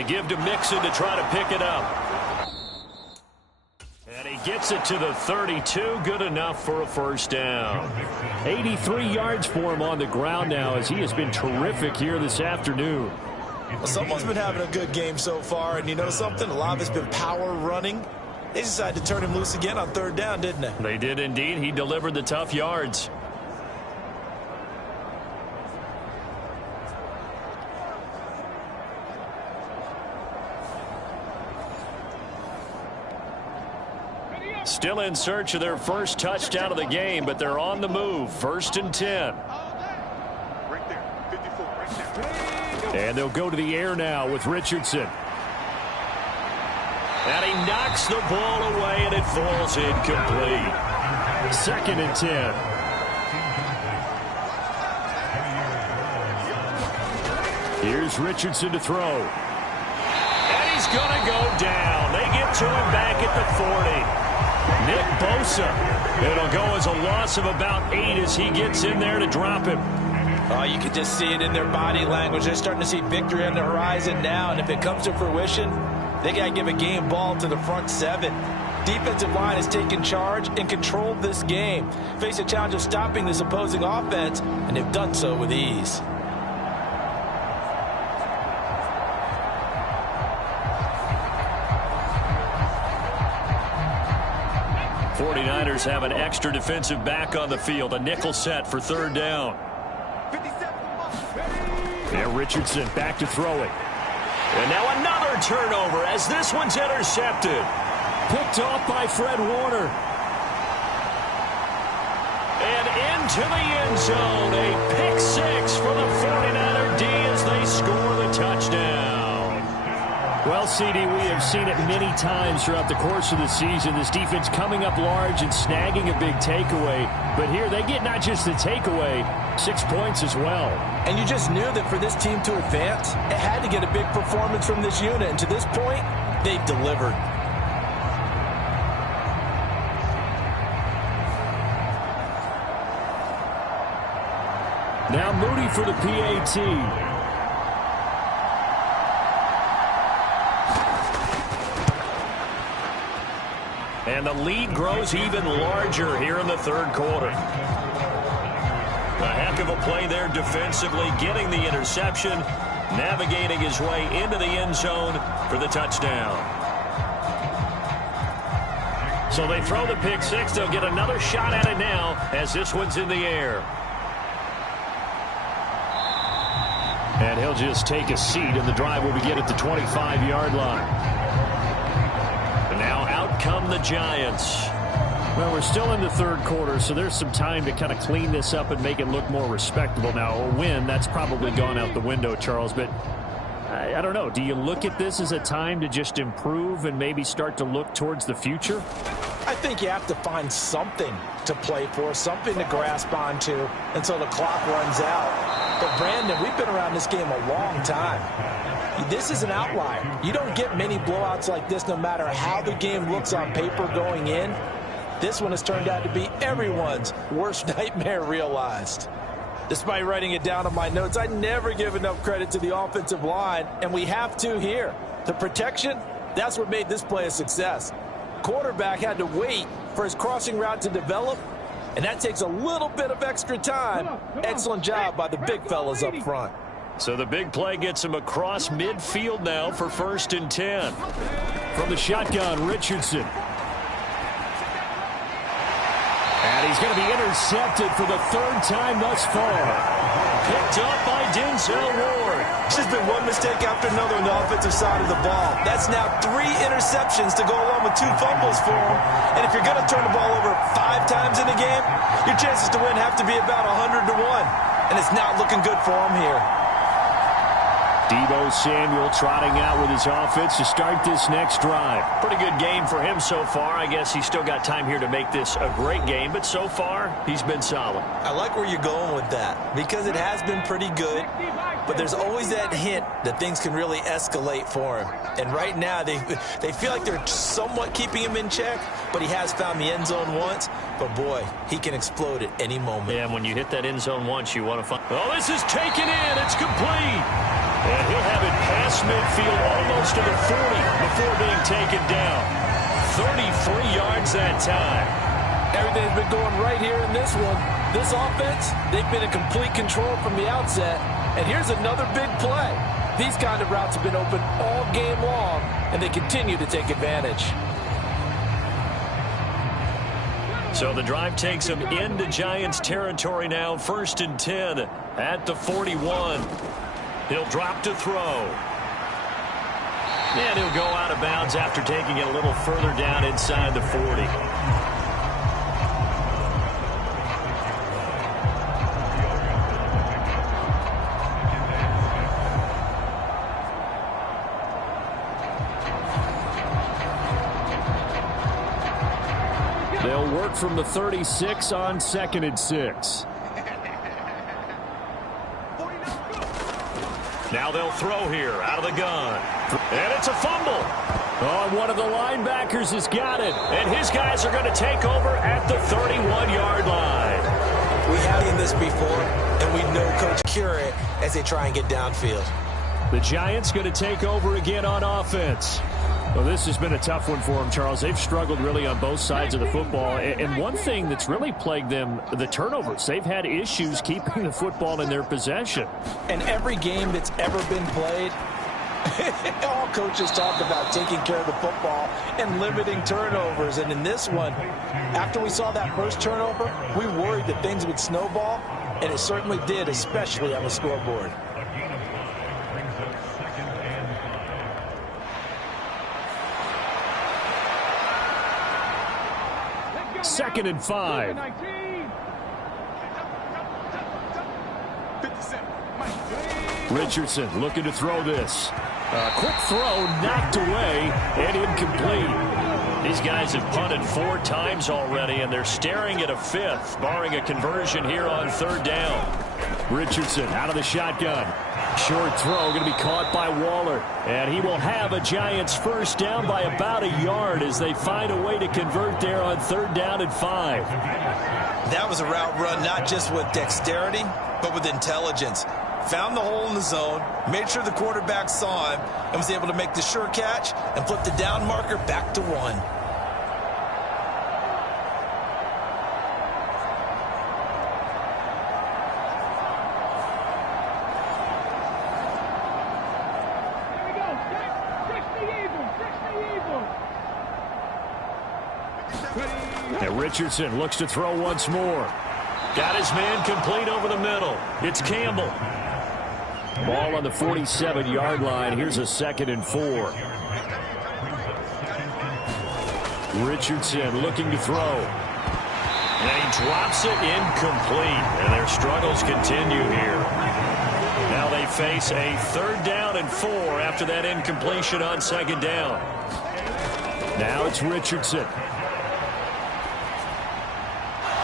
They give to Mixon to try to pick it up. And he gets it to the 32. Good enough for a first down. 83 yards for him on the ground now as he has been terrific here this afternoon. Well, someone's been having a good game so far, and you know something? A lot of it's been power running. They decided to turn him loose again on third down, didn't they? They did indeed. He delivered the tough yards. Still in search of their first touchdown of the game, but they're on the move. 1st and 10. Right there, 54, right there. And they'll go to the air now with Richardson. And he knocks the ball away, and it falls incomplete. 2nd and 10. Here's Richardson to throw. And he's going to go down. They get to him back at the 40. Nick Bosa. It'll go as a loss of about 8 as he gets in there to drop him. Oh, you can just see it in their body language. They're starting to see victory on the horizon now, and if it comes to fruition, they got to give a game ball to the front 7. Defensive line has taken charge and controlled this game. Face a challenge of stopping this opposing offense, and they've done so with ease. '49ers have an extra defensive back on the field. A nickel set for third down. And Richardson back to throwing. And now another turnover as this one's intercepted. Picked off by Fred Warner. And into the end zone. A pick 6 for the 49er D as they score the touchdown. Well, CD, we have seen it many times throughout the course of the season. This defense coming up large and snagging a big takeaway. But here they get not just the takeaway, 6 points as well. And you just knew that for this team to advance, it had to get a big performance from this unit. And to this point, they've delivered. Now Moody for the PAT. And the lead grows even larger here in the third quarter. A heck of a play there defensively, getting the interception, navigating his way into the end zone for the touchdown. So they throw the pick 6. They'll get another shot at it now as this one's in the air. And he'll just take a seat, and the drive will begin at the 25-yard line. Now out come the Giants. Well, we're still in the third quarter, so there's some time to kind of clean this up and make it look more respectable. Now, a win, that's probably gone out the window, Charles, but I don't know. Do you look at this as a time to just improve and maybe start to look towards the future? I think you have to find something to play for, something to grasp onto until the clock runs out. But, Brandon, we've been around this game a long time. This is an outlier. You don't get many blowouts like this no matter how the game looks on paper going in. This one has turned out to be everyone's worst nightmare realized. Despite writing it down on my notes, I never give enough credit to the offensive line, and we have to here. The protection, that's what made this play a success. Quarterback had to wait for his crossing route to develop, and that takes a little bit of extra time. Excellent job by the big fellas up front. So the big play gets him across midfield now for 1st and 10. From the shotgun, Richardson. And he's going to be intercepted for the 3rd time thus far. Picked up by Denzel Ward. It's just been one mistake after another on the offensive side of the ball. That's now 3 interceptions to go along with 2 fumbles for him. And if you're going to turn the ball over 5 times in a game, your chances to win have to be about 100 to 1. And it's not looking good for him here. Deebo Samuel trotting out with his offense to start this next drive. Pretty good game for him so far. I guess he's still got time here to make this a great game, but so far, he's been solid. I like where you're going with that because it has been pretty good, but there's always that hint that things can really escalate for him. And right now, they feel like they're somewhat keeping him in check, but he has found the end zone once. But, boy, he can explode at any moment. Yeah, and when you hit that end zone once, you want to find... Oh, this is taken in. It's complete. And he'll have it past midfield almost to the 40 before being taken down. 33 yards that time. Everything's been going right here in this one. This offense, they've been in complete control from the outset. And here's another big play. These kind of routes have been open all game long, and they continue to take advantage. So the drive takes them into Giants territory now. 1st and 10 at the 41. He'll drop to throw. And he'll go out of bounds after taking it a little further down inside the 40. They'll work from the 36 on 2nd and 6. Now they'll throw here out of the gun. And it's a fumble. Oh, one of the linebackers has got it. And his guys are going to take over at the 31-yard line. We have seen this before, and we know Coach cure it as they try and get downfield. The Giants going to take over again on offense. Well, this has been a tough one for them, Charles. They've struggled really on both sides of the football. And one thing that's really plagued them, the turnovers. They've had issues keeping the football in their possession. And every game that's ever been played, all coaches talk about taking care of the football and limiting turnovers. And in this one, after we saw that first turnover, we worried that things would snowball, and it certainly did, especially on the scoreboard. Second and 5. Richardson looking to throw this. Quick throw, knocked away, and incomplete. These guys have punted 4 times already, and they're staring at a 5th, barring a conversion here on 3rd down. Richardson out of the shotgun. Short throw going to be caught by Waller. And he will have a Giants first down by about a yard as they find a way to convert there on 3rd down and 5. That was a route run not just with dexterity, but with intelligence. Found the hole in the zone, made sure the quarterback saw him, and was able to make the sure catch and flip the down marker back to 1. And Richardson looks to throw once more. Got his man complete over the middle. It's Campbell. Ball on the 47-yard line. Here's a 2nd and 4. Richardson looking to throw. And he drops it incomplete. And their struggles continue here. Now they face a 3rd down and 4 after that incompletion on 2nd down. Now it's Richardson.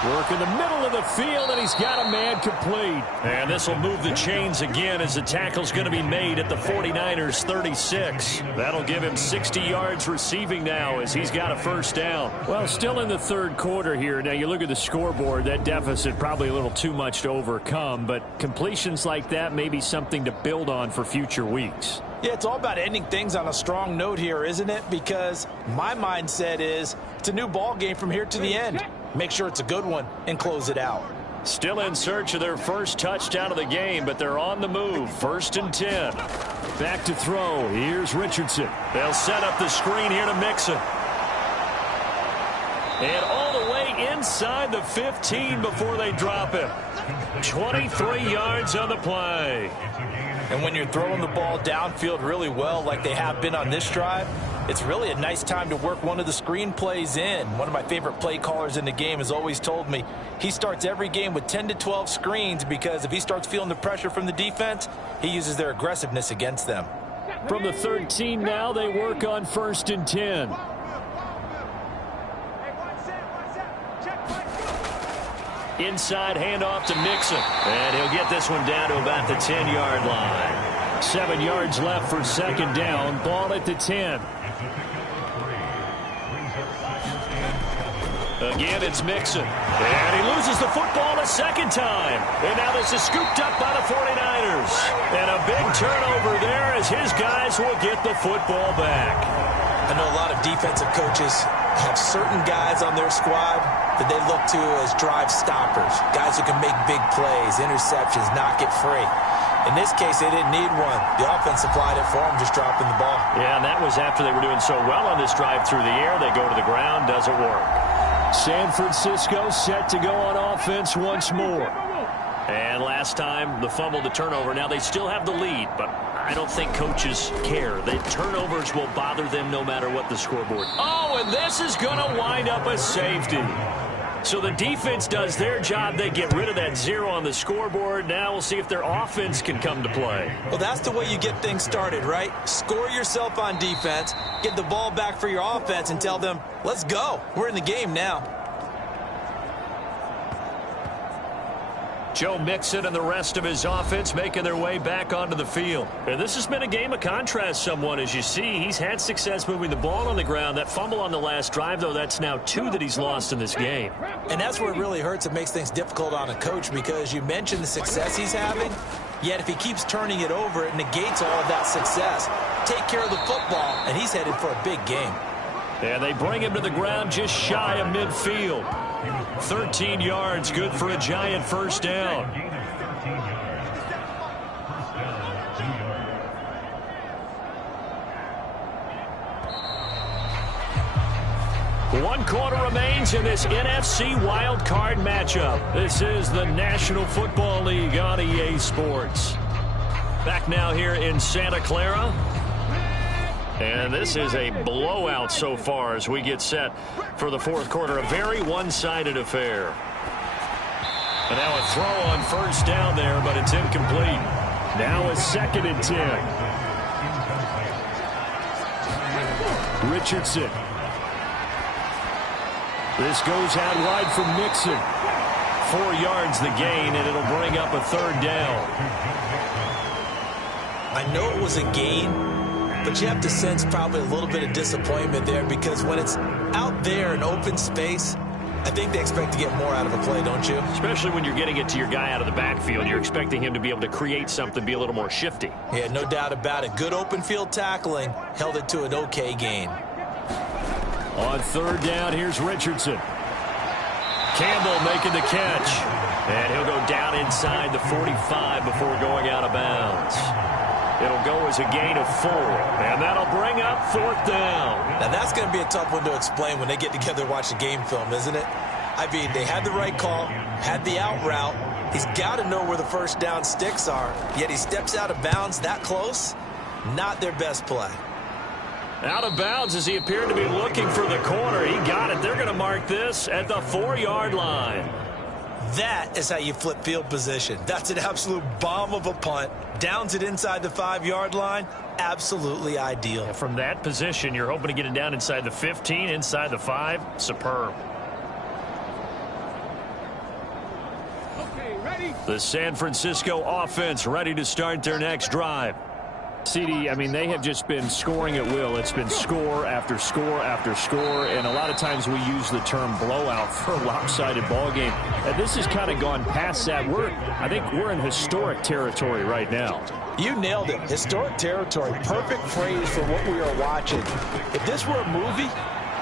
Work in the middle of the field, and he's got a man complete. And this will move the chains again as the tackle's going to be made at the 49ers 36. That'll give him 60 yards receiving now as he's got a first down. Well, still in the 3rd quarter here. Now, you look at the scoreboard, that deficit probably a little too much to overcome, but completions like that may be something to build on for future weeks. Yeah, it's all about ending things on a strong note here, isn't it? Because my mindset is it's a new ball game from here to the end. Make sure it's a good one and close it out. Still in search of their first touchdown of the game, but they're on the move. 1st and 10. Back to throw. Here's Richardson. They'll set up the screen here to Mixon. And all the way inside the 15 before they drop him. 23 yards on the play. And when you're throwing the ball downfield really well like they have been on this drive, it's really a nice time to work one of the screen plays in. One of my favorite play callers in the game has always told me he starts every game with 10 to 12 screens because if he starts feeling the pressure from the defense, he uses their aggressiveness against them. From the 13 now, they work on 1st and 10. Inside handoff to Mixon. And he'll get this one down to about the 10-yard line. 7 yards left for 2nd down. Ball at the 10. Again, it's Mixon. And he loses the football a second time. And now this is scooped up by the 49ers. And a big turnover there as his guys will get the football back. I know a lot of defensive coaches have certain guys on their squad that they look to as drive stoppers, guys who can make big plays, interceptions, knock it free. In this case, they didn't need one. The offense supplied it for them, just dropping the ball. Yeah, and that was after they were doing so well on this drive through the air. They go to the ground, doesn't work. San Francisco set to go on offense once more. And last time, the fumble, the turnover. Now they still have the lead, but I don't think coaches care. The turnovers will bother them no matter what the scoreboard. Oh, and this is going to wind up a safety. So the defense does their job. They get rid of that 0 on the scoreboard. Now we'll see if their offense can come to play. Well, that's the way you get things started, right? Score yourself on defense, get the ball back for your offense, and tell them, let's go. We're in the game now. Joe Mixon and the rest of his offense making their way back onto the field. And this has been a game of contrast somewhat. As you see, he's had success moving the ball on the ground. That fumble on the last drive, though, that's now 2 that he's lost in this game. And that's where it really hurts. It makes things difficult on a coach because you mentioned the success he's having, yet if he keeps turning it over, it negates all of that success. Take care of the football, and he's headed for a big game. And they bring him to the ground just shy of midfield. 13 yards, good for a Giant first down. One quarter remains in this NFC wild card matchup. This is the National Football League on EA Sports. Back now here in Santa Clara. And this is a blowout so far as we get set for the fourth quarter. A very one-sided affair. And now a throw on first down there, but it's incomplete. Now a 2nd and 10. Richardson. This goes out wide for Mixon. 4 yards the gain, and it'll bring up a 3rd down. I know it was a gain, but you have to sense probably a little bit of disappointment there because when it's out there in open space, I think they expect to get more out of a play, don't you? Especially when you're getting it to your guy out of the backfield. You're expecting him to be able to create something, be a little more shifty. Yeah, no doubt about it. Good open field tackling held it to an okay gain. On 3rd down, here's Richardson. Campbell making the catch. And he'll go down inside the 45 before going out of bounds. It'll go as a gain of 4, and that'll bring up 4th down. Now, that's going to be a tough one to explain when they get together and watch the game film, isn't it? I mean, they had the right call, had the out route. He's got to know where the first down sticks are, yet he steps out of bounds that close. Not their best play. Out of bounds as he appeared to be looking for the corner. He got it. They're going to mark this at the 4-yard line. That is how you flip field position. That's an absolute bomb of a punt. Downs it inside the 5-yard line. Absolutely ideal. And from that position, you're hoping to get it down inside the 15, inside the 5. Superb. Okay, ready? The San Francisco offense ready to start their next drive. CD, I mean, they have just been scoring at will. It's been score after score after score, and a lot of times we use the term blowout for a lopsided ball game. And this has kind of gone past that. I think we're in historic territory right now. You nailed it. Historic territory. Perfect phrase for what we are watching. If this were a movie,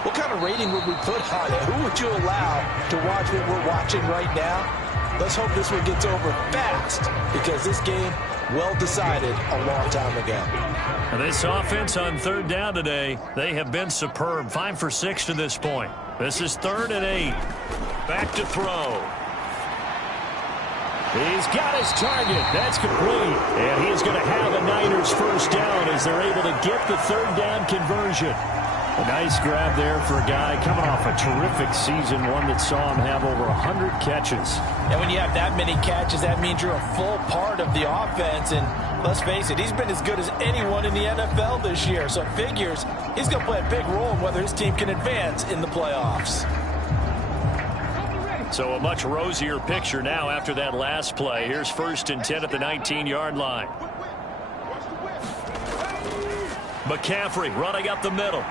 what kind of rating would we put on it? Who would you allow to watch what we're watching right now? Let's hope this one gets over fast because this game well decided a long time ago. And this offense on 3rd down today, they have been superb. 5 for 6 to this point. This is 3rd and 8. Back to throw. He's got his target. That's complete. And he is going to have a Niners first down as they're able to get the 3rd down conversion. A nice grab there for a guy coming off a terrific season, one that saw him have over 100 catches. And when you have that many catches, that means you're a full part of the offense. And let's face it, he's been as good as anyone in the NFL this year. So it figures he's going to play a big role in whether his team can advance in the playoffs. So a much rosier picture now after that last play. Here's 1st and 10 at the 19-yard line. McCaffrey running up the middle.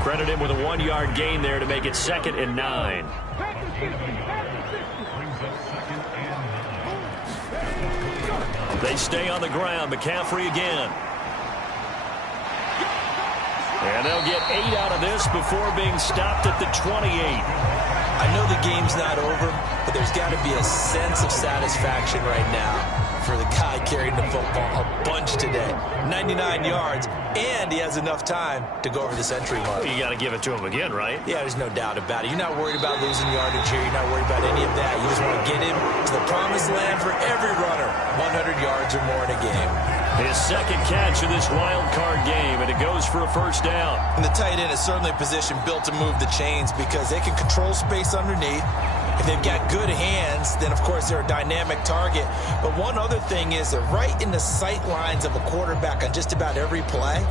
Credit him with a 1-yard gain there to make it 2nd and 9. They stay on the ground. McCaffrey again. And they'll get 8 out of this before being stopped at the 28. I know the game's not over, but there's got to be a sense of satisfaction right now for the guy carrying the football a bunch today. 99 yards, and he has enough time to go over the century mark. Well, you got to give it to him again, right? Yeah, there's no doubt about it. You're not worried about losing yardage here. You're not worried about any of that. You just want to get him to the promised land for every runner. 100 yards or more in a game. His 2nd catch of this wild card game, and it goes for a 1st down. And the tight end is certainly a position built to move the chains because they can control space underneath. If they've got good hands, then, of course, they're a dynamic target. But one other thing is they're right in the sight lines of a quarterback on just about every play,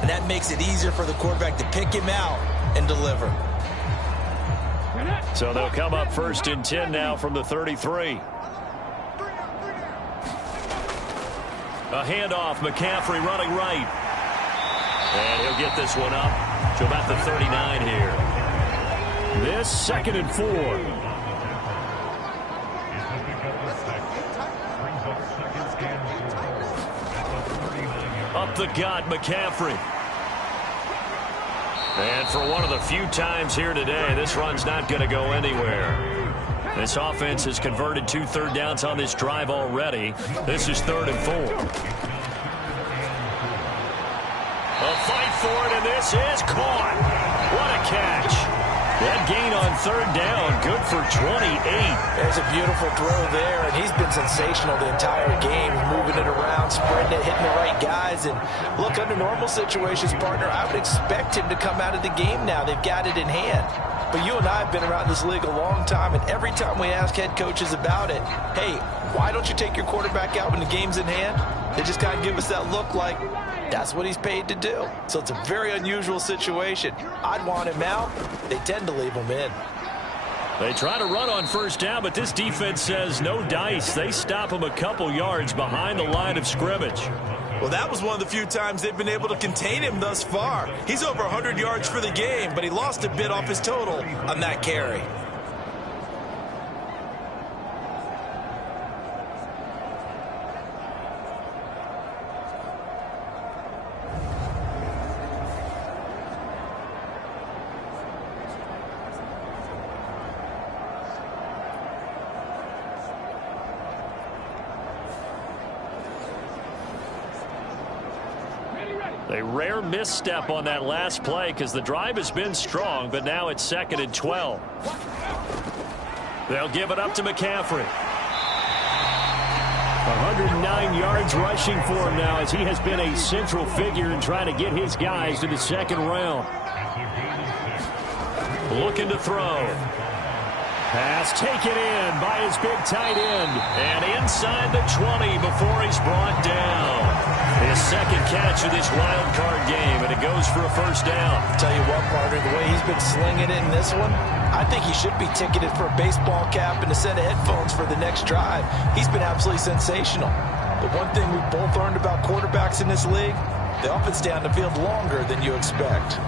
and that makes it easier for the quarterback to pick him out and deliver. So they'll come up 1st and 10 now from the 33. A handoff, McCaffrey running right. And he'll get this one up to about the 39 here. This 2nd and 4. Up the gut, McCaffrey. And for one of the few times here today, this run's not going to go anywhere. This offense has converted 2 third downs on this drive already. This is 3rd and 4. A fight for it, and this is caught. What a catch. That gain on 3rd down, good for 28. There's a beautiful throw there, and he's been sensational the entire game, moving it around, spreading it, hitting the right guys. And look, under normal situations, partner, I would expect him to come out of the game now. They've got it in hand. But you and I have been around this league a long time, and every time we ask head coaches about it, hey, why don't you take your quarterback out when the game's in hand? They just kind of give us that look like that's what he's paid to do. So it's a very unusual situation. I'd want him out. They tend to leave him in. They try to run on 1st down, but this defense says no dice. They stop him a couple yards behind the line of scrimmage. Well, that was one of the few times they've been able to contain him thus far. He's over 100 yards for the game, but he lost a bit off his total on that carry. A rare misstep on that last play because the drive has been strong, but now it's 2nd and 12. They'll give it up to McCaffrey. 109 yards rushing for him now as he has been a central figure in trying to get his guys to the 2nd round. Looking to throw. Pass taken in by his big tight end. And inside the 20 before he's brought down. His 2nd catch of this wild card game, and it goes for a 1st down. Tell you what, partner, the way he's been slinging in this one, I think he should be ticketed for a baseball cap and a set of headphones for the next drive. He's been absolutely sensational. But one thing we've both learned about quarterbacks in this league, they often stay on the field longer than you expect.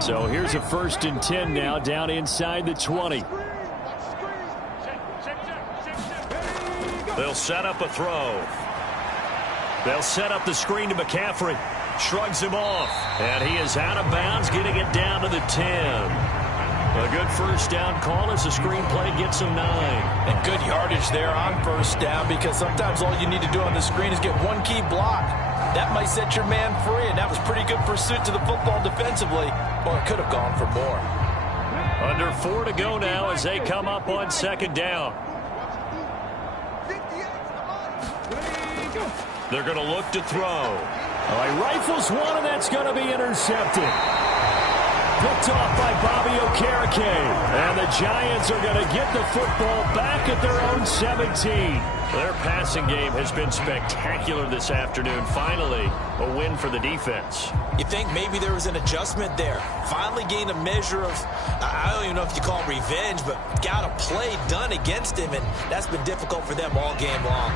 So here's a 1st and 10 now, down inside the 20. They'll set up a throw. They'll set up the screen to McCaffrey. Shrugs him off. And he is out of bounds, getting it down to the 10. A good 1st down call as the screenplay gets him 9. And good yardage there on 1st down, because sometimes all you need to do on the screen is get one key block. That might set your man free, and that was pretty good pursuit to the football defensively. Or it could have gone for more. Under 4 to go now as they come up on 2nd down. They're going to look to throw. All right, rifles one, and that's going to be intercepted. Picked off by Bobby Okereke. And the Giants are going to get the football back at their own 17. Their passing game has been spectacular this afternoon. Finally, a win for the defense. You think maybe there was an adjustment there. Finally gained a measure of, I don't even know if you call it revenge, but got a play done against him, and that's been difficult for them all game long.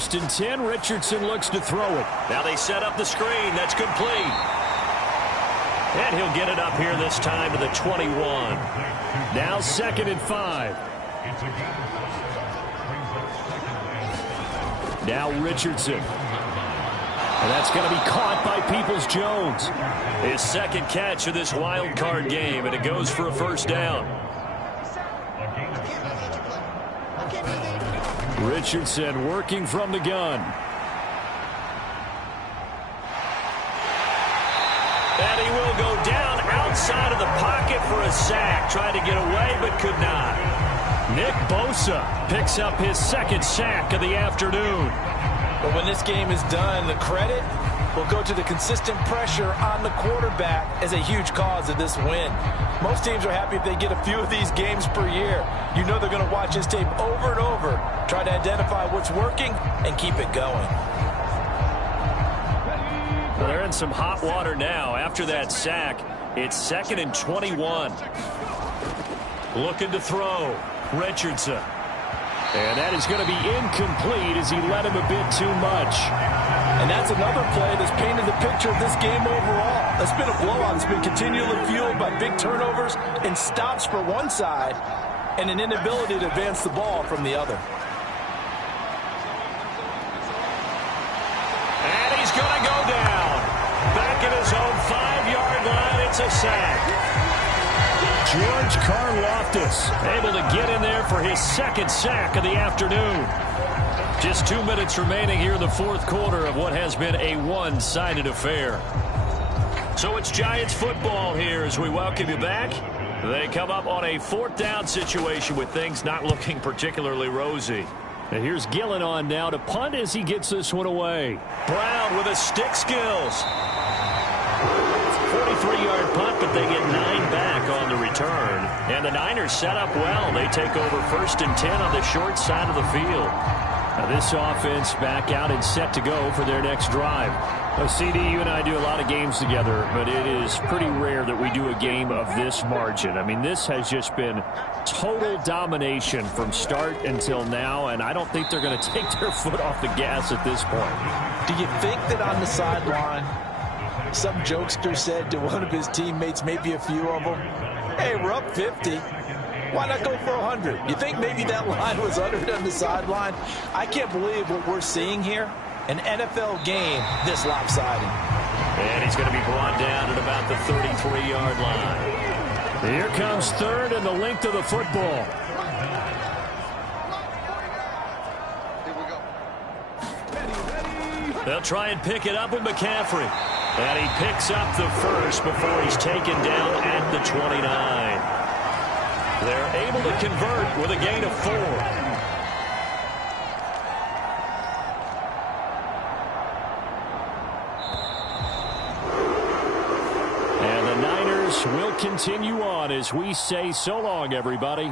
first and 10. Richardson looks to throw it. Now they set up the screen. That's complete. And he'll get it up here this time to the 21. Now 2nd and 5. Now Richardson. And that's going to be caught by Peoples-Jones. His second catch of this wild card game, and it goes for a first down. Richardson working from the gun. And he will go down outside of the pocket for a sack. Tried to get away, but could not. Nick Bosa picks up his second sack of the afternoon. But when this game is done, the credit will go to the consistent pressure on the quarterback as a huge cause of this win. Most teams are happy if they get a few of these games per year. You know they're going to watch this tape over and over, try to identify what's working, and keep it going. Well, they're in some hot water now. After that sack, it's 2nd and 21. Looking to throw. Richardson. And that is going to be incomplete as he led him a bit too much. And that's another play that's painted the picture of this game overall. It's been a blowout. It's been continually fueled by big turnovers and stops for one side and an inability to advance the ball from the other. And he's going to go down. Back at his own 5-yard line. It's a sack. George Karlaftis able to get in there for his second sack of the afternoon. Just 2 minutes remaining here in the fourth quarter of what has been a one-sided affair. So it's Giants football here as we welcome you back. They come up on a 4th down situation with things not looking particularly rosy. And here's Gillen on now to punt as he gets this one away. Brown with his stick skills. 43-yard punt, but they get 9 back on the return. And the Niners set up well. They take over 1st and 10 on the short side of the field. Now this offense back out and set to go for their next drive. Now, CD, you and I do a lot of games together, but it is pretty rare that we do a game of this margin. I mean, this has just been total domination from start until now, and I don't think they're going to take their foot off the gas at this point. Do you think that on the sideline, some jokester said to one of his teammates, maybe a few of them, hey, we're up 50. Why not go for 100? You think maybe that line was uttered on the sideline? I can't believe what we're seeing here. An NFL game this lopsided. And he's going to be brought down at about the 33-yard line. Here comes 3rd and the length of the football. They'll try and pick it up with McCaffrey. And he picks up the first before he's taken down at the 29. They're able to convert with a gain of 4. Will continue on as we say so long, everybody.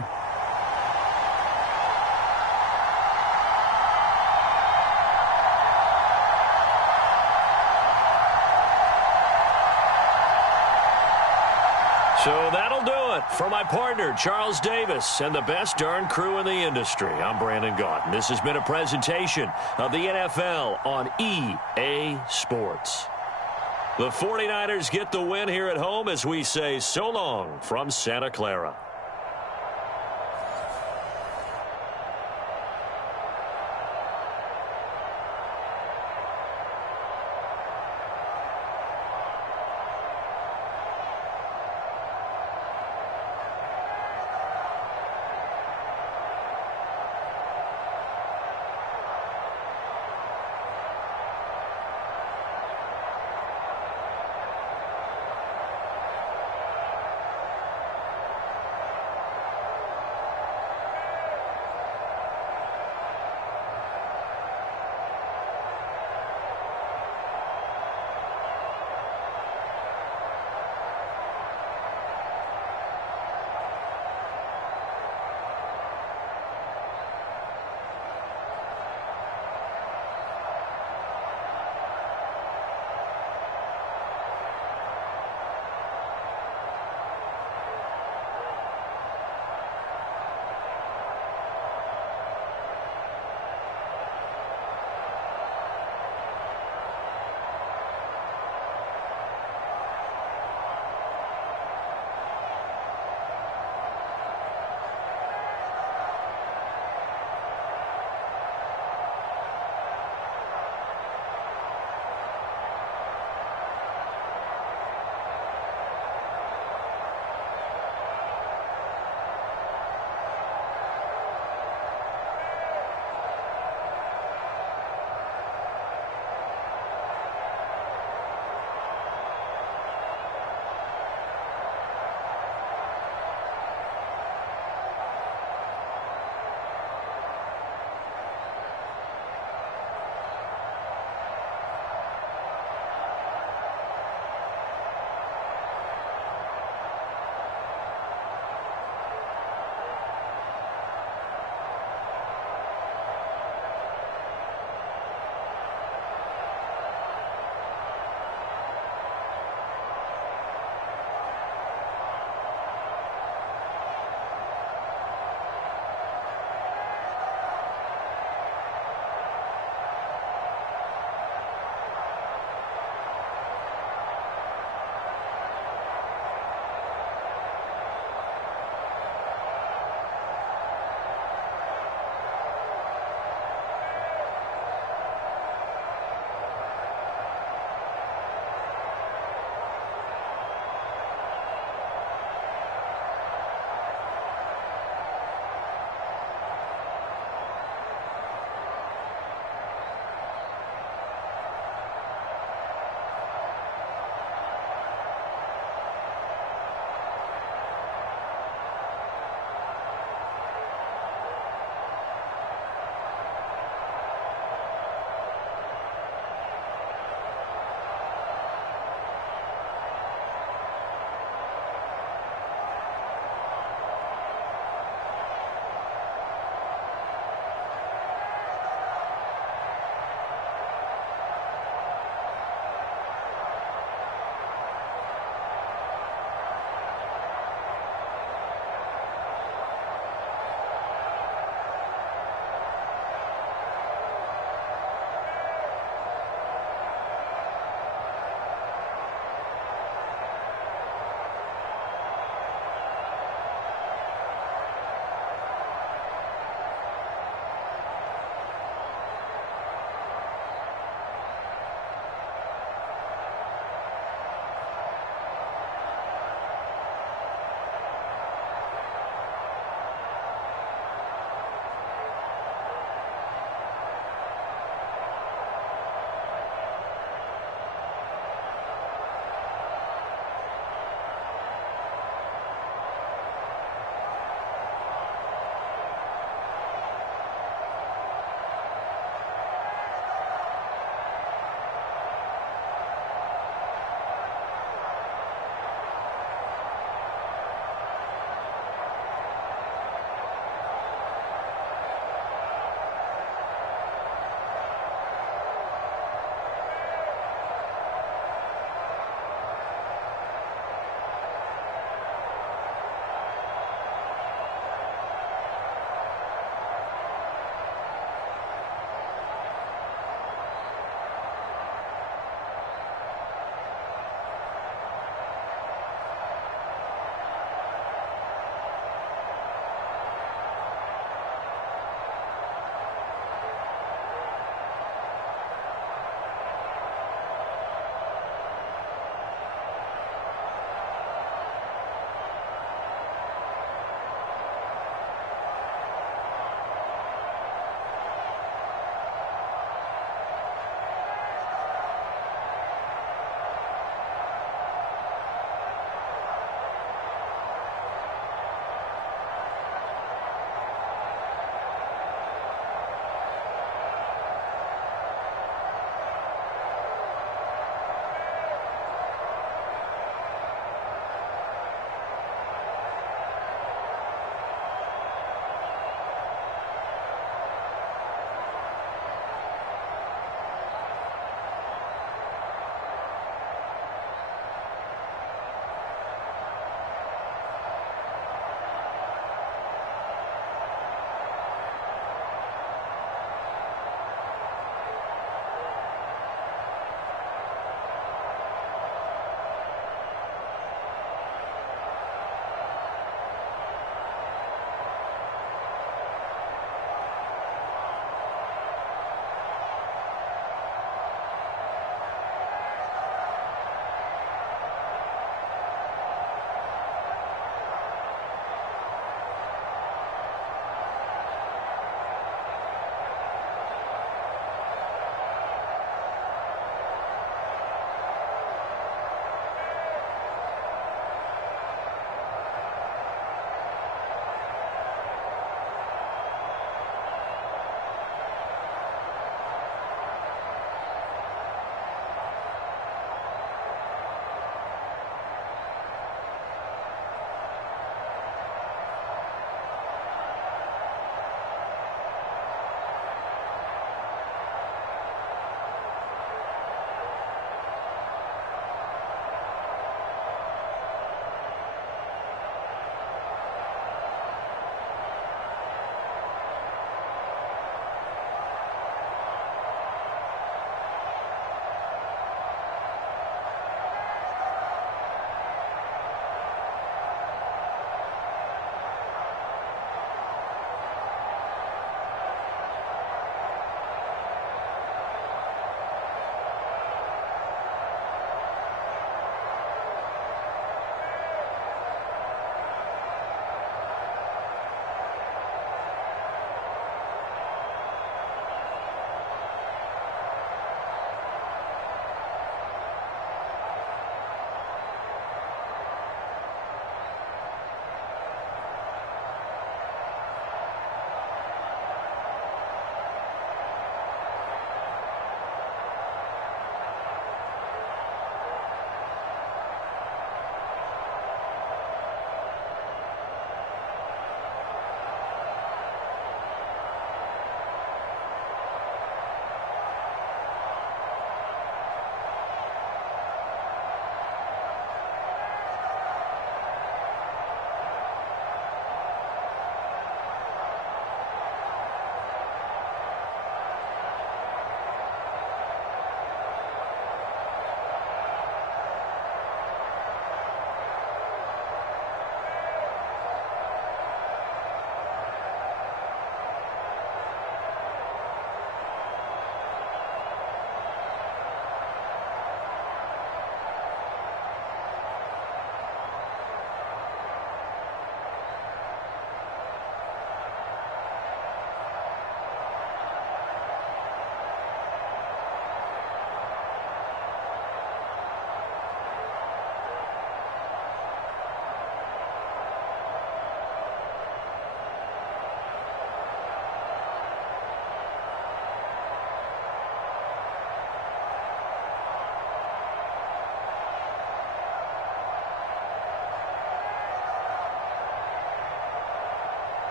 So that'll do it for my partner, Charles Davis, and the best darn crew in the industry. I'm Brandon Gaudin. This has been a presentation of the NFL on EA Sports. The 49ers get the win here at home as we say so long from Santa Clara.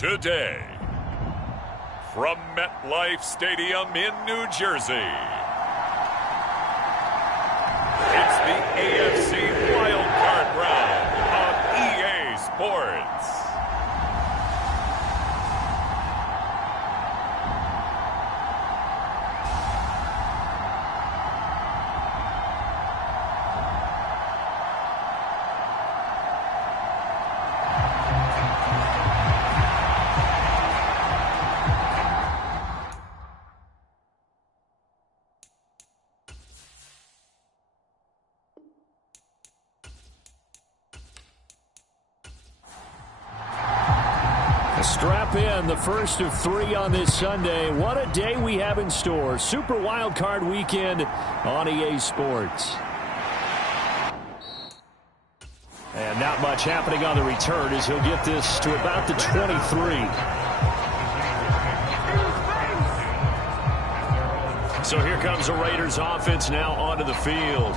today. From MetLife Stadium in New Jersey, it's the AFC Wild Card Round on EA Sports. Strap in, the first of 3 on this Sunday. What a day we have in store. Super Wild Card Weekend on EA Sports. And not much happening on the return as he'll get this to about the 23. So here comes the Raiders offense now onto the field.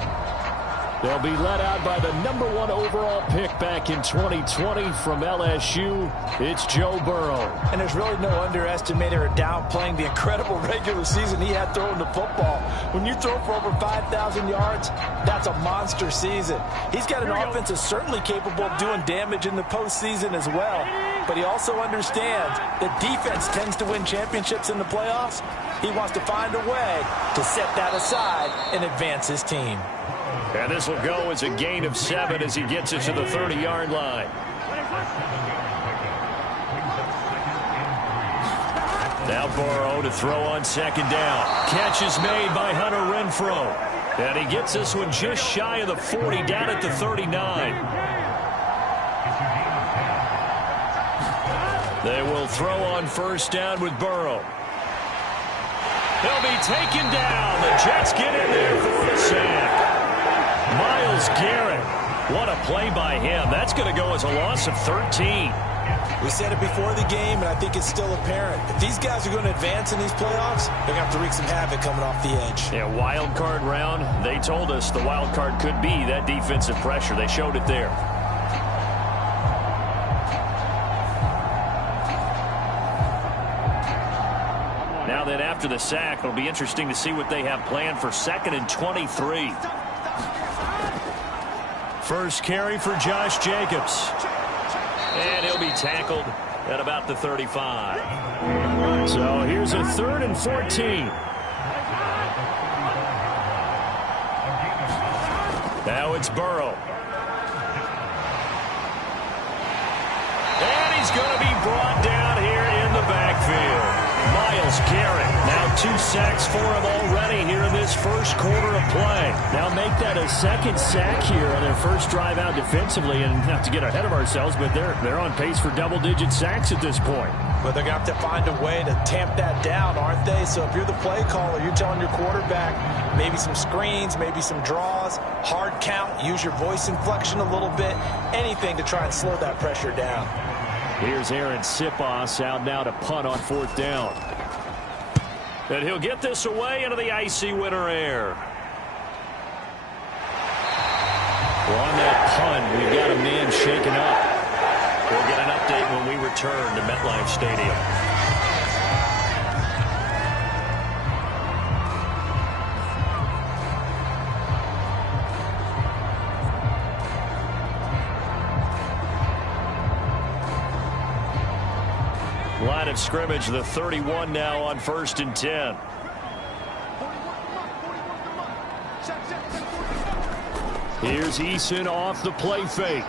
They'll be led out by the #1 overall pick back in 2020 from LSU. It's Joe Burrow. And there's really no underestimating or downplaying the incredible regular season he had throwing the football. When you throw for over 5,000 yards, that's a monster season. He's got an offense that's certainly capable of doing damage in the postseason as well. But he also understands that defense tends to win championships in the playoffs. He wants to find a way to set that aside and advance his team. And this will go as a gain of 7 as he gets it to the 30-yard line. Now Burrow to throw on second down. Catch is made by Hunter Renfrow. And he gets this one just shy of the 40, down at the 39. They will throw on first down with Burrow. He'll be taken down. The Jets get in there for the sack. Myles Garrett, what a play by him. That's going to go as a loss of 13. We said it before the game, and I think it's still apparent. If these guys are going to advance in these playoffs, they're going to have to wreak some havoc coming off the edge. Yeah, wild card round. They told us the wild card could be that defensive pressure. They showed it there. Now then, after the sack, it'll be interesting to see what they have planned for 2nd and 23. First carry for Josh Jacobs. And he'll be tackled at about the 35. So here's a 3rd and 14. Now it's Burrow. And he's going to be brought down here in the backfield. Myles Garrett, now 2 sacks for him already here in this first quarter of play. Now make that a 2nd sack here on their first drive out defensively, and not to get ahead of ourselves, but they're on pace for double-digit sacks at this point. But they're going to have to find a way to tamp that down, aren't they? So if you're the play caller, you're telling your quarterback maybe some screens, maybe some draws, hard count, use your voice inflection a little bit, anything to try and slow that pressure down. Here's Aaron Sipos out now to punt on 4th down. And he'll get this away into the icy winter air. Well, on that punt, we've got a man shaken up. We'll get an update when we return to MetLife Stadium. Line of scrimmage, the 31 now on 1st and 10. Here's Eason off the play fake.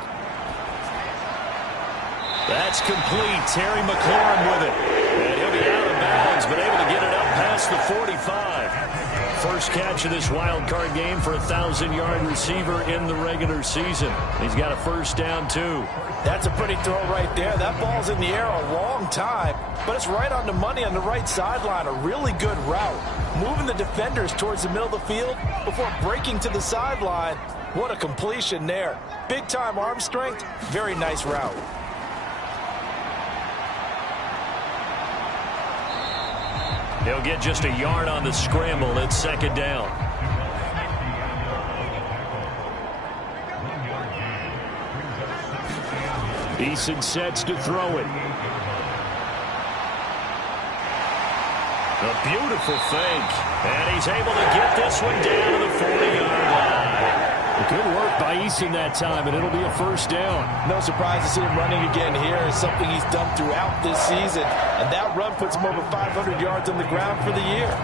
That's complete. Terry McLaurin with it. And he'll be out of bounds, but able to get it up past the 45. First catch of this wild card game for a 1,000-yard receiver in the regular season. He's got a first down, too. That's a pretty throw right there. That ball's in the air a long time, but it's right on the money on the right sideline. A really good route. Moving the defenders towards the middle of the field before breaking to the sideline. What a completion there. Big-time arm strength. Very nice route. He'll get just a yard on the scramble. It's 2nd down. Eason sets to throw it. A beautiful fake. And he's able to get this one down to the 40-yard line. Good work by Eason that time, and it'll be a first down. No surprise to see him running again here. It's something he's done throughout this season. And that run puts him over 500 yards on the ground for the year.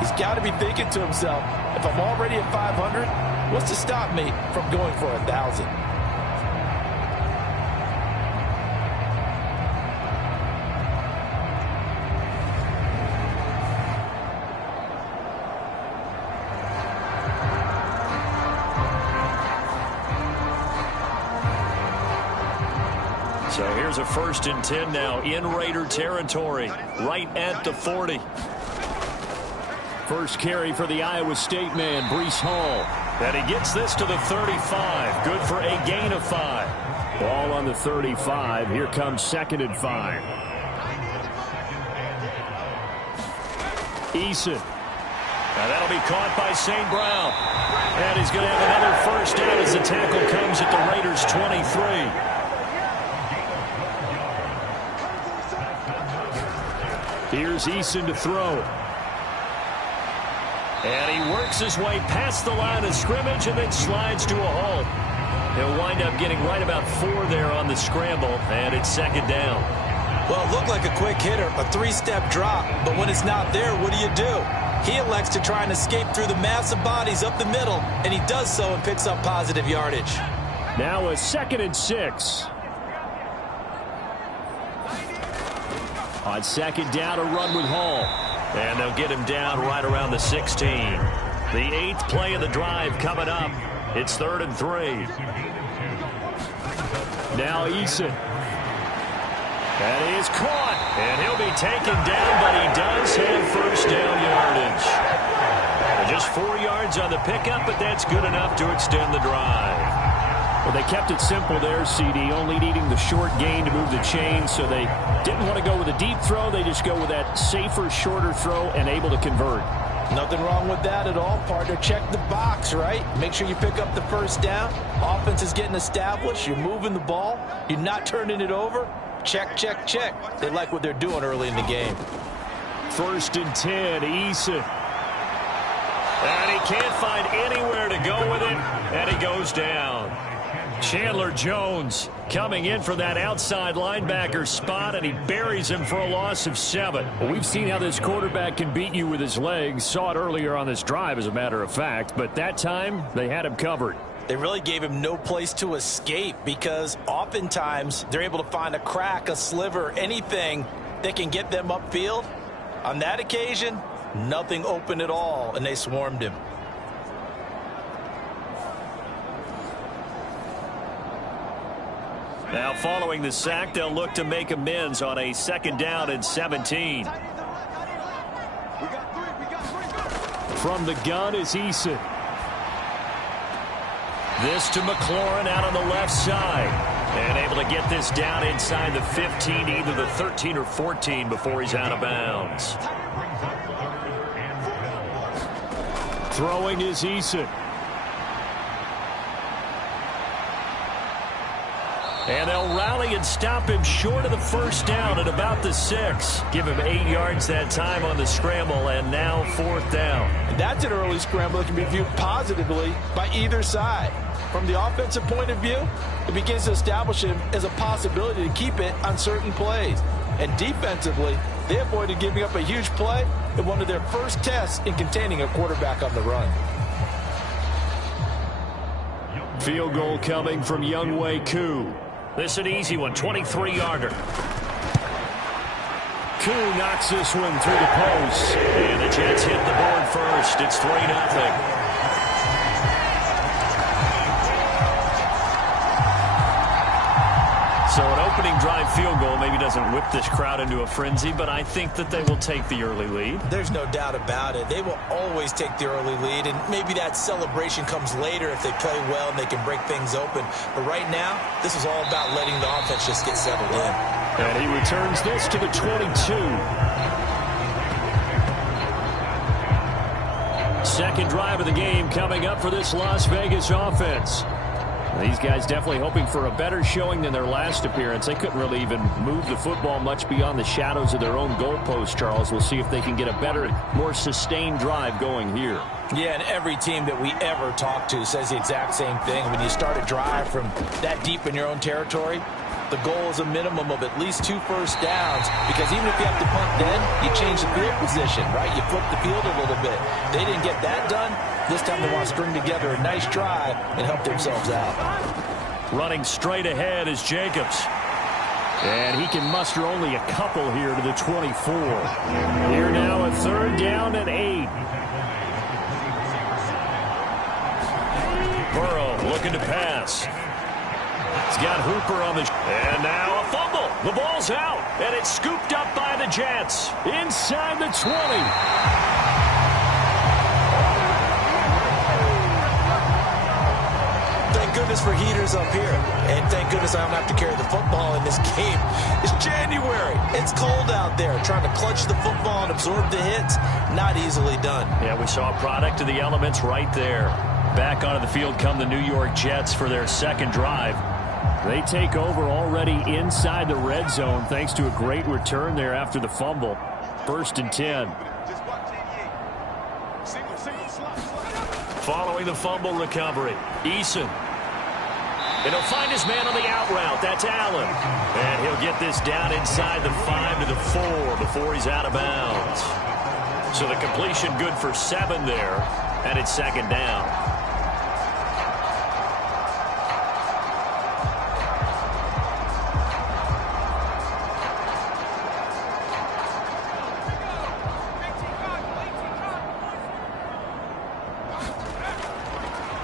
He's got to be thinking to himself, if I'm already at 500, what's to stop me from going for 1,000? So here's a 1st and 10 now in Raider territory, right at the 40. First carry for the Iowa State man, Breece Hall. And he gets this to the 35. Good for a gain of 5. Ball on the 35. Here comes 2nd and 5. Eason. And that'll be caught by St. Brown. And he's going to have another first down as the tackle comes at the Raiders' 23. Here's Eason to throw. And he works his way past the line of scrimmage and then slides to a halt. He'll wind up getting right about 4 there on the scramble, and it's 2nd down. Well, it looked like a quick hitter, a 3-step drop, but when it's not there, what do? He elects to try and escape through the mass of bodies up the middle, and he does so and picks up positive yardage. Now a 2nd and 6. On 2nd down, a run with Hall. And they'll get him down right around the 16. The 8th play of the drive coming up. It's 3rd and 3. Now Eason. And he is caught. And he'll be taken down, but he does have first down yardage. Just 4 yards on the pickup, but that's good enough to extend the drive. Well, they kept it simple there, CD, only needing the short gain to move the chains, so they didn't want to go with a deep throw. They just go with that safer, shorter throw and able to convert. Nothing wrong with that at all, partner. Check the box, right? Make sure you pick up the first down. Offense is getting established. You're moving the ball. You're not turning it over. Check, check, check. They like what they're doing early in the game. 1st and 10, Eason. And he can't find anywhere to go with it, and he goes down. Chandler Jones coming in for that outside linebacker spot, and he buries him for a loss of 7. Well, we've seen how this quarterback can beat you with his legs. Saw it earlier on this drive, as a matter of fact. But that time, they had him covered. They really gave him no place to escape because oftentimes they're able to find a crack, a sliver, anything that can get them upfield. On that occasion, nothing open at all, and they swarmed him. Now, following the sack, they'll look to make amends on a 2nd down and 17. From the gun is Eason. This to McLaurin out on the left side. And able to get this down inside the 15, either the 13 or 14 before he's out of bounds. Throwing is Eason. And they'll rally and stop him short of the first down at about the 6. Give him 8 yards that time on the scramble, and now 4th down. And that's an early scramble that can be viewed positively by either side. From the offensive point of view, it begins to establish him as a possibility to keep it on certain plays. And defensively, they avoided giving up a huge play in one of their first tests in containing a quarterback on the run. Field goal coming from Younghoe Koo. This is an easy one, 23-yarder. Koo knocks this one through the post. And the Jets hit the board first. It's 3-0. So an opening drive field goal maybe doesn't whip this crowd into a frenzy, but I think that they will take the early lead. There's no doubt about it. They will always take the early lead, and maybe that celebration comes later if they play well and they can break things open. But right now, this is all about letting the offense just get settled in. And he returns this to the 22. Second drive of the game coming up for this Las Vegas offense. These guys definitely hoping for a better showing than their last appearance. They couldn't really even move the football much beyond the shadows of their own goalpost, Charles. We'll see if they can get a better, more sustained drive going here. Yeah, and every team that we ever talk to says the exact same thing. When you start a drive from that deep in your own territory, the goal is a minimum of at least 2 first downs, because even if you have to punt then, you change the field position, right? You flip the field a little bit. They didn't get that done. This time they want to string together a nice drive and help themselves out. Running straight ahead is Jacobs. And he can muster only a couple here to the 24. Here now a 3rd down and 8. Burrow looking to pass. He's got Hooper on the... And now a fumble. The ball's out. And it's scooped up by the Jets. Inside the 20. Thank goodness for heaters up here. And thank goodness I don't have to carry the football in this game. It's January. It's cold out there. Trying to clutch the football and absorb the hits, not easily done. Yeah, we saw a product of the elements right there. Back onto the field come the New York Jets for their second drive. They take over already inside the red zone thanks to a great return there after the fumble. 1st and 10. Following the fumble recovery, Eason. And he'll find his man on the out route. That's Allen. And he'll get this down inside the 5 to the 4 before he's out of bounds. So the completion good for 7 there, and it's 2nd down.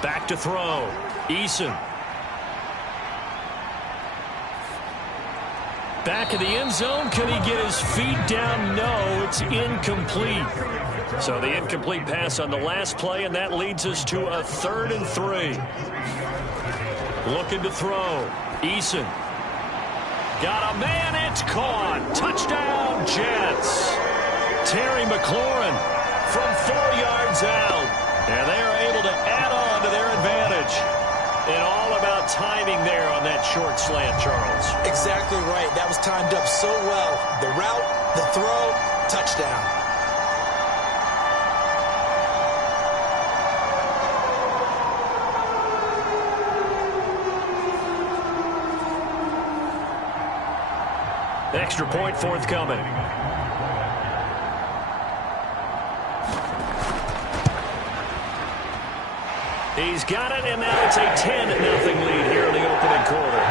Back to throw. Eason. Back in the end zone. Can he get his feet down? No, it's incomplete. So the incomplete pass on the last play, and that leads us to a 3rd and 3. Looking to throw. Eason. Got a man. It's caught. Touchdown, Jets. Terry McLaurin from 4 yards out. And they are able to add on to their advantage. And all about timing there on that short slant, Charles. Exactly right. That was timed up so well. The route, the throw, touchdown. Extra point forthcoming. He's got it, and now it's a 10-0 lead here in the opening quarter.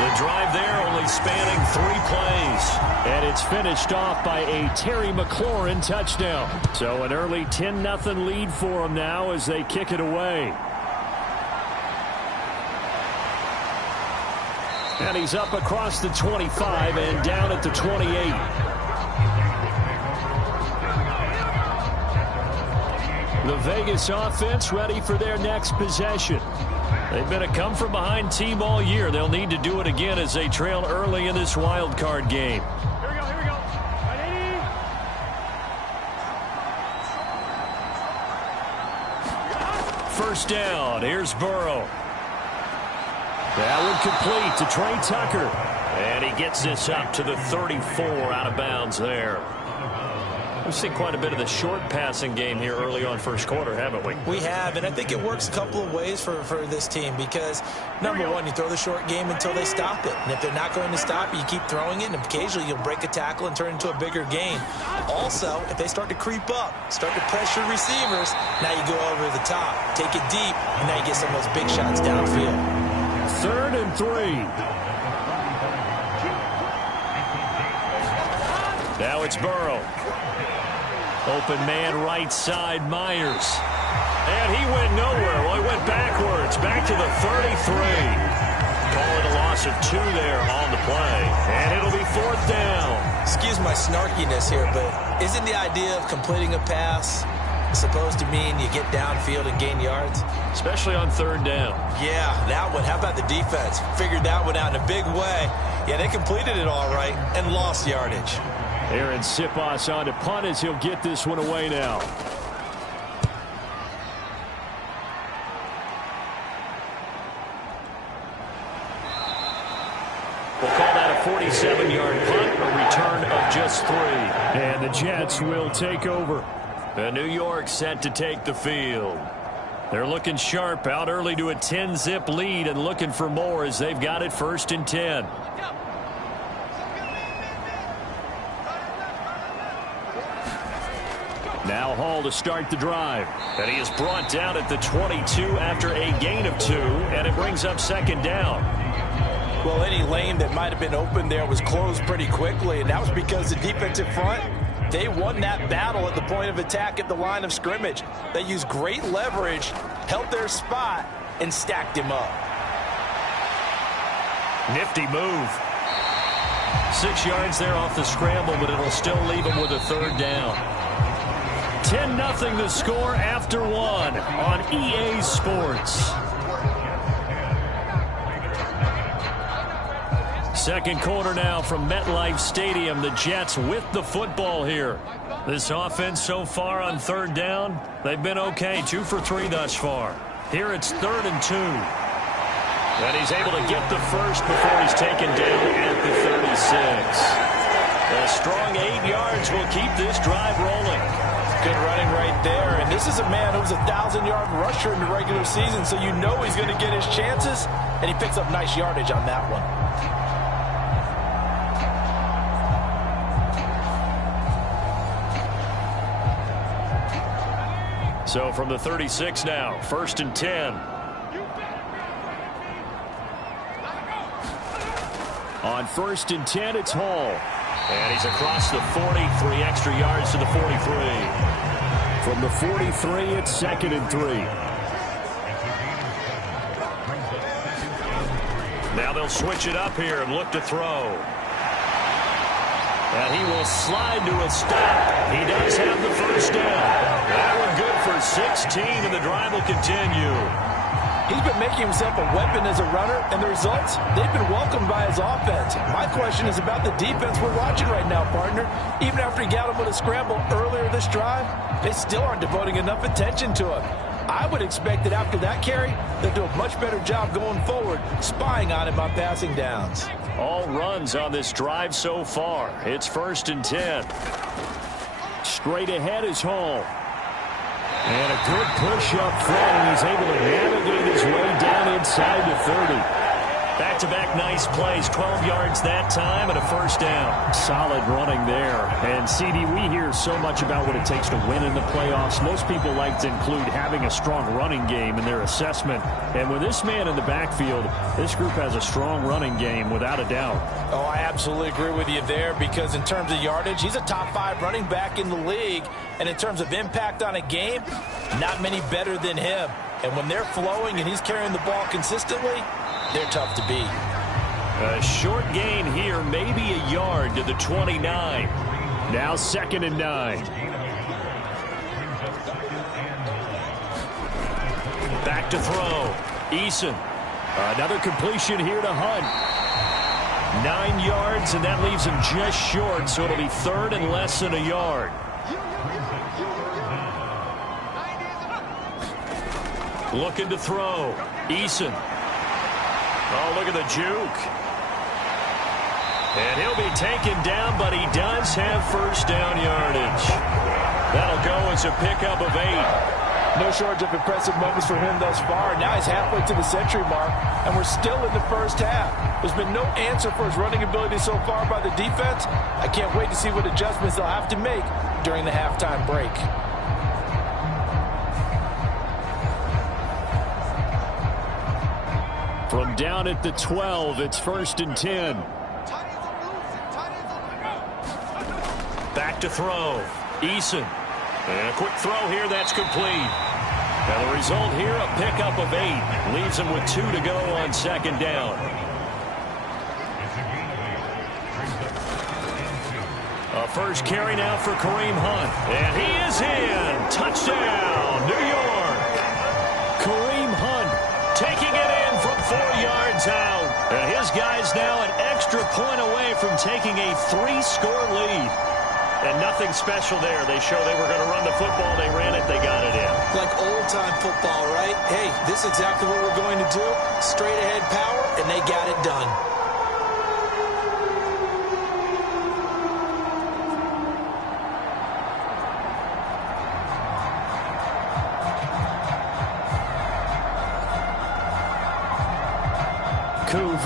The drive there only spanning 3 plays. And it's finished off by a Terry McLaurin touchdown. So an early 10-0 lead for them now as they kick it away. And he's up across the 25 and down at the 28. The Vegas offense ready for their next possession. They've been a come-from-behind team all year. They'll need to do it again as they trail early in this wild card game. Here we go, here we go. First down. Here's Burrow. That one complete to Trey Tucker. And he gets this up to the 34 out of bounds there. We've seen quite a bit of the short passing game here early on first quarter, haven't we? We have, and I think it works a couple of ways for this team because, number one, you throw the short game until they stop it. And if they're not going to stop it, you keep throwing it, and occasionally you'll break a tackle and turn it into a bigger gain. Also, if they start to creep up, start to pressure receivers, now you go over the top, take it deep, and now you get some of those big shots downfield. 3rd and 3. Now it's Burrow. Open man right side, Myers. And he went nowhere. Well, he went backwards, back to the 33. Call it a loss of 2 there on the play. And it'll be 4th down. Excuse my snarkiness here, but isn't the idea of completing a pass supposed to mean you get downfield and gain yards? Especially on 3rd down. Yeah, that one. How about the defense? Figured that one out in a big way. Yeah, they completed it all right and lost yardage. Aaron Siposs on to punt as he'll get this one away now. just 3. And the Jets will take over. And New York set to take the field. They're looking sharp, out early to a 10-zip lead and looking for more as they've got it 1st and 10. Now Hall to start the drive. And he is brought down at the 22 after a gain of 2, and it brings up 2nd down. Well, any lane that might have been open there was closed pretty quickly, and that was because the defensive front, they won that battle at the point of attack at the line of scrimmage. They used great leverage, held their spot, and stacked him up. Nifty move. 6 yards there off the scramble, but it'll still leave him with a 3rd down. 10-0 the score after 1 on EA Sports. Second quarter now from MetLife Stadium. The Jets with the football here. This offense so far on 3rd down, they've been okay. 2 for 3 thus far. Here it's 3rd and 2. And he's able to get the first before he's taken down at the 36. A strong 8 yards will keep this drive rolling. Good running right there. And this is a man who's a 1,000-yard rusher in the regular season, so you know he's going to get his chances. And he picks up nice yardage on that one. So from the 36 now, 1st and 10. On 1st and 10, it's Hall. And he's across the 40, 3 extra yards to the 43. From the 43, it's 2nd and 3. Now they'll switch it up here and look to throw. And he will slide to a stop. He does have the 1st down. That one good for 16, and the drive will continue. He's been making himself a weapon as a runner, and the results, they've been welcomed by his offense. My question is about the defense we're watching right now, partner. Even after he got him with a scramble earlier this drive, they still aren't devoting enough attention to him. I would expect that after that carry, they'll do a much better job going forward, spying on him on passing downs. All runs on this drive so far. It's 1st and 10. Straight ahead is Hall. And a good push up front, and he's able to navigate his way down inside the 30. Back-to-back nice plays, 12 yards that time and a 1st down. Solid running there. And, CD, we hear so much about what it takes to win in the playoffs. Most people like to include having a strong running game in their assessment. And with this man in the backfield, this group has a strong running game without a doubt. Oh, I absolutely agree with you there, because in terms of yardage, he's a top 5 running back in the league. And in terms of impact on a game, not many better than him. And when they're flowing and he's carrying the ball consistently, they're tough to beat. A short gain here, maybe a yard to the 29. Now 2nd and 9. Back to throw. Eason. Another completion here to Hunt. 9 yards, and that leaves him just short, so it'll be 3rd and less than a yard. Looking to throw. Eason. Oh, look at the juke. And he'll be taken down, but he does have 1st down yardage. That'll go as a pickup of 8. No shortage of impressive moments for him thus far. Now he's halfway to the century mark, and we're still in the 1st half. There's been no answer for his running ability so far by the defense. I can't wait to see what adjustments they'll have to make during the halftime break. From down at the 12, it's 1st and 10. Back to throw. Eason. And a quick throw here, that's complete. And the result here, a pickup of 8. Leaves him with 2 to go on 2nd down. A first carry now for Kareem Hunt. And he is in. Touchdown, New York. Kareem Hunt taking it in from 4 yards out. And his guys now an extra point away from taking a 3-score lead. And nothing special there. They show they were going to run the football. They ran it. They got it in. Like old-time football, right? Hey, this is exactly what we're going to do. Straight-ahead power, and they got it done.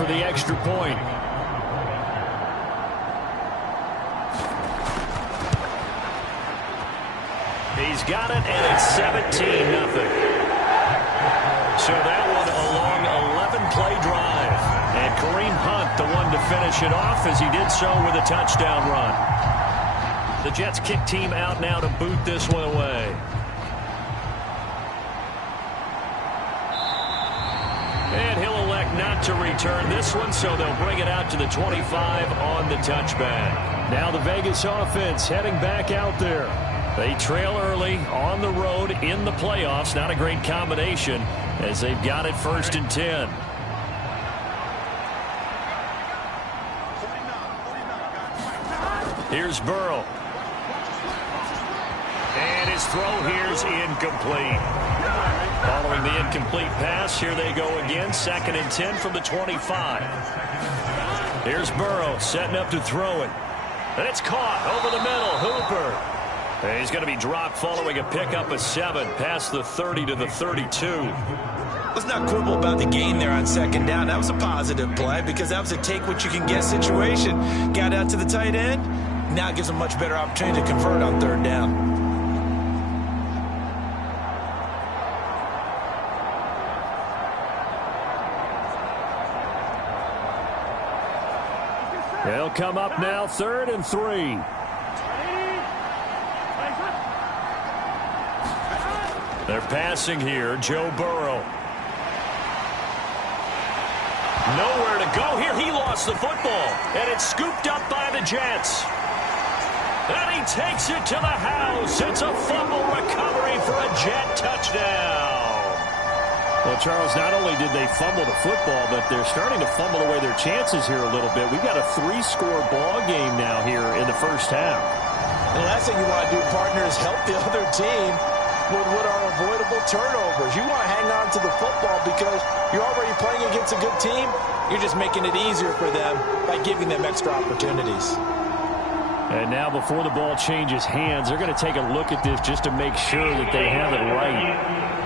for the extra point. He's got it, and it's 17-0. So that one a long 11-play drive. And Kareem Hunt, the one to finish it off, as he did so with a touchdown run. The Jets kick team out now to boot this one away. And he'll elect not to return this one, so they'll bring it out to the 25 on the touchback. Now the Vegas offense heading back out there. They trail early on the road in the playoffs. Not a great combination as they've got it 1st and 10. Here's Burrow. And his throw here's incomplete. Following the incomplete pass, here they go again. 2nd and 10 from the 25. Here's Burrow setting up to throw it. And it's caught over the middle. Hooper. And he's going to be dropped following a pickup of 7 past the 30 to the 32. Let's not quibble about the gain there on 2nd down. That was a positive play because that was a take-what-you-can-get situation. Got out to the tight end. Now it gives them a much better opportunity to convert on 3rd down. They'll come up now 3rd and 3. They're passing here. Joe Burrow. Nowhere to go here. He lost the football. And it's scooped up by the Jets. And he takes it to the house. It's a fumble recovery for a Jet touchdown. Well, Charles, not only did they fumble the football, but they're starting to fumble away their chances here a little bit. We've got a 3-score ball game now here in the first half. The last thing you want to do, partner, is help the other team with what are avoidable turnovers. You want to hang on to the football because you're already playing against a good team. You're just making it easier for them by giving them extra opportunities. And now before the ball changes hands, they're going to take a look at this just to make sure that they have it right.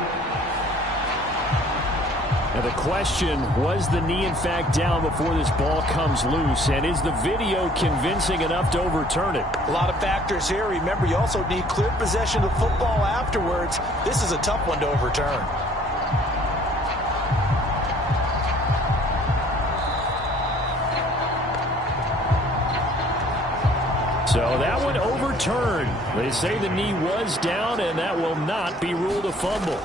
Now the question, was the knee in fact down before this ball comes loose? And is the video convincing enough to overturn it? A lot of factors here. Remember, you also need clear possession of football afterwards. This is a tough one to overturn. So that one overturned. They say the knee was down, and that will not be ruled a fumble.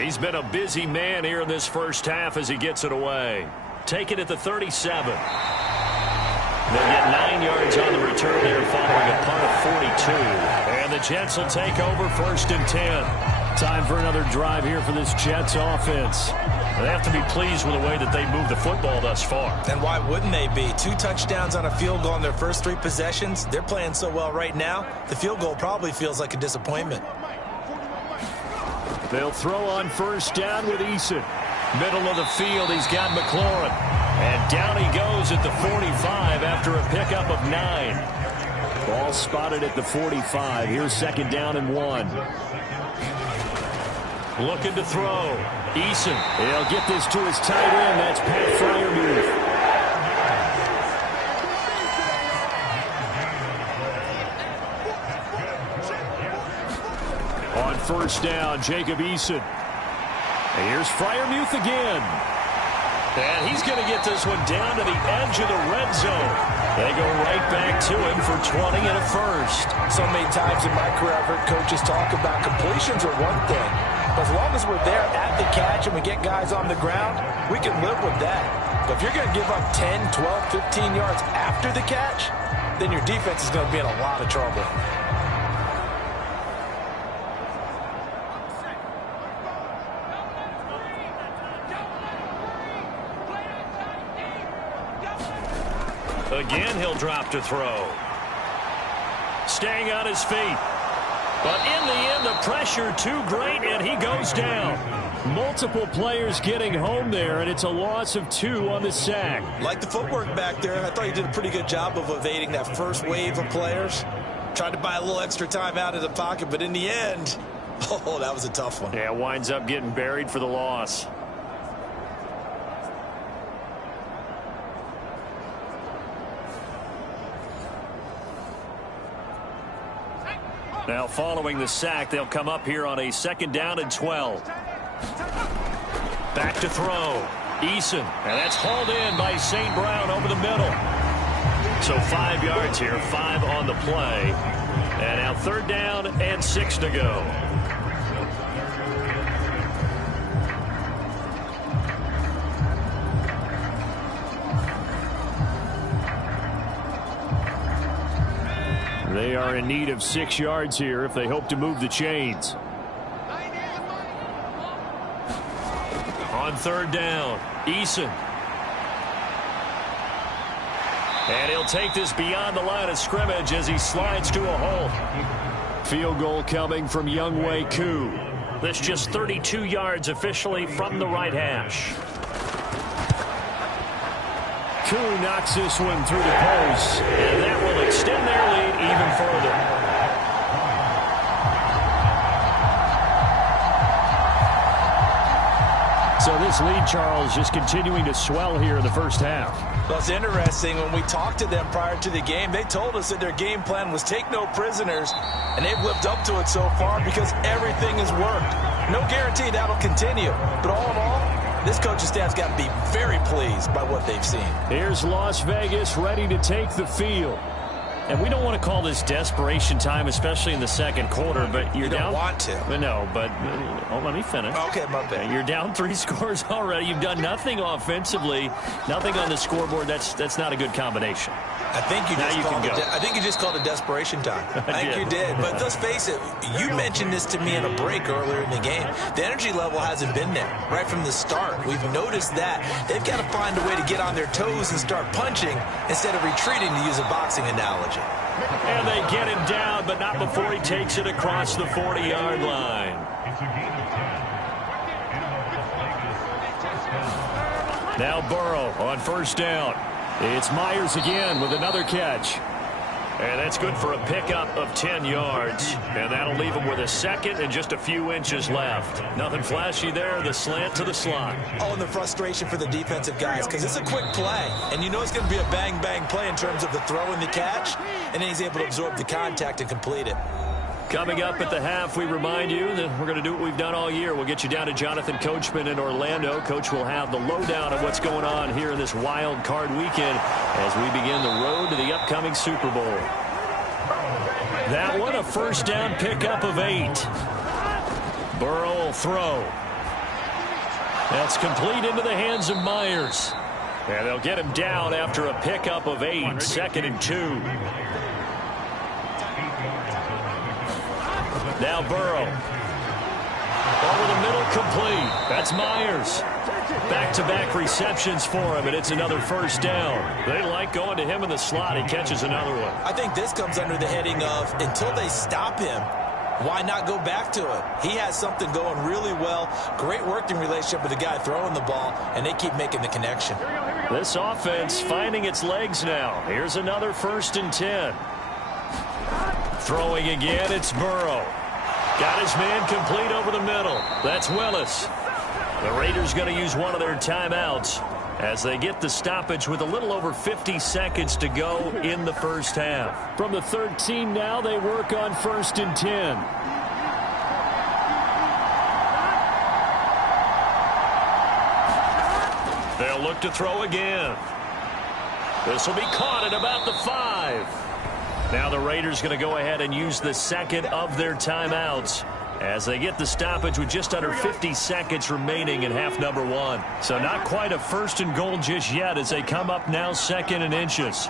He's been a busy man here in this first half as he gets it away. Take it at the 37. They'll get 9 yards on the return there following a punt of 42. And the Jets will take over 1st and 10. Time for another drive here for this Jets offense. They have to be pleased with the way that they moved the football thus far. And why wouldn't they be? 2 touchdowns on a field goal in their first 3 possessions. They're playing so well right now, the field goal probably feels like a disappointment. They'll throw on 1st down with Eason. Middle of the field, he's got McLaurin. And down he goes at the 45 after a pickup of 9. Ball spotted at the 45. Here's 2nd down and 1. Looking to throw. Eason. He'll get this to his tight end. That's Pat Freiermuth. On 1st down, Jacob Eason. And here's Freiermuth again. And he's going to get this one down to the edge of the red zone. They go right back to him for 20 and a first. So many times in my career, I've heard coaches talk about completions are one thing. But as long as we're there at the catch and we get guys on the ground, we can live with that. But if you're going to give up 10, 12, 15 yards after the catch, then your defense is going to be in a lot of trouble. Again, he'll drop to throw. Staying on his feet. But in the end, the pressure too great, and he goes down. Multiple players getting home there, and it's a loss of 2 on the sack. Like the footwork back there, I thought he did a pretty good job of evading that first wave of players. Tried to buy a little extra time out of the pocket, but in the end, oh, that was a tough one. Yeah, winds up getting buried for the loss. Now following the sack, they'll come up here on a 2nd down and 12. Back to throw. Eason. And that's hauled in by St. Brown over the middle. So 5 yards here, 5 on the play. And now 3rd down and 6 to go. They are in need of 6 yards here if they hope to move the chains. On 3rd down, Eason. And he'll take this beyond the line of scrimmage as he slides to a halt. Field goal coming from Younghoe Koo. This just 32 yards officially from the right hash. Koo knocks this one through the post, and that will extend their lead even further. So this lead, Charles, just continuing to swell here in the first half. Well, it's interesting. When we talked to them prior to the game, they told us that their game plan was take no prisoners, and they've lived up to it so far because everything has worked. No guarantee that'll continue, but all in all, this coaching staff's got to be very pleased by what they've seen. Here's Las Vegas ready to take the field. And we don't want to call this desperation time, especially in the second quarter, but you're down. You don't want to. No, but let me finish. Okay, my bad. You're down 3 scores already. You've done nothing offensively, nothing on the scoreboard. That's not a good combination. I think you just called it desperation time. I think you did. But let's face it, you mentioned this to me in a break earlier in the game. The energy level hasn't been there right from the start. We've noticed that. They've got to find a way to get on their toes and start punching instead of retreating, to use a boxing analogy. And they get him down, but not before he takes it across the 40-yard line. Now Burrow on 1st down. It's Myers again with another catch. And that's good for a pickup of 10 yards. And that'll leave him with a 2nd and just a few inches left. Nothing flashy there. The slant to the slot. Oh, and the frustration for the defensive guys, because it's a quick play. And you know it's going to be a bang-bang play in terms of the throw and the catch. And then he's able to absorb the contact and complete it. Coming up at the half, we remind you that we're going to do what we've done all year. We'll get you down to Jonathan Coachman in Orlando. Coach will have the lowdown of what's going on here in this wild card weekend as we begin the road to the upcoming Super Bowl. That one, a 1st down pickup of 8. Burrow will throw. That's complete into the hands of Myers. And they'll get him down after a pickup of 8, 2nd and 2. Now Burrow. Over the middle, complete. That's Myers. Back-to-back receptions for him, and it's another 1st down. They like going to him in the slot. He catches another one. I think this comes under the heading of, until they stop him, why not go back to it? He has something going really well. Great working relationship with the guy throwing the ball, and they keep making the connection. This offense finding its legs now. Here's another 1st and 10. Throwing again, it's Burrow. Got his man complete over the middle. That's Willis. The Raiders going to use one of their timeouts as they get the stoppage with a little over 50 seconds to go in the first half. From the 13 now, they work on 1st and 10. They'll look to throw again. This will be caught at about the 5. Now the Raiders going to go ahead and use the 2nd of their timeouts as they get the stoppage with just under 50 seconds remaining in half number 1. So not quite a 1st and goal just yet as they come up now 2nd and inches.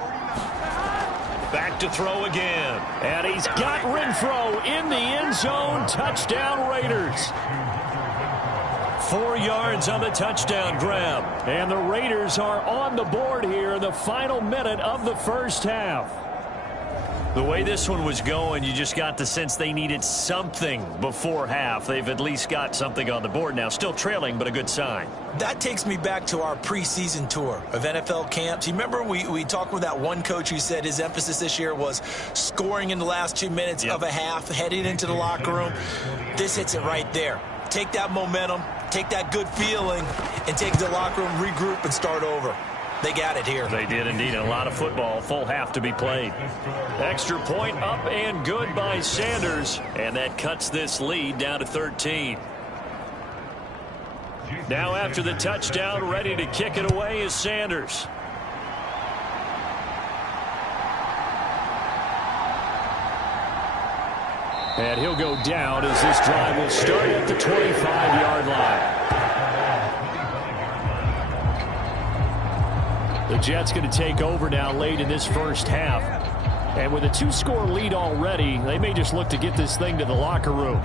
Back to throw again. And he's got Renfro in the end zone. Touchdown Raiders. 4 yards on the touchdown grab. And the Raiders are on the board here in the final minute of the first half. The way this one was going, you just got the sense they needed something before half. They've at least got something on the board now. Still trailing, but a good sign. That takes me back to our preseason tour of NFL camps. You remember we talked with that one coach who said his emphasis this year was scoring in the last 2 minutes of a half, heading into the locker room. This hits it right there. Take that momentum, take that good feeling, and take it to the locker room, regroup, and start over. They got it here. They did indeed. A lot of football. Full half to be played. Extra point up and good by Sanders. And that cuts this lead down to 13. Now after the touchdown, ready to kick it away is Sanders. And he'll go down as this drive will start at the 25-yard line. The Jets going to take over now late in this first half. And with a 2-score lead already, they may just look to get this thing to the locker room.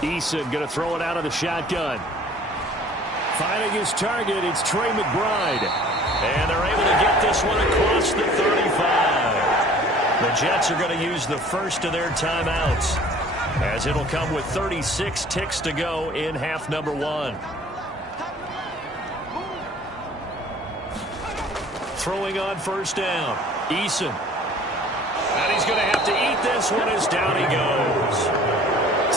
Eason going to throw it out of the shotgun. Finding his target, it's Trey McBride. And they're able to get this one across the 35. The Jets are going to use the first of their timeouts, as it'll come with 36 ticks to go in half number 1. Throwing on first down. Eason. And he's going to have to eat this one as down he goes.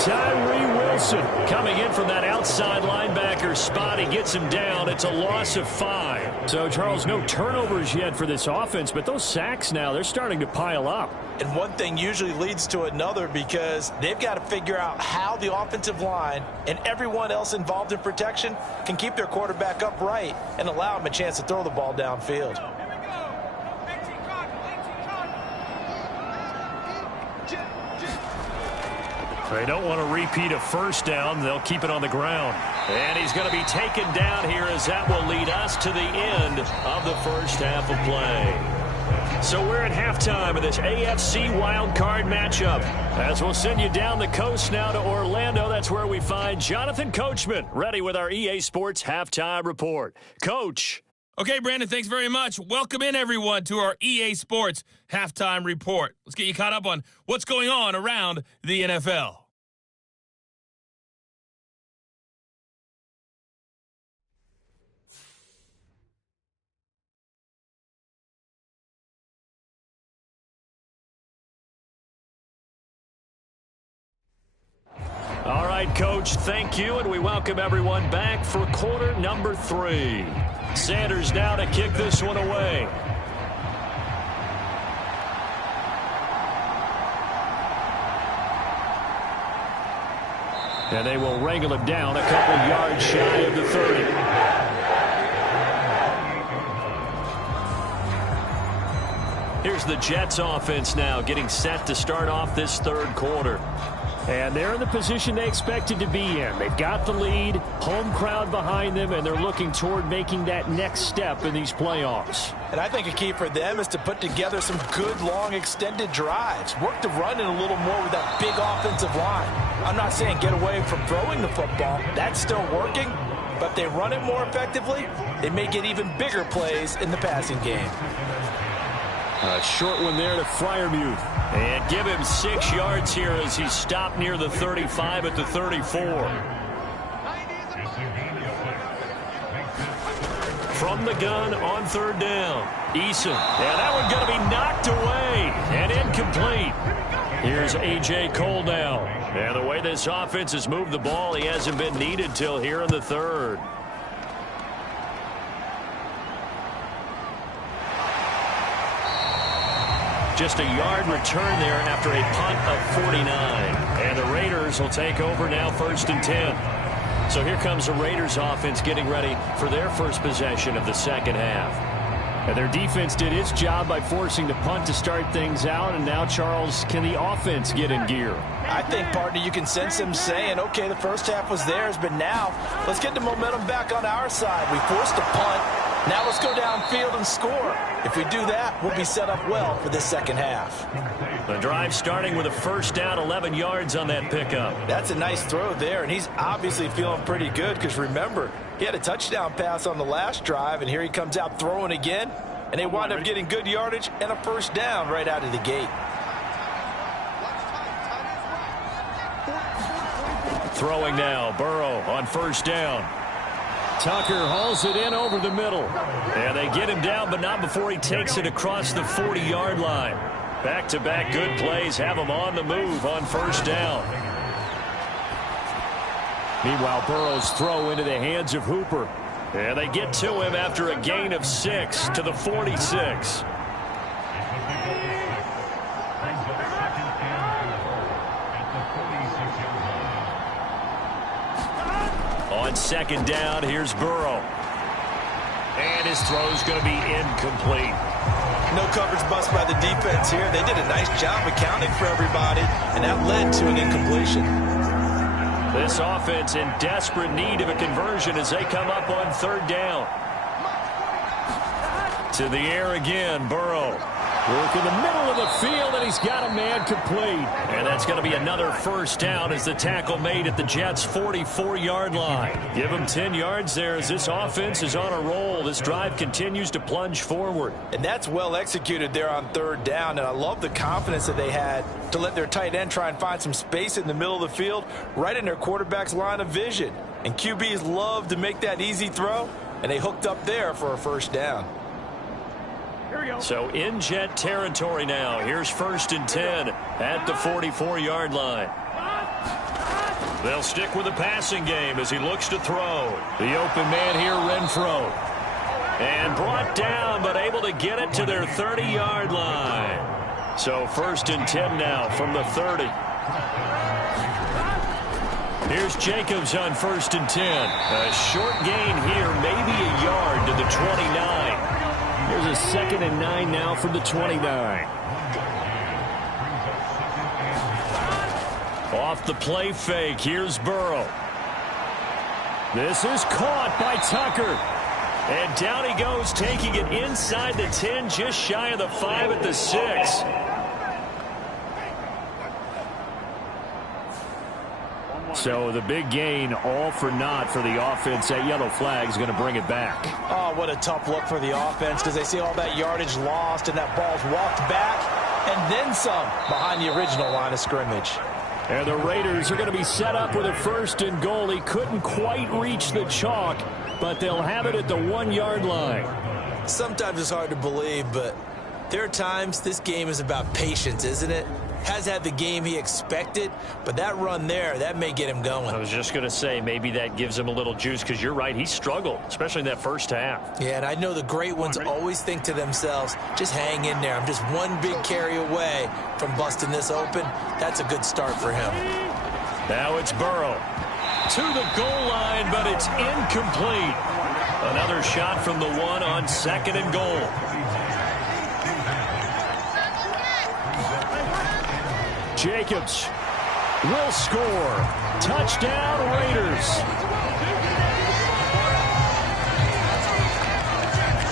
Tyree Wilson coming in from that outside linebacker spot. He gets him down. It's a loss of 5. So, Charles, no turnovers yet for this offense, but those sacks now, they're starting to pile up. And one thing usually leads to another because they've got to figure out how the offensive line and everyone else involved in protection can keep their quarterback upright and allow him a chance to throw the ball downfield. They don't want to repeat a first down. They'll keep it on the ground. And he's going to be taken down here as that will lead us to the end of the first half of play. So we're at halftime of this AFC wildcard matchup. As we'll send you down the coast now to Orlando, that's where we find Jonathan Coachman ready with our EA Sports Halftime Report. Coach. Okay, Brandon, thanks very much. Welcome in, everyone, to our EA Sports Halftime Report. Let's get you caught up on what's going on around the NFL. All right, Coach, thank you, and we welcome everyone back for quarter number 3. Sanders now to kick this one away. And they will wrangle him down a couple yards shy of the 30. Here's the Jets offense now getting set to start off this third quarter. And they're in the position they expected to be in. They've got the lead, home crowd behind them, and they're looking toward making that next step in these playoffs. And I think a key for them is to put together some good, long, extended drives. Work the run in a little more with that big offensive line. I'm not saying get away from throwing the football. That's still working. But if they run it more effectively, they may get even bigger plays in the passing game. A short one there to Freiermuth. And give him 6 yards here as he's stopped near the 35 at the 34. From the gun on third down. Eason. And that one going to be knocked away and incomplete. Here's A.J. Cole now. And the way this offense has moved the ball, he hasn't been needed till here in the third. Just a yard return there after a punt of 49. And the Raiders will take over now 1st and 10. So here comes the Raiders offense getting ready for their first possession of the second half. And their defense did its job by forcing the punt to start things out. And now, Charles, can the offense get in gear? I think, partner, you can sense him saying, okay, the first half was theirs, but now let's get the momentum back on our side. We forced a punt. Now let's go downfield and score. If we do that, we'll be set up well for this second half. The drive starting with a first down, 11 yards on that pickup. That's a nice throw there, and he's obviously feeling pretty good because, remember, he had a touchdown pass on the last drive, and here he comes out throwing again, and they wind up getting good yardage and a first down right out of the gate. Throwing now, Burrow on first down. Tucker hauls it in over the middle. And they get him down, but not before he takes it across the 40-yard line. Back-to-back good plays have them on the move on first down. Meanwhile, Burrow's throw into the hands of Hooper. And they get to him after a gain of 6 to the 46. On second down, here's Burrow. And his throw's going to be incomplete. No coverage bust by the defense here. They did a nice job accounting for everybody, and that led to an incompletion. This offense in desperate need of a conversion as they come up on third down. To the air again, Burrow. Work in the middle of the field, and he's got a man complete. And that's going to be another first down as the tackle made at the Jets' 44-yard line. Give them 10 yards there as this offense is on a roll. This drive continues to plunge forward. And that's well executed there on third down. And I love the confidence that they had to let their tight end try and find some space in the middle of the field, right in their quarterback's line of vision. And QBs love to make that easy throw, and they hooked up there for a first down. So in Jet territory now. Here's 1st and 10 at the 44-yard line. They'll stick with the passing game as he looks to throw. The open man here, Renfro. And brought down, but able to get it to their 30-yard line. So 1st and 10 now from the 30. Here's Jacobs on 1st and 10. A short gain here, maybe a yard to the 29. Here's a 2nd and 9 now from the 29. Off the play fake, here's Burrow. This is caught by Tucker. And down he goes, taking it inside the 10, just shy of the 5 at the 6. So the big gain, all for naught for the offense. That yellow flag is going to bring it back. Oh, what a tough look for the offense because they see all that yardage lost and that ball's walked back and then some behind the original line of scrimmage. And the Raiders are going to be set up with a 1st and goal. He couldn't quite reach the chalk, but they'll have it at the 1-yard line. Sometimes it's hard to believe, but there are times this game is about patience, isn't it? Has had the game he expected, but that run there, that may get him going. I was just going to say, maybe that gives him a little juice because you're right, he struggled, especially in that first half. Yeah, and I know the great ones always think to themselves, just hang in there. I'm just one big carry away from busting this open. That's a good start for him. Now it's Burrow. To the goal line, but it's incomplete. Another shot from the 1 on 2nd and goal. Jacobs will score. Touchdown, Raiders.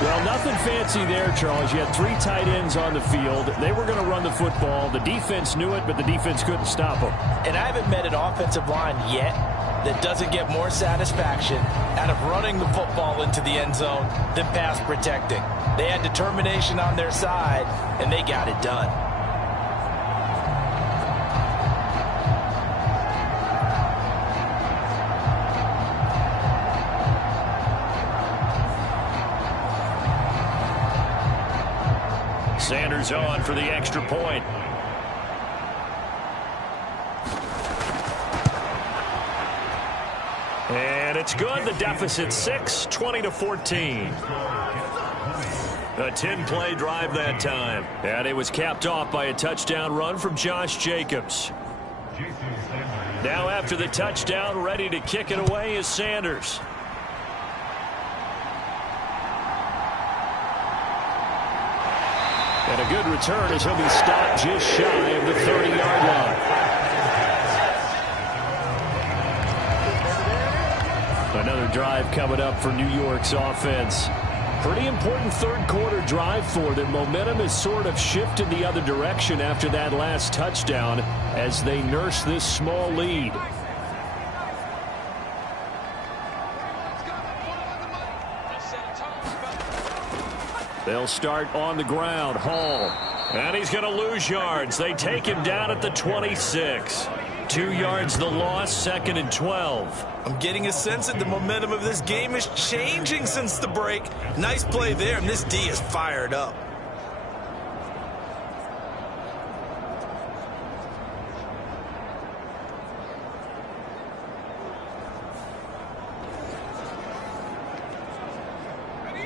Well, nothing fancy there, Charles. You had 3 tight ends on the field. They were going to run the football. The defense knew it, but the defense couldn't stop them. And I haven't met an offensive line yet that doesn't get more satisfaction out of running the football into the end zone than pass protecting. They had determination on their side, and they got it done. Sanders on for the extra point. And it's good. The deficit 6, 20-14. A 10-play drive that time. And it was capped off by a touchdown run from Josh Jacobs. Now after the touchdown, ready to kick it away is Sanders. And a good return as he'll be stopped just shy of the 30-yard line. Another drive coming up for New York's offense. Pretty important third-quarter drive for them. Momentum has sort of shifted the other direction after that last touchdown as they nurse this small lead. They'll start on the ground. Hall. And he's going to lose yards. They take him down at the 26. 2 yards the loss, 2nd and 12. I'm getting a sense that the momentum of this game is changing since the break. Nice play there, and this D is fired up.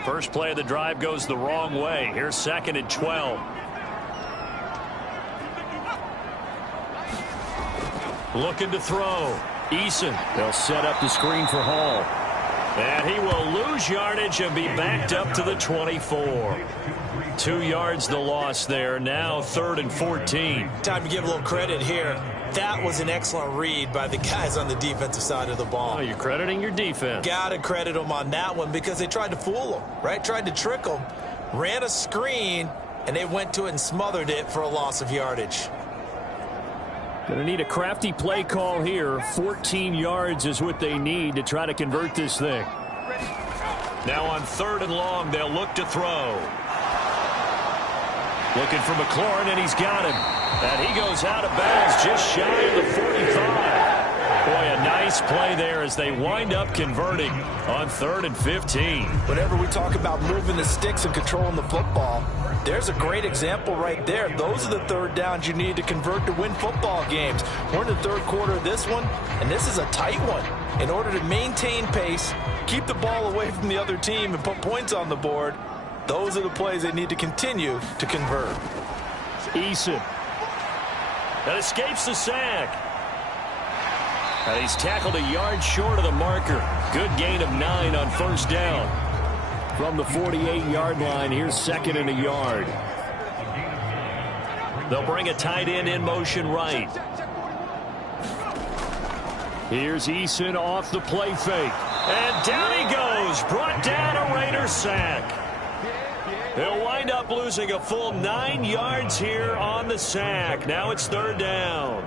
First play of the drive goes the wrong way. Here's 2nd and 12. Looking to throw. Eason. They'll set up the screen for Hall. And he will lose yardage and be backed up to the 24. 2 yards the loss there. Now 3rd and 14. Time to give a little credit here. That was an excellent read by the guys on the defensive side of the ball. Oh, you're crediting your defense. Got to credit them on that one because they tried to fool them, right? Tried to trick them. Ran a screen, and they went to it and smothered it for a loss of yardage. Going to need a crafty play call here. 14 yards is what they need to try to convert this thing. Now on 3rd and long, they'll look to throw. Looking for McLaurin, and he's got him. And he goes out of bounds just shy of the 45. Boy, a nice play there as they wind up converting on 3rd and 15. Whenever we talk about moving the sticks and controlling the football, there's a great example right there. Those are the 3rd downs you need to convert to win football games. We're in the 3rd quarter of this one, and this is a tight one. In order to maintain pace, keep the ball away from the other team, and put points on the board, those are the plays they need to continue to convert. Eason. That escapes the sack. And he's tackled a yard short of the marker. Good gain of 9 on 1st down. From the 48-yard line, here's 2nd and a yard. They'll bring a tight end in motion right. Here's Eason off the play fake. And down he goes. Brought down a Raider sack. He'll wind up losing a full 9 yards here on the sack. Now it's 3rd down.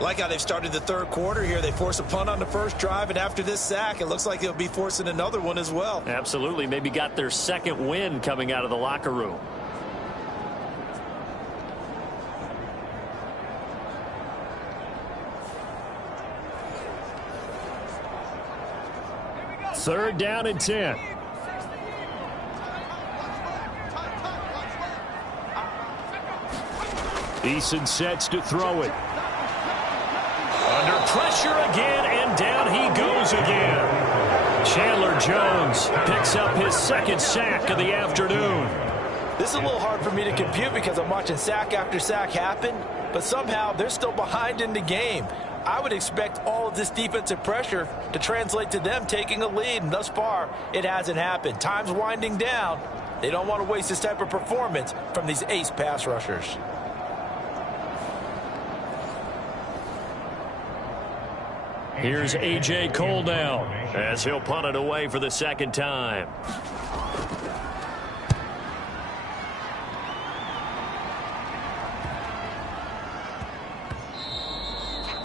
Like how they've started the 3rd quarter here. They force a punt on the first drive, and after this sack, it looks like they'll be forcing another one as well. Absolutely. Maybe got their 2nd win coming out of the locker room. Third down and 10. Eason sets to throw it. Under pressure again, and down he goes again. Chandler Jones picks up his 2nd sack of the afternoon. This is a little hard for me to compute because I'm watching sack after sack happen, but somehow they're still behind in the game. I would expect all of this defensive pressure to translate to them taking a lead, and thus far, it hasn't happened. Time's winding down. They don't want to waste this type of performance from these ace pass rushers. Here's A.J. Cole now as he'll punt it away for the 2nd time.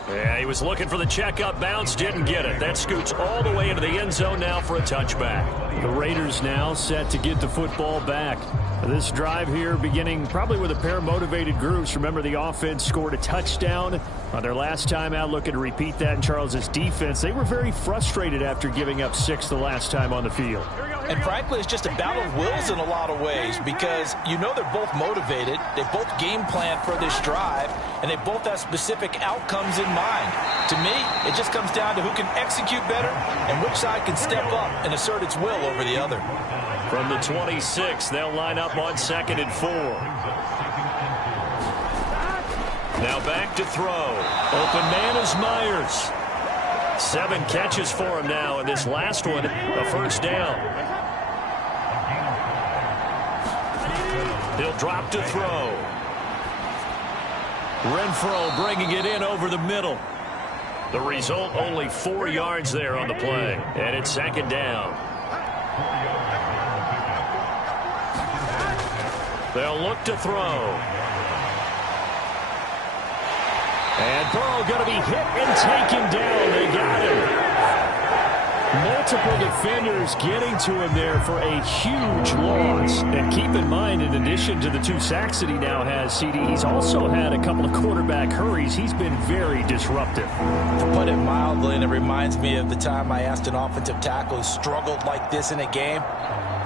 Yeah, he was looking for the checkup bounce, didn't get it. That scoots all the way into the end zone now for a touchback. The Raiders now set to get the football back. This drive here beginning probably with a pair of motivated groups. Remember, the offense scored a touchdown on their last time out. Looking to repeat that in Charles's defense. They were very frustrated after giving up 6 the last time on the field. And frankly, it's just a battle of wills in a lot of ways because you know they're both motivated. They both game plan for this drive, and they both have specific outcomes in mind. To me, it just comes down to who can execute better and which side can step up and assert its will over the other. From the 26, they'll line up on 2nd and 4. Now back to throw. Open man is Myers. 7 catches for him now, and this last one, a 1st down. He'll drop to throw. Renfro bringing it in over the middle. The result, only 4 yards there on the play, and it's 2nd down. They'll look to throw. And Burrow going to be hit and taken down. They got him. Multiple defenders getting to him there for a huge loss. And keep in mind, in addition to the 2 sacks that he now has, CD, he's also had a couple of quarterback hurries. He's been very disruptive. To put it mildly, and it reminds me of the time I asked an offensive tackle who struggled like this in a game.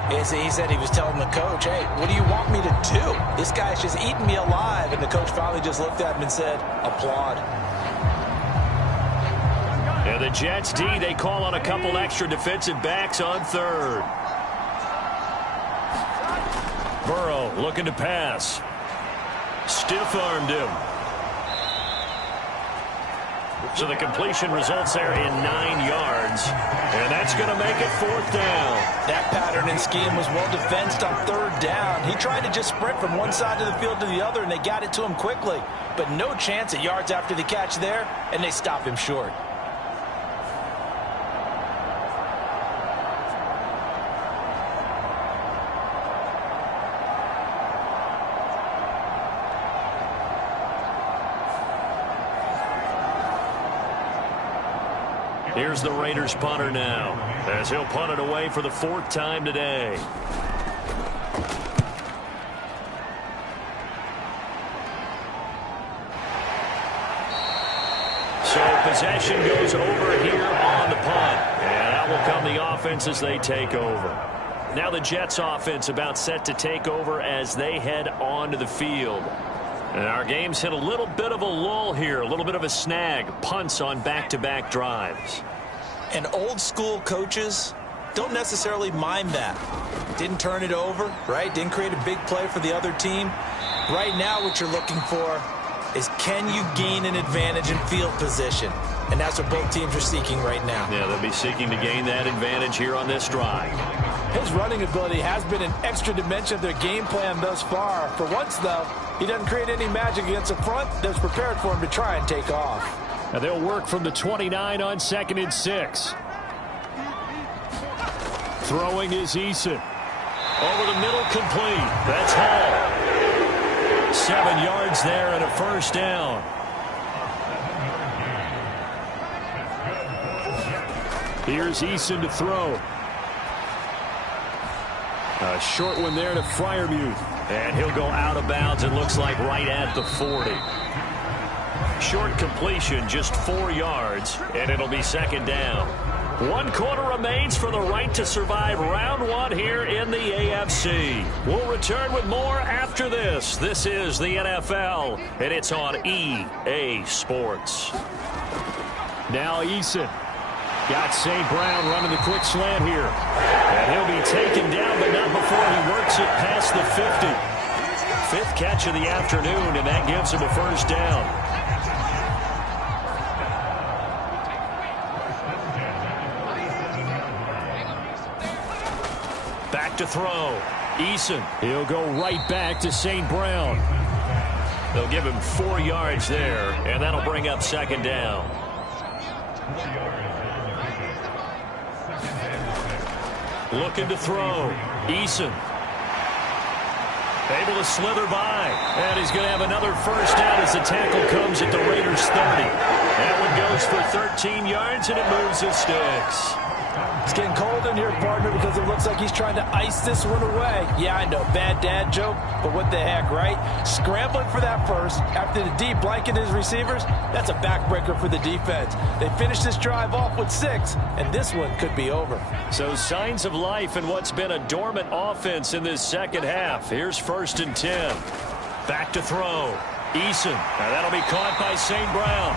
He said he was telling the coach, hey, what do you want me to do? This guy's just eating me alive. And the coach finally just looked at him and said, applaud. And the Jets D, they call on a couple extra defensive backs on 3rd. Burrow looking to pass. Stiff-armed him. So the completion results there in 9 yards. And that's going to make it 4th down. That pattern and scheme was well defensed on 3rd down. He tried to just sprint from one side of the field to the other, and they got it to him quickly. But no chance at yards after the catch there, and they stop him short. Here's the Raiders punter now, as he'll punt it away for the 4th time today. So possession goes over here on the punt, and out will come the offense as they take over. Now the Jets offense about set to take over as they head onto the field. And our game's hit a little bit of a lull here, a little bit of a snag, punts on back-to-back drives. And old-school coaches don't necessarily mind that. Didn't turn it over, right? Didn't create a big play for the other team. Right now what you're looking for is, can you gain an advantage in field position? And that's what both teams are seeking right now. Yeah, they'll be seeking to gain that advantage here on this drive. His running ability has been an extra dimension of their game plan thus far. For once, though, he doesn't create any magic against the front that's prepared for him to try and take off. And they'll work from the 29 on 2nd and 6. Throwing is Eason. Over the middle, complete. That's Hall. 7 yards there and a 1st down. Here's Eason to throw. A short one there to Freiermuth. And he'll go out of bounds, it looks like right at the 40. Short completion, just 4 yards, and it'll be 2nd down. 1 quarter remains for the right to survive round 1 here in the AFC. We'll return with more after this. This is the NFL, and it's on EA Sports. Now Eason. Got St. Brown running the quick slant here. And he'll be taken down, but not before he works it past the 50. 5th catch of the afternoon, and that gives him a 1st down. Back to throw. Eason. He'll go right back to St. Brown. They'll give him 4 yards there, and that'll bring up 2nd down. Looking to throw. Eason. Able to slither by. And he's going to have another 1st down as the tackle comes at the Raiders' 30. That one goes for 13 yards, and it moves his sticks. It's getting cold in here, partner, because it looks like he's trying to ice this one away. Yeah, I know, bad dad joke, but what the heck, right? Scrambling for that first after the D blanket his receivers, that's a backbreaker for the defense. They finished this drive off with 6, and this one could be over. So signs of life in what's been a dormant offense in this 2nd half. Here's 1st and 10. Back to throw. Eason. Now that'll be caught by St. Brown.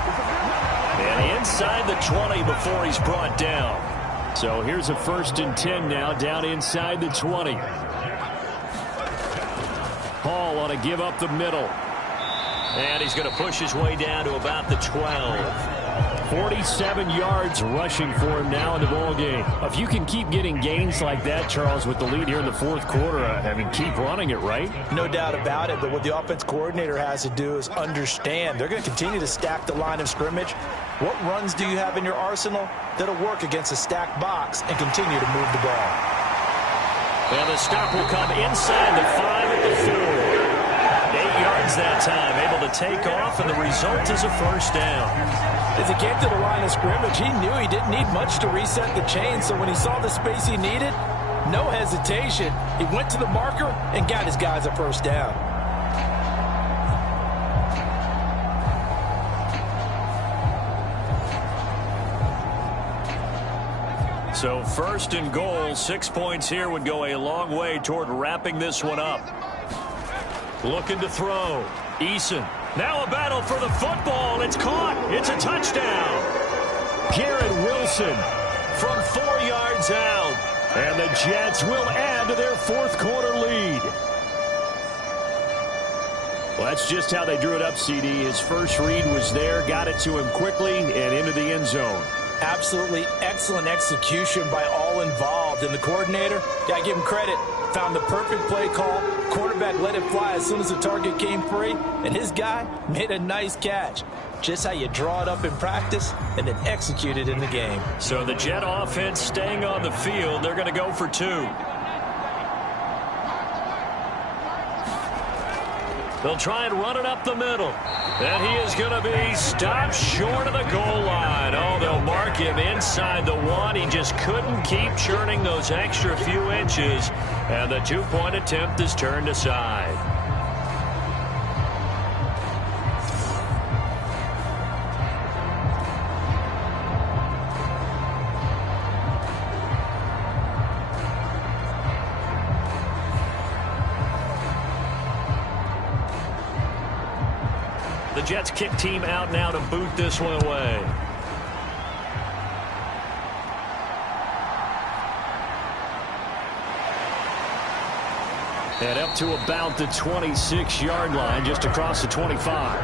And inside the 20 before he's brought down. So here's a 1st and 10 now down inside the 20. Hall on a give up the middle. And he's going to push his way down to about the 12. 47 yards rushing for him now in the ball game. If you can keep getting gains like that, Charles, with the lead here in the 4th quarter, I mean, keep running it, right? No doubt about it, but what the offense coordinator has to do is understand. They're going to continue to stack the line of scrimmage. What runs do you have in your arsenal that'll work against a stacked box and continue to move the ball? And the stop will come inside the 5 at the 4. 8 yards that time, able to take off, and the result is a 1st down. As he came to the line of scrimmage, he knew he didn't need much to reset the chain, so when he saw the space he needed, no hesitation. He went to the marker and got his guys a 1st down. So 1st and goal, 6 points here would go a long way toward wrapping this one up. Looking to throw. Eason. Now a battle for the football. It's caught. It's a touchdown. Garrett Wilson from 4 yards out. And the Jets will add to their 4th quarter lead. Well, that's just how they drew it up, CD. His first read was there, got it to him quickly, and into the end zone. Absolutely excellent execution by all involved. And the coordinator, got to give him credit, found the perfect play call. Quarterback let it fly as soon as the target came free, and his guy made a nice catch. Just how you draw it up in practice and then execute it in the game. So the Jet offense staying on the field. They're going to go for 2. They'll try and run it up the middle. And he is going to be stopped short of the goal line. Oh, they'll mark him inside the 1. He just couldn't keep churning those extra few inches. And the 2-point attempt is turned aside. The Jets kick team out now to boot this one away. And up to about the 26-yard line, just across the 25.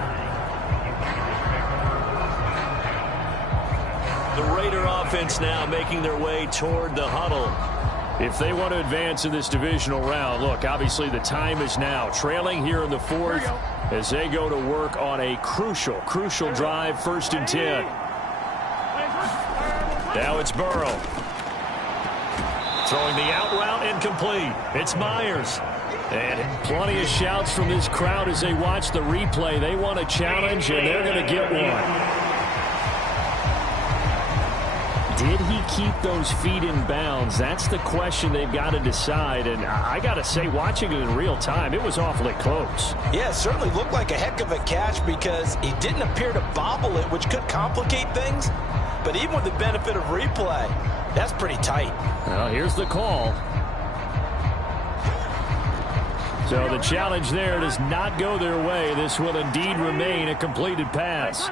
The Raider offense now making their way toward the huddle. If they want to advance in this divisional round, look, obviously the time is now. Trailing here in the 4th as they go to work on a crucial drive, 1st and 10. Now it's Burrow. Throwing the out route incomplete. It's Myers. And plenty of shouts from this crowd as they watch the replay. They want a challenge, and they're going to get one. Did he keep those feet in bounds? That's the question they've got to decide. And I got to say, watching it in real time, it was awfully close. Yeah, it certainly looked like a heck of a catch because he didn't appear to bobble it, which could complicate things. But even with the benefit of replay, that's pretty tight. Well, here's the call. So the challenge there does not go their way. This will indeed remain a completed pass.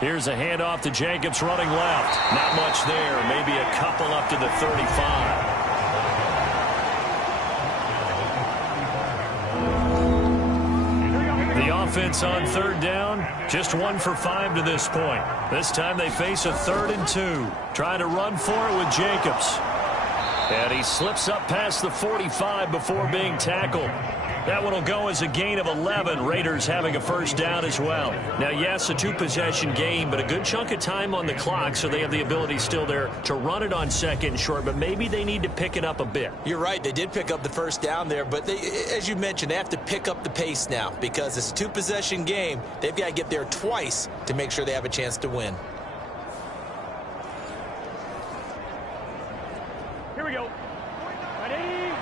Here's a handoff to Jacobs running left. Not much there. Maybe a couple up to the 35. The offense on 3rd down, just 1 for 5 to this point. This time they face a 3rd and 2. Trying to run for it with Jacobs. And he slips up past the 45 before being tackled. That one will go as a gain of 11. Raiders having a 1st down as well. Now, yes, a 2-possession game, but a good chunk of time on the clock, so they have the ability still there to run it on 2nd and short, but maybe they need to pick it up a bit. You're right. They did pick up the 1st down there, but they, as you mentioned, they have to pick up the pace now because it's a 2-possession game. They've got to get there twice to make sure they have a chance to win. Here we go. Ready?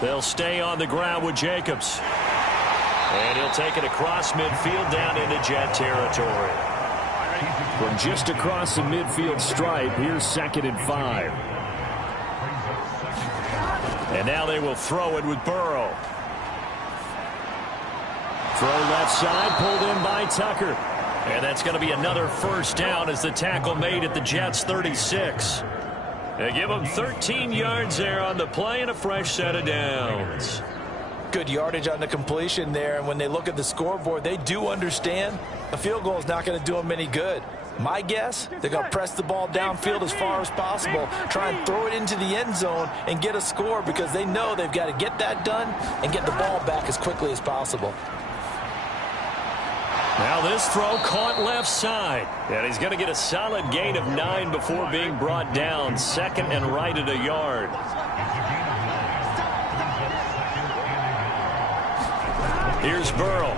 They'll stay on the ground with Jacobs. And he'll take it across midfield down into Jet territory. From just across the midfield stripe, here's 2nd and 5. And now they will throw it with Burrow. Throw left side, pulled in by Tucker. And that's going to be another 1st down as the tackle made at the Jets' 36. They give them 13 yards there on the play and a fresh set of downs. Good yardage on the completion there, and when they look at the scoreboard, they do understand a field goal is not going to do them any good. My guess, they're going to press the ball downfield as far as possible, try and throw it into the end zone and get a score because they know they've got to get that done and get the ball back as quickly as possible. Now this throw caught left side. And he's going to get a solid gain of 9 before being brought down. 2nd and right at a yard. Here's Burrow.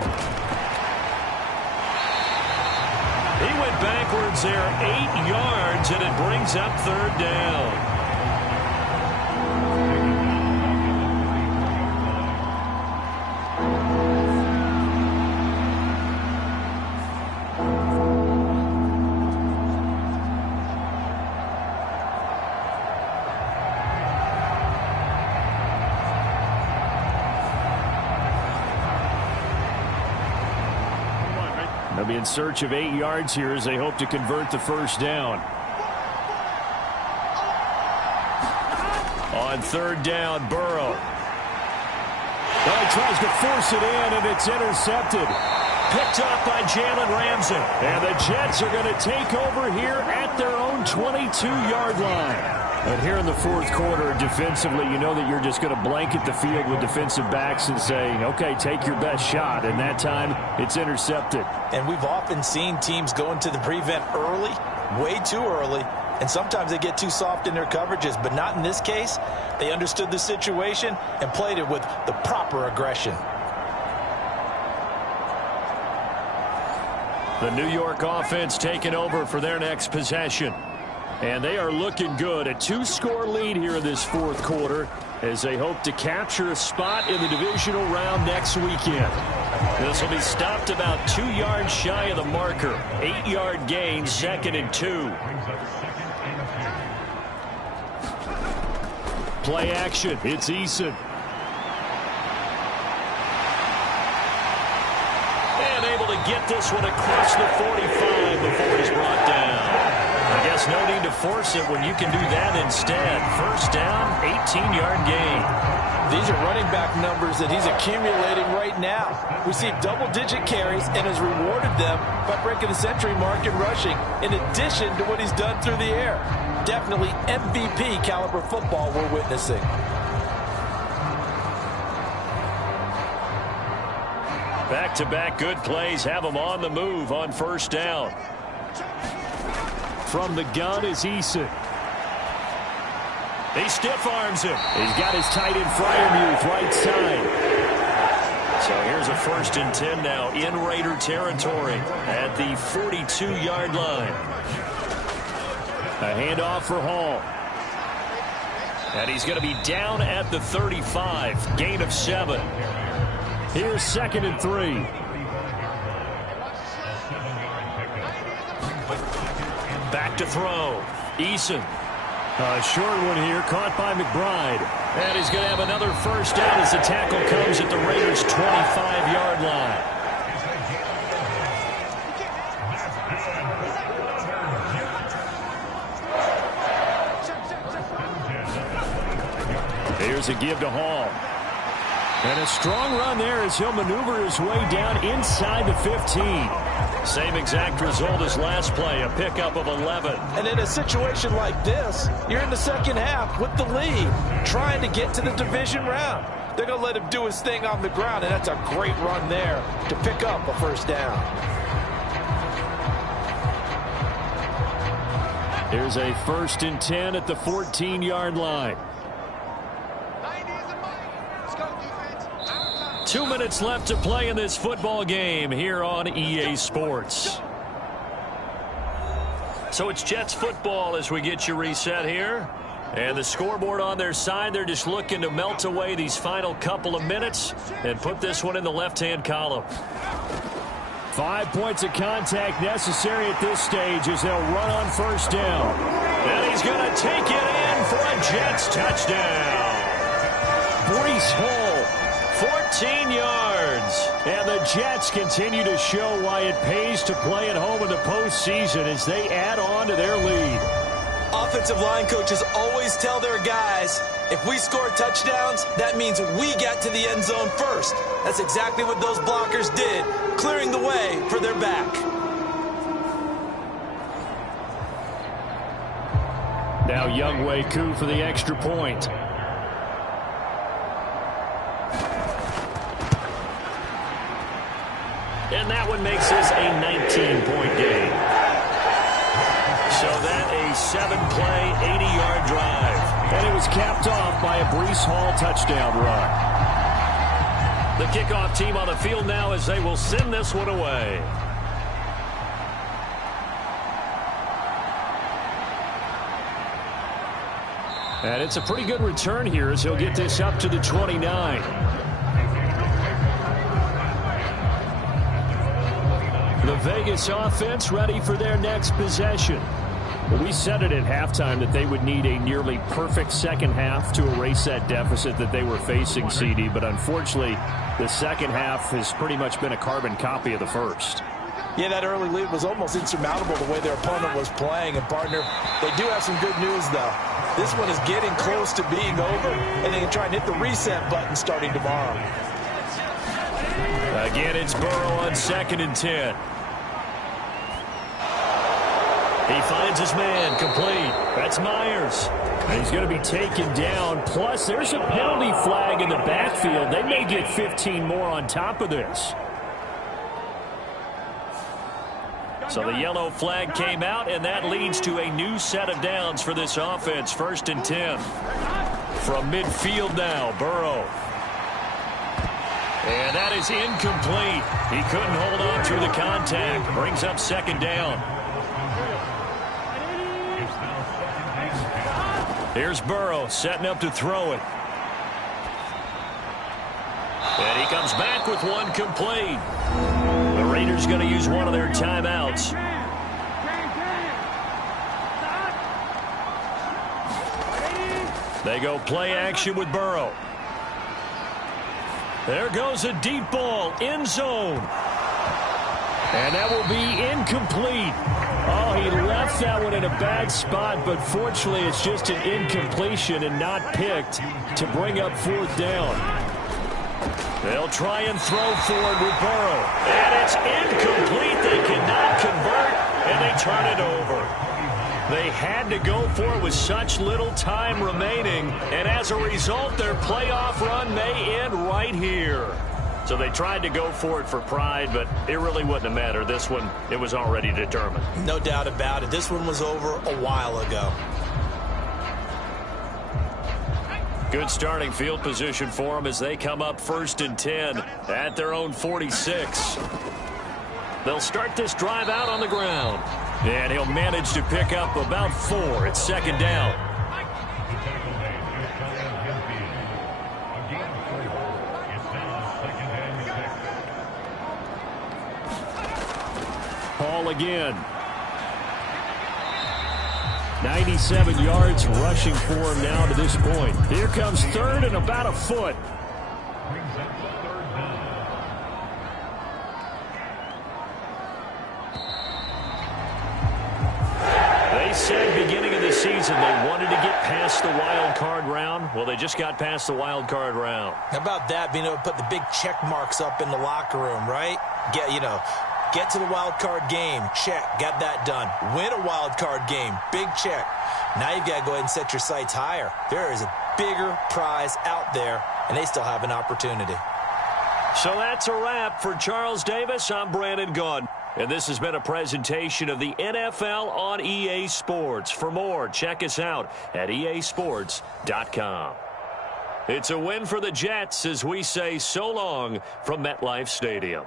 He went backwards there 8 yards, and it brings up 3rd down. They'll be in search of 8 yards here as they hope to convert the 1st down. On third down, Burrow. Well, he tries to force it in, and it's intercepted. Picked up by Jalen Ramsey. And the Jets are going to take over here at their own 22-yard line. But here in the fourth quarter, defensively, you know that you're just going to blanket the field with defensive backs and say, okay, take your best shot. And that time, it's intercepted. And we've often seen teams go into the prevent early, way too early, and sometimes they get too soft in their coverages. But not in this case. They understood the situation and played it with the proper aggression. The New York offense taking over for their next possession. And they are looking good. A 2-score lead here in this fourth quarter as they hope to capture a spot in the divisional round next weekend. This will be stopped about 2 yards shy of the marker. 8-yard gain, 2nd and 2. Play action. It's Eason. And able to get this one across the 45 before he's brought down. I guess no need to force it when you can do that instead. First down, 18-yard gain. These are running back numbers that he's accumulating right now. Received double-digit carries and has rewarded them by breaking the century mark in rushing, in addition to what he's done through the air. Definitely MVP caliber football we're witnessing. Back-to-back good plays have him on the move on first down. From the gun is Eason. He stiff-arms him. He's got his tight end Freiermuth right side. So here's a 1st and 10 now in Raider territory at the 42-yard line. A handoff for Hall. And he's going to be down at the 35. Gain of 7. Here's 2nd and 3. Back to throw. Eason. A short one here, caught by McBride. And he's going to have another first down as the tackle comes at the Raiders' 25-yard line. Here's a give to Hall. And a strong run there as he'll maneuver his way down inside the 15. Same exact result as last play, a pickup of 11. And in a situation like this, you're in the second half with the lead, trying to get to the division round. They're going to let him do his thing on the ground, and that's a great run there to pick up a first down. Here's a 1st and 10 at the 14-yard line. 2 minutes left to play in this football game here on EA Sports. So it's Jets football as we get you reset here. And the scoreboard on their side, they're just looking to melt away these final couple of minutes and put this one in the left-hand column. 5 points of contact necessary at this stage as they'll run on first down. And he's going to take it in for a Jets touchdown. Breece Hall, 14 yards. And the Jets continue to show why it pays to play at home in the postseason as they add on to their lead. Offensive line coaches always tell their guys, if we score touchdowns, that means we get to the end zone first. That's exactly what those blockers did, clearing the way for their back. Now Younghoe Koo for the extra point. And that one makes this a 19-point game. So that a 7-play, 80-yard drive. And it was capped off by a Breece Hall touchdown run. The kickoff team on the field now as they will send this one away. And it's a pretty good return here as he'll get this up to the 29. The Vegas offense ready for their next possession. Well, we said it at halftime that they would need a nearly perfect second half to erase that deficit that they were facing, CD. But unfortunately, the second half has pretty much been a carbon copy of the first. Yeah, that early lead was almost insurmountable the way their opponent was playing. And, partner, they do have some good news, though. This one is getting close to being over, and they can try and hit the reset button starting tomorrow. Again, it's Burrow on 2nd and 10. He finds his man, complete. That's Myers. And he's going to be taken down. Plus, there's a penalty flag in the backfield. They may get 15 more on top of this. So the yellow flag came out, and that leads to a new set of downs for this offense. 1st and 10. From midfield now, Burrow. And that is incomplete. He couldn't hold on through the contact. Brings up 2nd down. Here's Burrow setting up to throw it. And he comes back with one complete. The Raiders going to use one of their timeouts. They go play action with Burrow. There goes a deep ball, end zone. And that will be incomplete. Oh, he left that one in a bad spot, but fortunately it's just an incompletion and not picked to bring up 4th down. They'll try and throw forward with Burrow. And it's incomplete. They cannot convert, and they turn it over. They had to go for it with such little time remaining, and as a result, their playoff run may end right here. So they tried to go for it for pride, but it really wouldn't have mattered. This one, it was already determined. No doubt about it. This one was over a while ago. Good starting field position for them as they come up 1st and 10 at their own 46. They'll start this drive out on the ground. And he'll manage to pick up about 4. It's 2nd down. Paul again. 97 yards rushing for him now to this point. Here comes 3rd and about a foot. They said beginning of the season they wanted to get past the wild card round. Well, they just got past the wild card round. How about that, being able to put the big check marks up in the locker room, right? Get to the wild card game, check, got that done. Win a wild card game, big check. Now you've got to go ahead and set your sights higher. There is a bigger prize out there, and they still have an opportunity. So that's a wrap for Charles Davis. I'm Brandon Gaudin. And this has been a presentation of the NFL on EA Sports. For more, check us out at easports.com. It's a win for the Jets as we say so long from MetLife Stadium.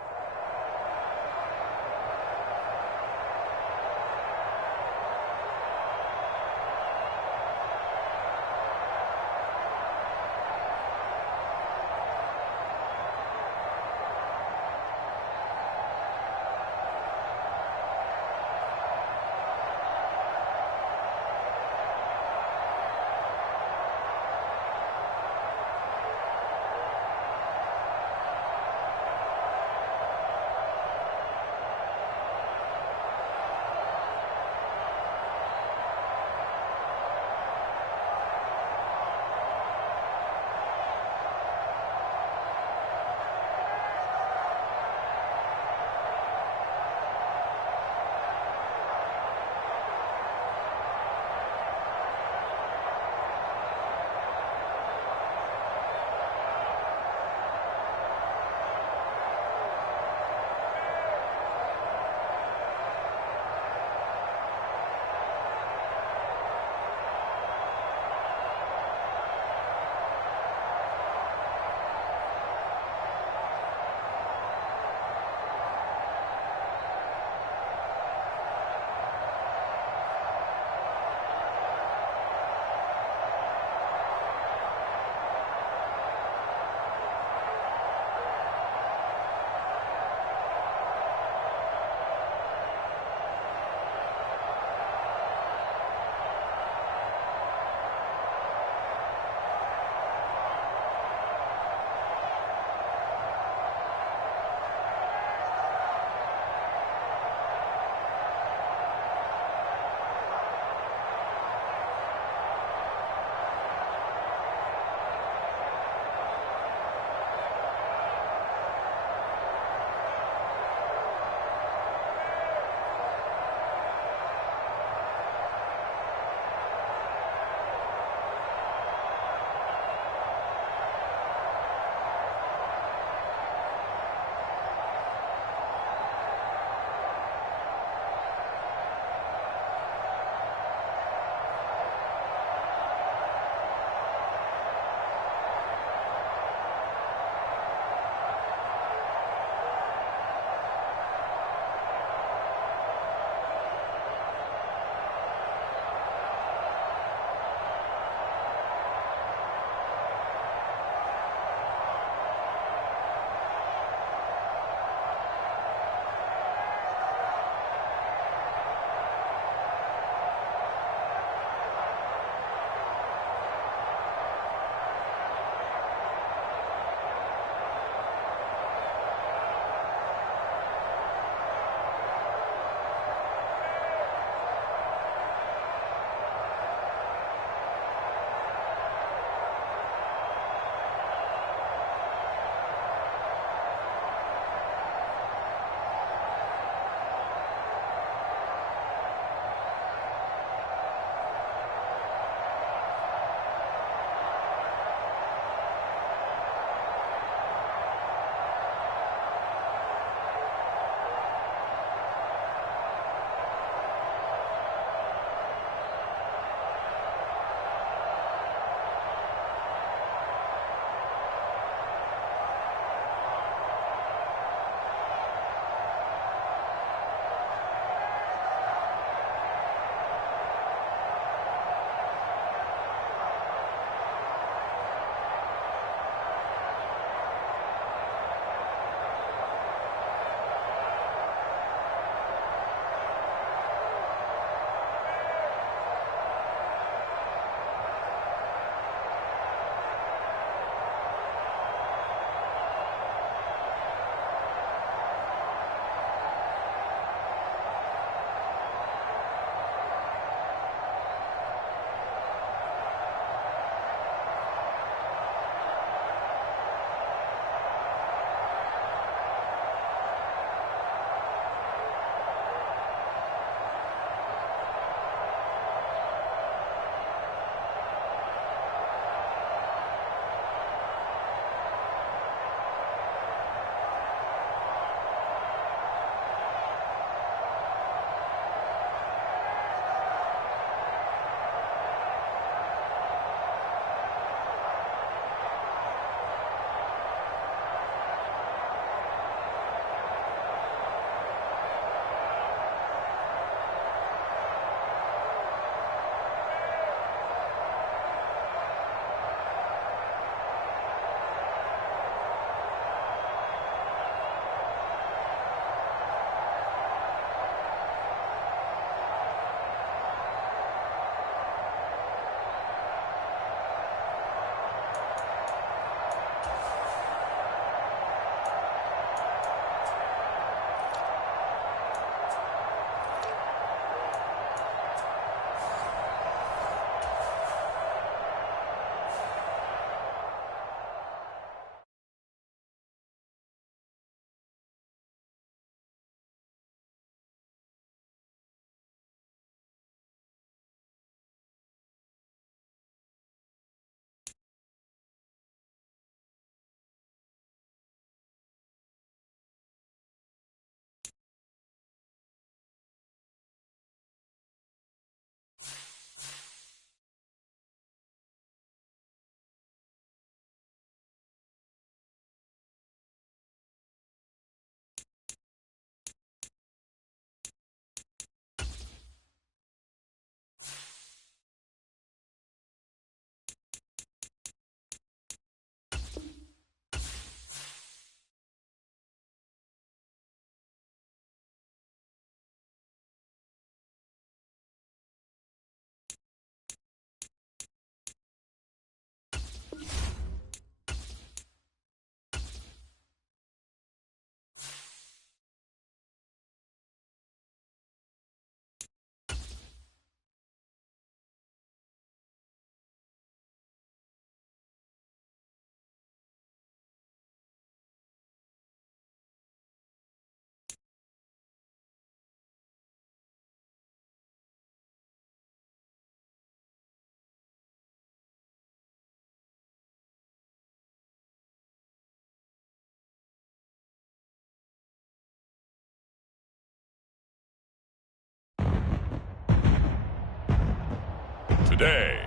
today.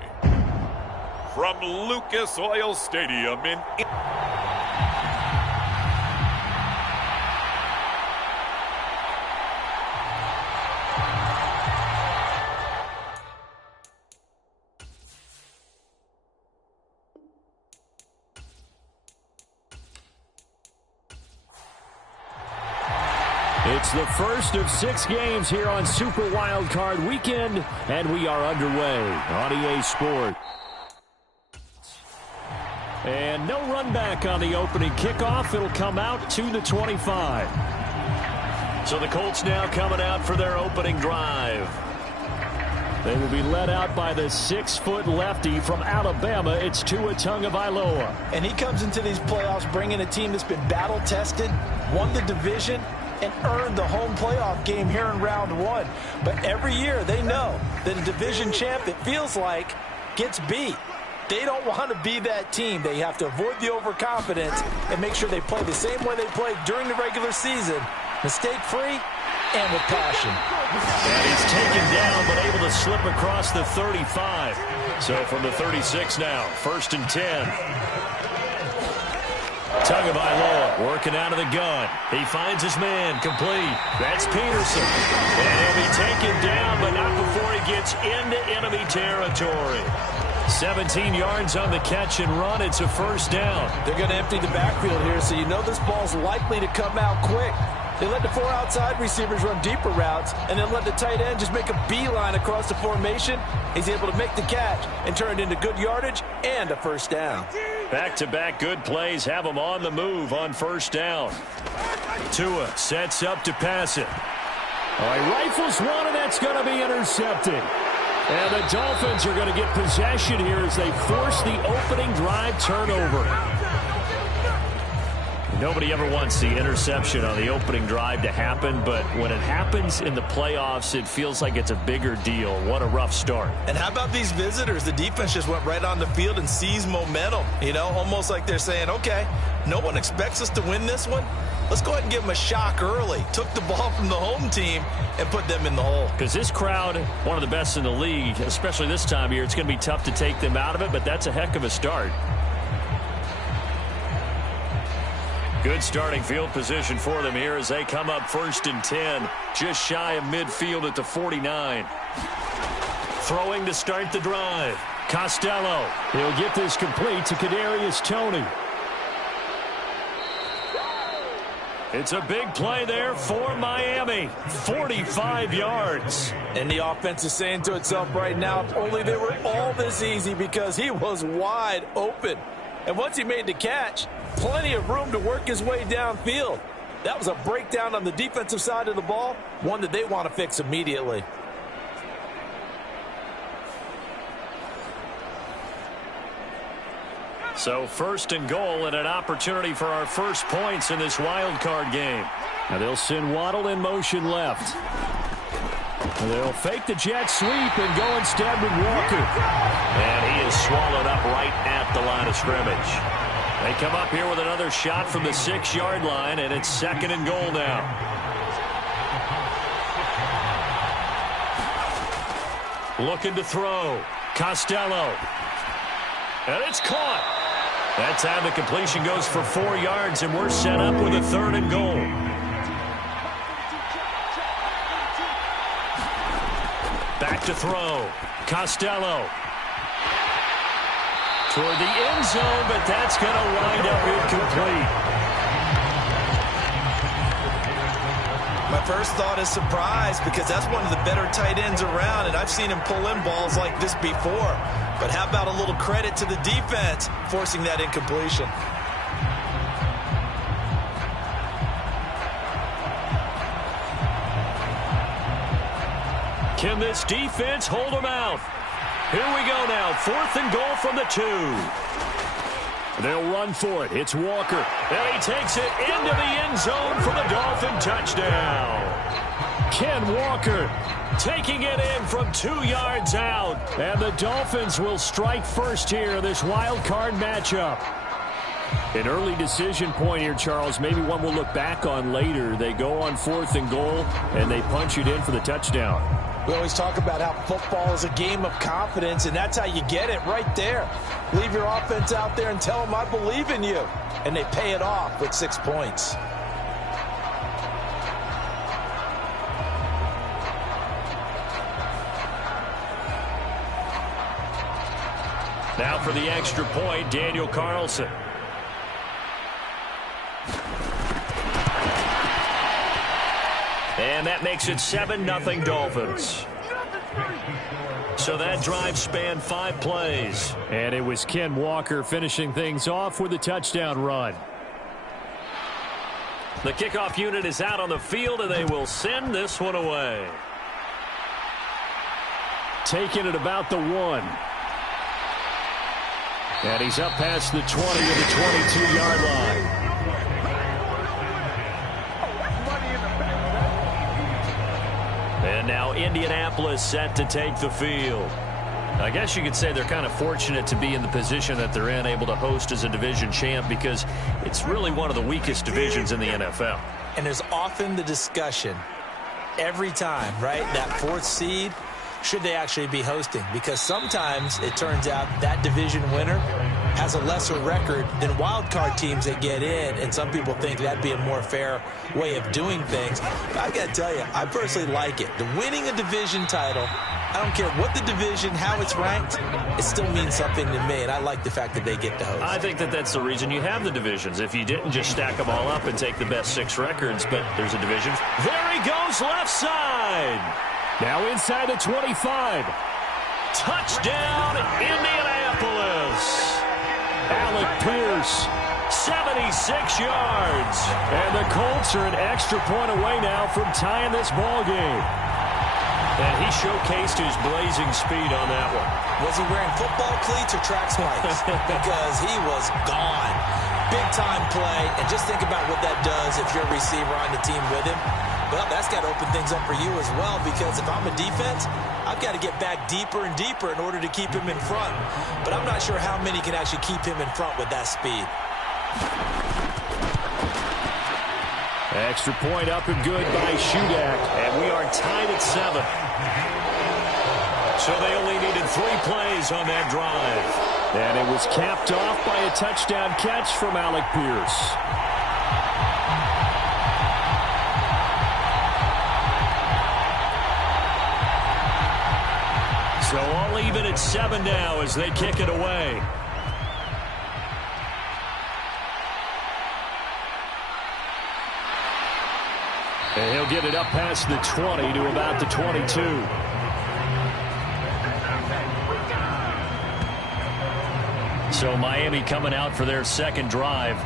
From Lucas Oil Stadium in... It's the first of 6 games here on Super Wildcard Weekend, and we are underway on EA Sport. And no run back on the opening kickoff. It'll come out to the 25. So the Colts now coming out for their opening drive. They will be led out by the 6-foot lefty from Alabama. It's Tua Tagovailoa. And he comes into these playoffs bringing a team that's been battle-tested, won the division, and earned the home playoff game here in round 1. But every year they know that a division champ, it feels like, gets beat. They don't want to be that team. They have to avoid the overconfidence and make sure they play the same way they played during the regular season, mistake-free and with passion. And he's taken down but able to slip across the 35. So from the 36 now, 1st and 10. Tagovailoa working out of the gun. He finds his man complete. That's Peterson. And he'll be taken down, but not before he gets into enemy territory. 17 yards on the catch and run. It's a first down. They're going to empty the backfield here, so you know this ball's likely to come out quick. They let the 4 outside receivers run deeper routes and then let the tight end just make a beeline across the formation. He's able to make the catch and turn it into good yardage and a first down. Back-to-back good plays have him on the move on first down. Tua sets up to pass it. All right, rifles one, and that's going to be intercepted. And the Dolphins are going to get possession here as they force the opening drive turnover. Nobody ever wants the interception on the opening drive to happen, but when it happens in the playoffs, it feels like it's a bigger deal. What a rough start. And how about these visitors? The defense just went right on the field and seized momentum. You know, almost like they're saying, okay, no one expects us to win this one. Let's go ahead and give them a shock early. Took the ball from the home team and put them in the hole. Because this crowd, one of the best in the league, especially this time of year, it's going to be tough to take them out of it, but that's a heck of a start. Good starting field position for them here as they come up 1st and 10, just shy of midfield at the 49. Throwing to start the drive. Costello. He'll get this complete to Kadarius Toney. It's a big play there for Miami. 45 yards. And the offense is saying to itself right now, if only they were all this easy, because he was wide open. And once he made the catch, plenty of room to work his way downfield. That was a breakdown on the defensive side of the ball, one that they want to fix immediately. So 1st and goal and an opportunity for our first points in this wild card game. Now they'll send Waddle in motion left. They'll fake the jet sweep and go instead with Walker. And he is swallowed up right at the line of scrimmage. They come up here with another shot from the 6-yard line, and it's 2nd and goal now. Looking to throw. Costello. And it's caught. That time the completion goes for 4 yards, and we're set up with a 3rd and goal. Back to throw. Costello. Toward the end zone, but that's going to wind up incomplete. My first thought is surprise, because that's one of the better tight ends around, and I've seen him pull in balls like this before. But how about a little credit to the defense forcing that incompletion? Can this defense hold them out? Here we go now. 4th and goal from the 2. They'll run for it. It's Walker. And he takes it into the end zone for the Dolphin touchdown. Ken Walker taking it in from 2 yards out. And the Dolphins will strike first here in this wild card matchup. An early decision point here, Charles. Maybe one we'll look back on later. They go on 4th and goal, and they punch it in for the touchdown. We always talk about how football is a game of confidence, and that's how you get it right there. Leave your offense out there and tell them I believe in you. And they pay it off with 6 points. Now for the extra point, Daniel Carlson. And that makes it 7-0 Dolphins. So that drive spanned 5 plays. And it was Ken Walker finishing things off with a touchdown run. The kickoff unit is out on the field, and they will send this one away. Taking it about the 1. And he's up past the 20 to the 22-yard line. And now Indianapolis set to take the field. I guess you could say they're kind of fortunate to be in the position that they're in, able to host as a division champ, because it's really one of the weakest divisions in the NFL. And there's often the discussion every time, right? That 4th seed, should they actually be hosting? Because sometimes it turns out that division winner has a lesser record than wild card teams that get in, and some people think that'd be a more fair way of doing things. But I got to tell you, I personally like it. The winning a division title, I don't care what the division, how it's ranked, it still means something to me, and I like the fact that they get to host. I think that that's the reason you have the divisions. If you didn't just stack them all up and take the best 6 records, but there's a division. There he goes, left side. Now inside the 25. Touchdown, Indianapolis. Alec Pierce. 76 yards. And the Colts are an extra point away now from tying this ball game. And he showcased his blazing speed on that one. Was he wearing football cleats or track spikes? Because he was gone. Big-time play. And just think about what that does if you're a receiver on the team with him. Well, that's got to open things up for you as well, because if I'm a defense, I've got to get back deeper and deeper in order to keep him in front. But I'm not sure how many can actually keep him in front with that speed. Extra point up and good by Shudak. And we are tied at 7. So they only needed 3 plays on that drive. And it was capped off by a touchdown catch from Alec Pierce. So all even at 7 now as they kick it away. And he'll get it up past the 20 to about the 22. So Miami coming out for their second drive.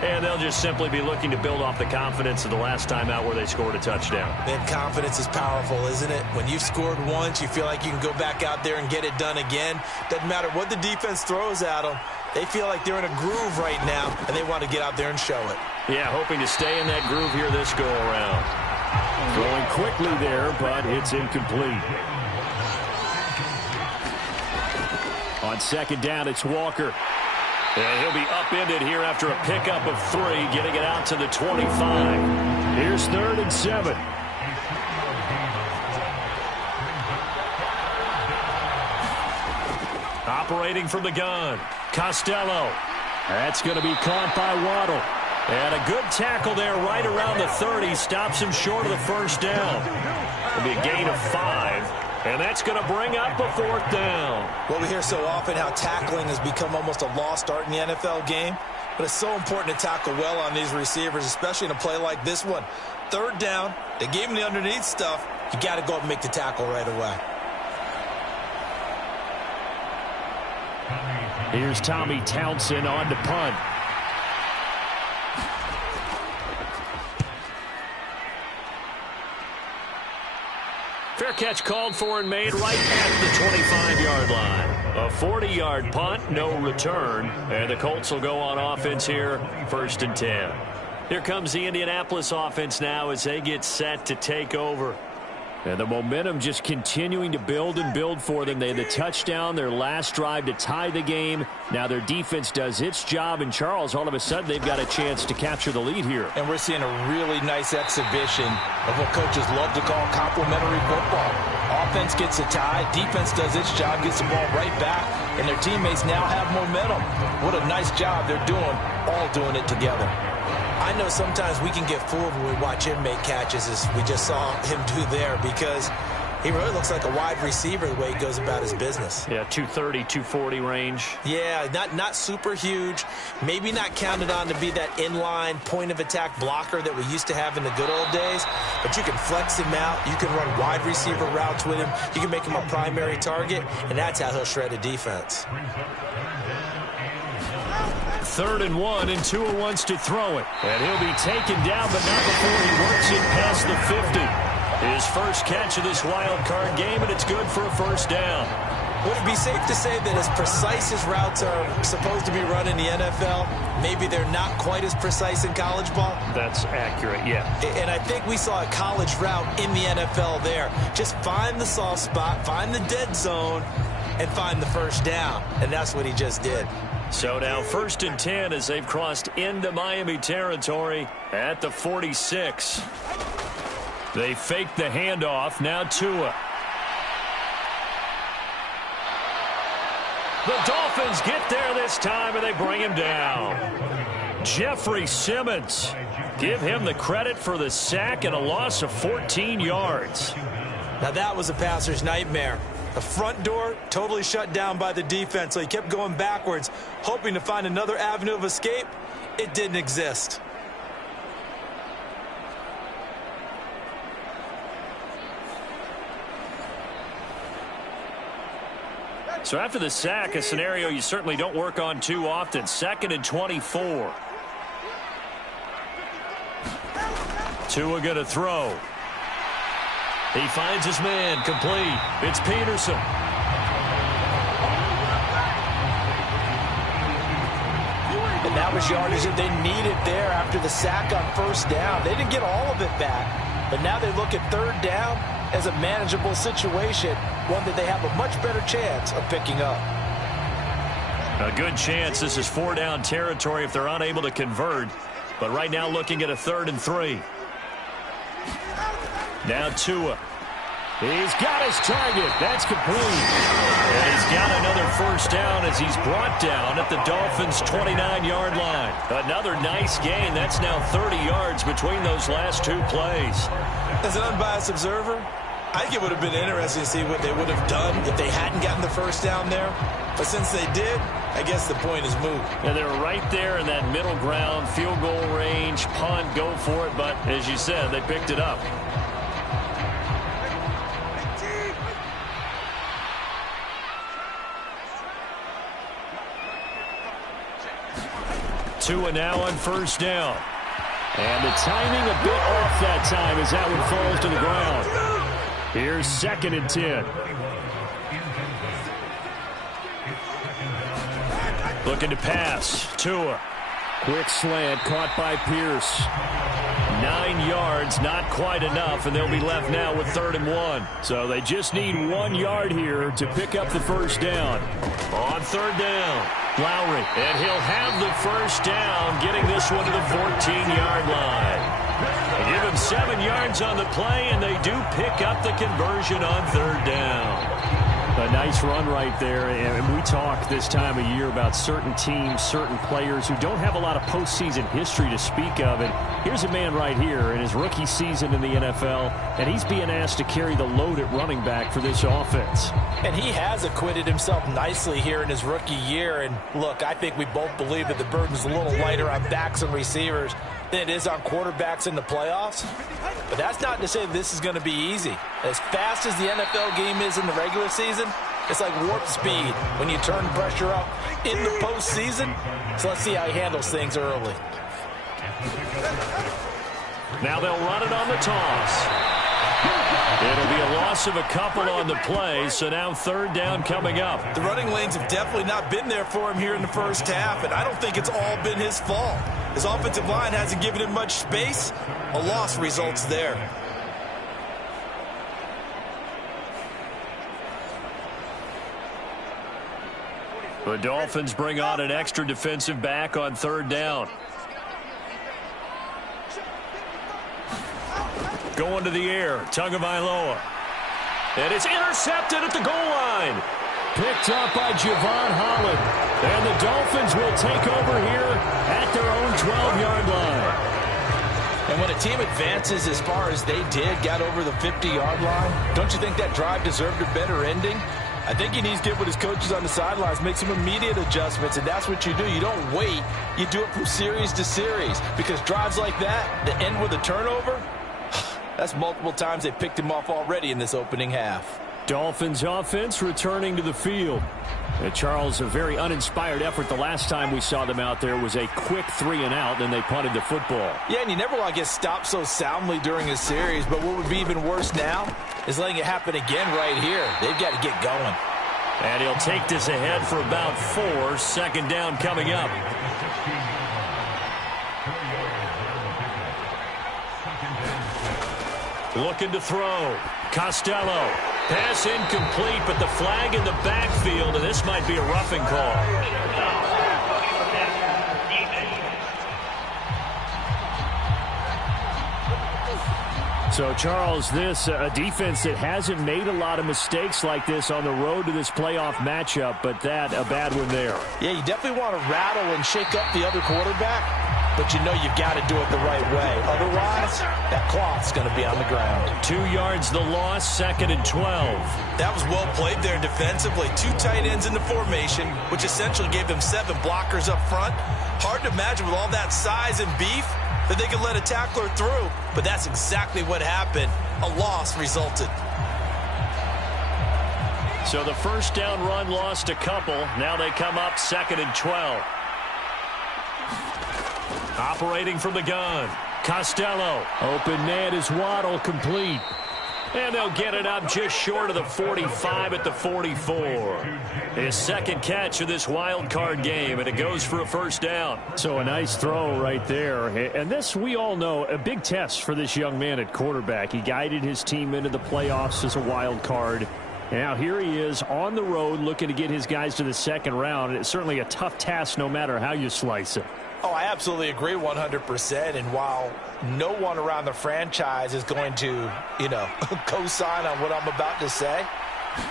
And they'll just simply be looking to build off the confidence of the last time out where they scored a touchdown. Man, confidence is powerful, isn't it? When you've scored once, you feel like you can go back out there and get it done again. Doesn't matter what the defense throws at them. They feel like they're in a groove right now, and they want to get out there and show it. Yeah, hoping to stay in that groove here this go-around. Going quickly there, but it's incomplete. On second down, it's Walker. And he'll be upended here after a pickup of 3, getting it out to the 25. Here's 3rd and 7. Operating from the gun, Costello. That's going to be caught by Waddle. And a good tackle there right around the 30. Stops him short of the first down. It'll be a gain of 5. And that's going to bring up a 4th down. Well, we hear so often how tackling has become almost a lost art in the NFL game. But it's so important to tackle well on these receivers, especially in a play like this one. 3rd down, they gave him the underneath stuff. You got to go up and make the tackle right away. Here's Tommy Townsend on to punt. Fair catch called for and made right at the 25-yard line. A 40-yard punt, no return. And the Colts will go on offense here, 1st and 10. Here comes the Indianapolis offense now as they get set to take over. And the momentum just continuing to build and build for them. They had the touchdown, their last drive to tie the game. Now their defense does its job. And Charles, all of a sudden, they've got a chance to capture the lead here. And we're seeing a really nice exhibition of what coaches love to call complementary football. Offense gets a tie, defense does its job, gets the ball right back, and their teammates now have momentum. What a nice job they're doing, all doing it together. I know sometimes we can get fooled when we watch him make catches, as we just saw him do there, because he really looks like a wide receiver the way he goes about his business. Yeah, 230, 240 range. Yeah, not super huge. Maybe not counted on to be that inline point-of-attack blocker that we used to have in the good old days. But you can flex him out. You can run wide receiver routes with him. You can make him a primary target, and that's how he'll shred a defense. 3rd and 1, and Tua wants to throw it. And he'll be taken down, but not before he works it past the 50. His first catch of this wild card game, and it's good for a first down. Would it be safe to say that as precise as routes are supposed to be run in the NFL, maybe they're not quite as precise in college ball? That's accurate, yeah. And I think we saw a college route in the NFL there. Just find the soft spot, find the dead zone, and find the first down. And that's what he just did. So now 1st and 10 as they've crossed into Miami territory at the 46. They fake the handoff. Now Tua. The Dolphins get there this time, and they bring him down. Jeffrey Simmons. Give him the credit for the sack and a loss of 14 yards. Now that was a passer's nightmare. The front door totally shut down by the defense, so he kept going backwards, hoping to find another avenue of escape. It didn't exist. So after the sack, a scenario you certainly don't work on too often. 2nd and 24. Tua going to throw. He finds his man, complete. It's Peterson. And that was yardage that they needed there after the sack on 1st down. They didn't get all of it back, but now they look at 3rd down as a manageable situation, one that they have a much better chance of picking up. A good chance. This is 4-down territory if they're unable to convert. But right now looking at a 3rd and 3. Now Tua. He's got his target. That's complete. And he's got another first down as he's brought down at the Dolphins' 29-yard line. Another nice gain. That's now 30 yards between those last 2 plays. As an unbiased observer, I think it would have been interesting to see what they would have done if they hadn't gotten the first down there. But since they did, I guess the point is moot. And they're right there in that middle ground, field goal range, punt, go for it. But as you said, they picked it up. Tua now on first down. And the timing a bit off that time as that one falls to the ground. Here's 2nd and 10. Looking to pass. Tua. Quick slant caught by Pierce. 9 yards, not quite enough, and they'll be left now with 3rd and 1. So they just need 1 yard here to pick up the first down. On 3rd down, Lowry, and he'll have the first down, getting this one to the 14-yard line. They give him 7 yards on the play, and they do pick up the conversion on 3rd down. A nice run right there, and we talk this time of year about certain teams, certain players who don't have a lot of postseason history to speak of. And here's a man right here in his rookie season in the NFL, and he's being asked to carry the load at running back for this offense. And he has acquitted himself nicely here in his rookie year. And look, I think we both believe that the burden's a little lighter on backs and receivers than it is on quarterbacks in the playoffs. But that's not to say this is going to be easy. As fast as the NFL game is in the regular season, it's like warp speed when you turn pressure up in the postseason. So let's see how he handles things early. Now they'll run it on the toss. It'll be a loss of a couple on the play, so now 3rd down coming up. The running lanes have definitely not been there for him here in the first half, and I don't think it's all been his fault. His offensive line hasn't given him much space. A loss results there. The Dolphins bring on an extra defensive back on third down. Going to the air, Tagovailoa. And it's intercepted at the goal line. Picked up by Javon Holland. And the Dolphins will take over here at their own 12-yard line. And when a team advances as far as they did, got over the 50-yard line, don't you think that drive deserved a better ending? I think he needs to get with his coaches on the sidelines, make some immediate adjustments, and that's what you do. You don't wait. You do it from series to series, because drives like that end with a turnover, that's multiple times they picked him off already in this opening half. Dolphins offense returning to the field. And Charles, a very uninspired effort the last time we saw them out there was a quick 3-and-out, and they punted the football. Yeah, and you never want to get stopped so soundly during a series, but what would be even worse now is letting it happen again right here. They've got to get going. And he'll take this ahead for about 4. Second down coming up. Looking to throw. Costello. Pass incomplete, but the flag in the backfield, and this might be a roughing call. So, Charles, this a defense that hasn't made a lot of mistakes like this on the road to this playoff matchup, but that a bad one there. Yeah, you definitely want to rattle and shake up the other quarterback, but you know you've got to do it the right way. Otherwise, that cloth's going to be on the ground. 2 yards the loss, 2nd and 12. That was well played there defensively. 2 tight ends in the formation, which essentially gave them 7 blockers up front. Hard to imagine with all that size and beef that they could let a tackler through, but that's exactly what happened. A loss resulted. So the first down run lost a couple. Now they come up 2nd and 12. Operating from the gun. Costello. Open man is Waddle, complete. And they'll get it up just short of the 45 at the 44. His second catch of this wild card game, and it goes for a first down. So a nice throw right there. And this, we all know, a big test for this young man at quarterback. He guided his team into the playoffs as a wild card. Now here he is on the road looking to get his guys to the second round. It's certainly a tough task no matter how you slice it. Oh, I absolutely agree 100%. And while no one around the franchise is going to, co-sign on what I'm about to say,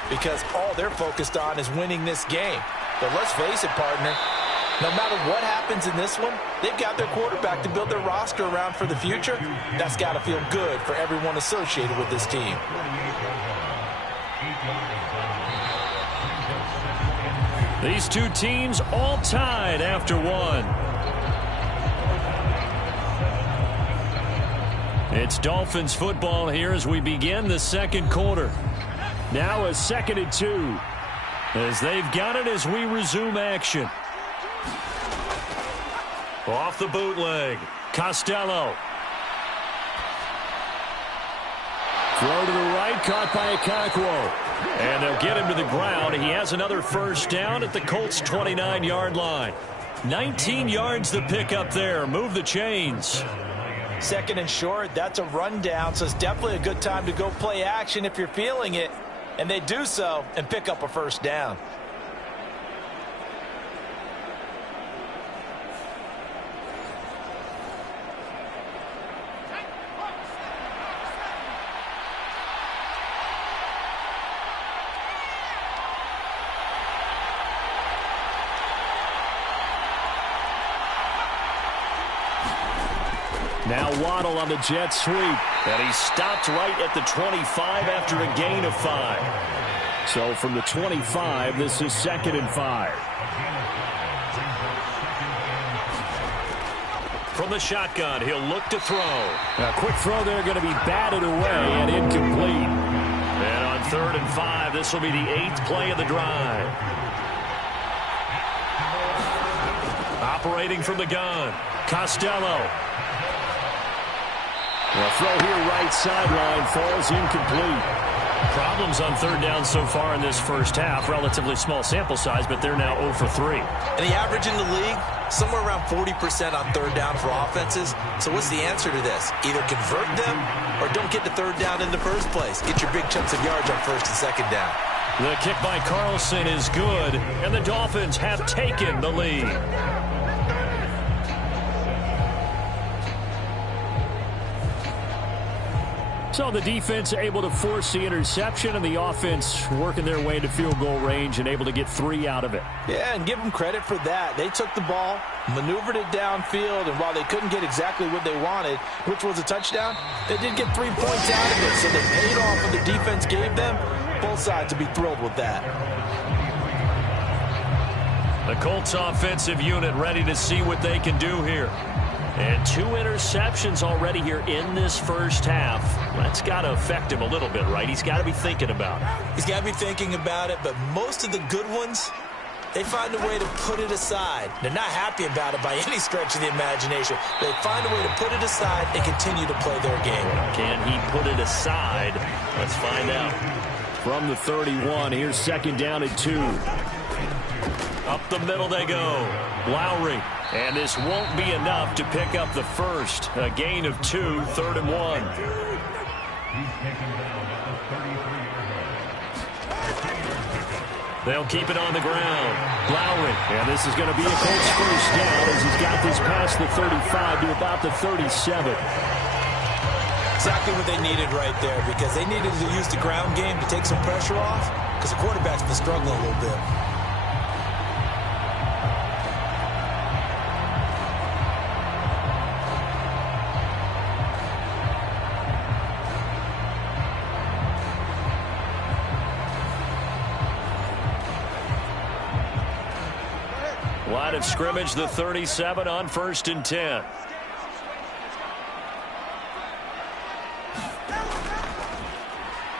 because all they're focused on is winning this game. But let's face it, partner, no matter what happens in this one, they've got their quarterback to build their roster around for the future. That's got to feel good for everyone associated with this team. These two teams all tied after one. It's Dolphins football here as we begin the second quarter. Now a 2nd and 2 as they've got it as we resume action. Off the bootleg. Costello. Throw to the right, caught by Okonkwo. And they'll get him to the ground. He has another first down at the Colts' 29-yard line. 19 yards to pick up there. Move the chains. 2nd and short, that's a rundown, so it's definitely a good time to go play action if you're feeling it. And they do so and pick up a first down. Now Waddle on the jet sweep. And he stopped right at the 25 after a gain of 5. So from the 25, this is 2nd and 5. From the shotgun, he'll look to throw. A quick throw there going to be batted away and incomplete. And on 3rd and 5, this will be the 8th play of the drive. Operating from the gun, Costello. The throw here right sideline falls incomplete. Problems on 3rd down so far in this first half. Relatively small sample size, but they're now 0 for 3. And the average in the league, somewhere around 40% on 3rd down for offenses. So what's the answer to this? Either convert them or don't get to 3rd down in the first place. Get your big chunks of yards on 1st and 2nd down. The kick by Carlson is good, and the Dolphins have taken the lead. So the defense able to force the interception, and the offense working their way to field goal range and able to get 3 out of it. Yeah, and give them credit for that. They took the ball, maneuvered it downfield, and while they couldn't get exactly what they wanted, which was a touchdown, they did get 3 points out of it. So they paid off what the defense gave them. Both sides will be thrilled with that. The Colts offensive unit ready to see what they can do here. And 2 interceptions already here in this first half. That's got to affect him a little bit, right? He's got to be thinking about it. He's got to be thinking about it, but most of the good ones, they find a way to put it aside. They're not happy about it by any stretch of the imagination. They find a way to put it aside and continue to play their game. Can he put it aside? Let's find out. From the 31, here's second down and 2. Up the middle they go. Lowry. And this won't be enough to pick up the first. A gain of 2, 3rd and 1. They'll keep it on the ground. Lowry. And this is going to be a Colts first down as he's got this past the 35 to about the 37. Exactly what they needed right there, because they needed to use the ground game to take some pressure off, because the quarterback's been struggling a little bit. Line of scrimmage, the 37 on 1st and 10.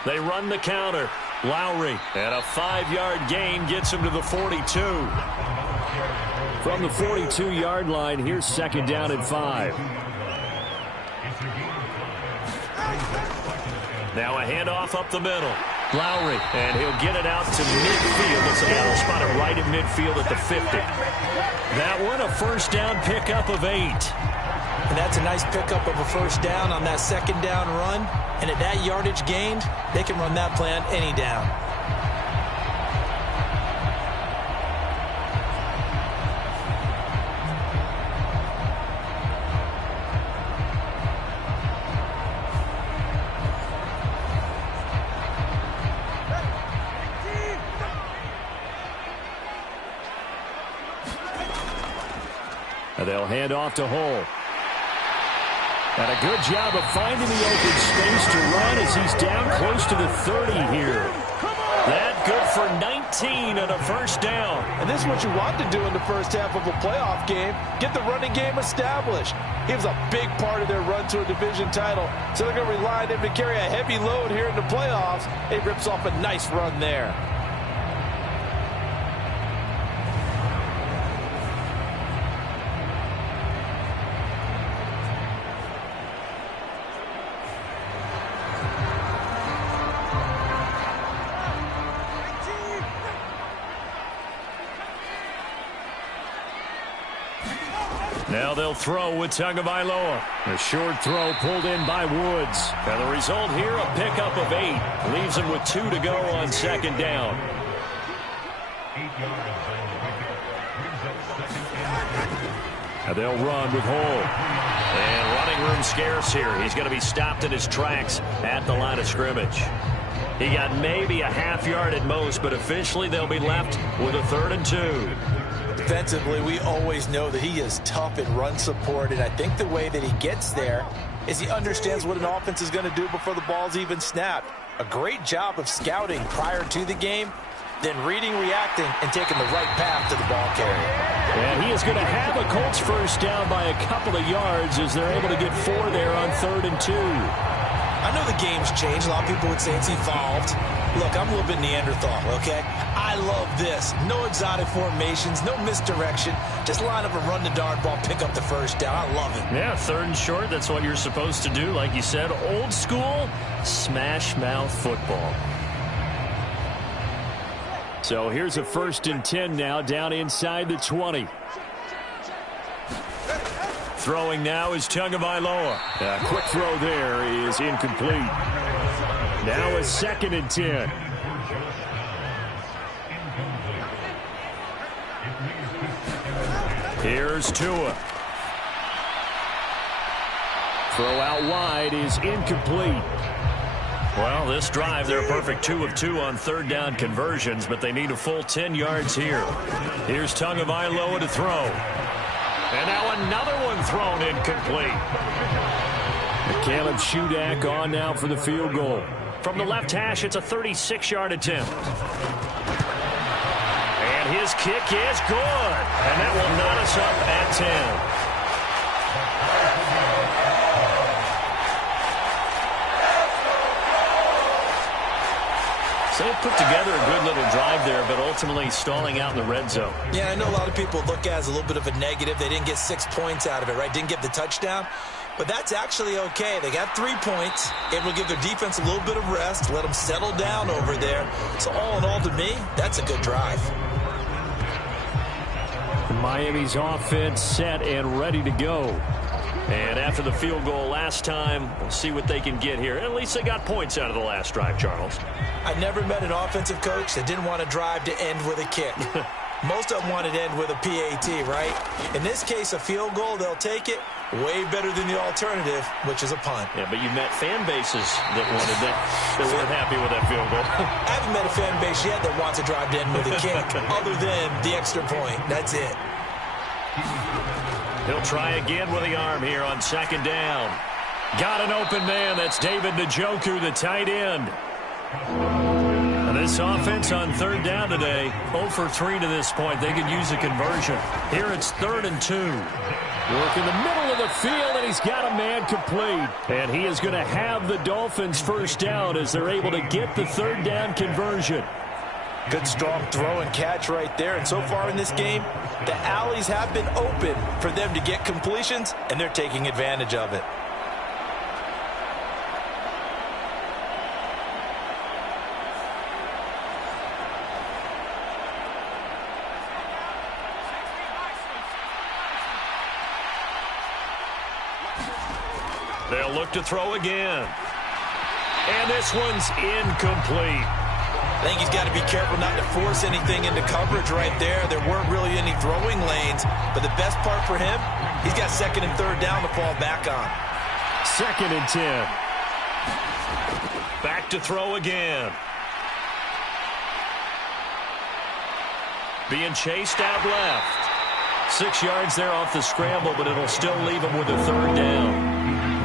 They run the counter. Lowry, and a 5-yard gain gets him to the 42. From the 42-yard line, here's second down and 5. Now a handoff up the middle. Lowry, and he'll get it out to midfield. Looks like he'll spot it right at midfield at the 50. That one, a first down pickup of 8. And that's a nice pickup of a first down on that second down run. And at that yardage gained, they can run that play on any down. And they'll hand off to Hull. And a good job of finding the open space to run as he's down close to the 30 here. That good for 19 and a first down. And this is what you want to do in the first half of a playoff game. Get the running game established. He was a big part of their run to a division title. So they're going to rely on him to carry a heavy load here in the playoffs. He rips off a nice run there. Now they'll throw with Tagovailoa. A short throw pulled in by Woods. And the result here, a pickup of 8. Leaves him with 2 to go on second down. And they'll run with Hull. And running room scarce here. He's going to be stopped in his tracks at the line of scrimmage. He got maybe a half yard at most, but officially they'll be left with a 3rd and 2. Defensively, we always know that he is tough in run support, and I think the way that he gets there is he understands what an offense is going to do before the ball's even snapped. A great job of scouting prior to the game, then reading, reacting, and taking the right path to the ball carrier. And he is going to have a Colts first down by a couple of yards as they're able to get 4 there on 3rd and 2. I know the game's changed. A lot of people would say it's evolved. Look, I'm a little bit Neanderthal, okay? I love this. No exotic formations, no misdirection. Just line up and run the darn ball, pick up the first down. I love it. Yeah, 3rd and short. That's what you're supposed to do. Like you said, old school, smash mouth football. So here's a 1st and 10 now down inside the 20. Throwing now is Tagovailoa. A quick throw there is incomplete. Now a 2nd and 10. Here's Tua. Throw out wide is incomplete. Well, this drive, they're a perfect 2 of 2 on third down conversions, but they need a full 10 yards here. Here's Tagovailoa to throw. And now another one thrown incomplete. Caleb Shudak on now for the field goal. From the left hash, it's a 36-yard attempt. And his kick is good. And that will knot us up at 10. So they put together a good little drive there, but ultimately stalling out in the red zone. Yeah, I know a lot of people look at it as a little bit of a negative. They didn't get 6 points out of it, right? Didn't get the touchdown. But that's actually okay. They got 3 points. Able to give their defense a little bit of rest, let them settle down over there. So all in all, to me, that's a good drive. Miami's offense set and ready to go. And after the field goal last time, we'll see what they can get here. At least they got points out of the last drive, Charles. I never met an offensive coach that didn't want to drive to end with a kick. Most of them wanted to end with a PAT, right? In this case, a field goal, they'll take it. Way better than the alternative, which is a punt. Yeah, but you met fan bases that wanted that, that weren't happy with that field goal. I haven't met a fan base yet that wants to drive to end with a kick, other than the extra point. That's it. He'll try again with the arm here on second down. Got an open man. That's David Njoku, the tight end. And this offense on third down today, 0 for 3 to this point. They could use a conversion. Here it's 3rd and 2. Work in the middle of the field, and he's got a man complete. And he is going to have the Dolphins first down as they're able to get the third down conversion. Good, strong throw and catch right there. And so far in this game, the alleys have been open for them to get completions, and they're taking advantage of it. They'll look to throw again. And this one's incomplete. I think he's got to be careful not to force anything into coverage right there. There weren't really any throwing lanes, but the best part for him, he's got 2nd and 3rd down to fall back on. 2nd and 10. Back to throw again. Being chased out left. 6 yards there off the scramble, but it'll still leave him with a 3rd down.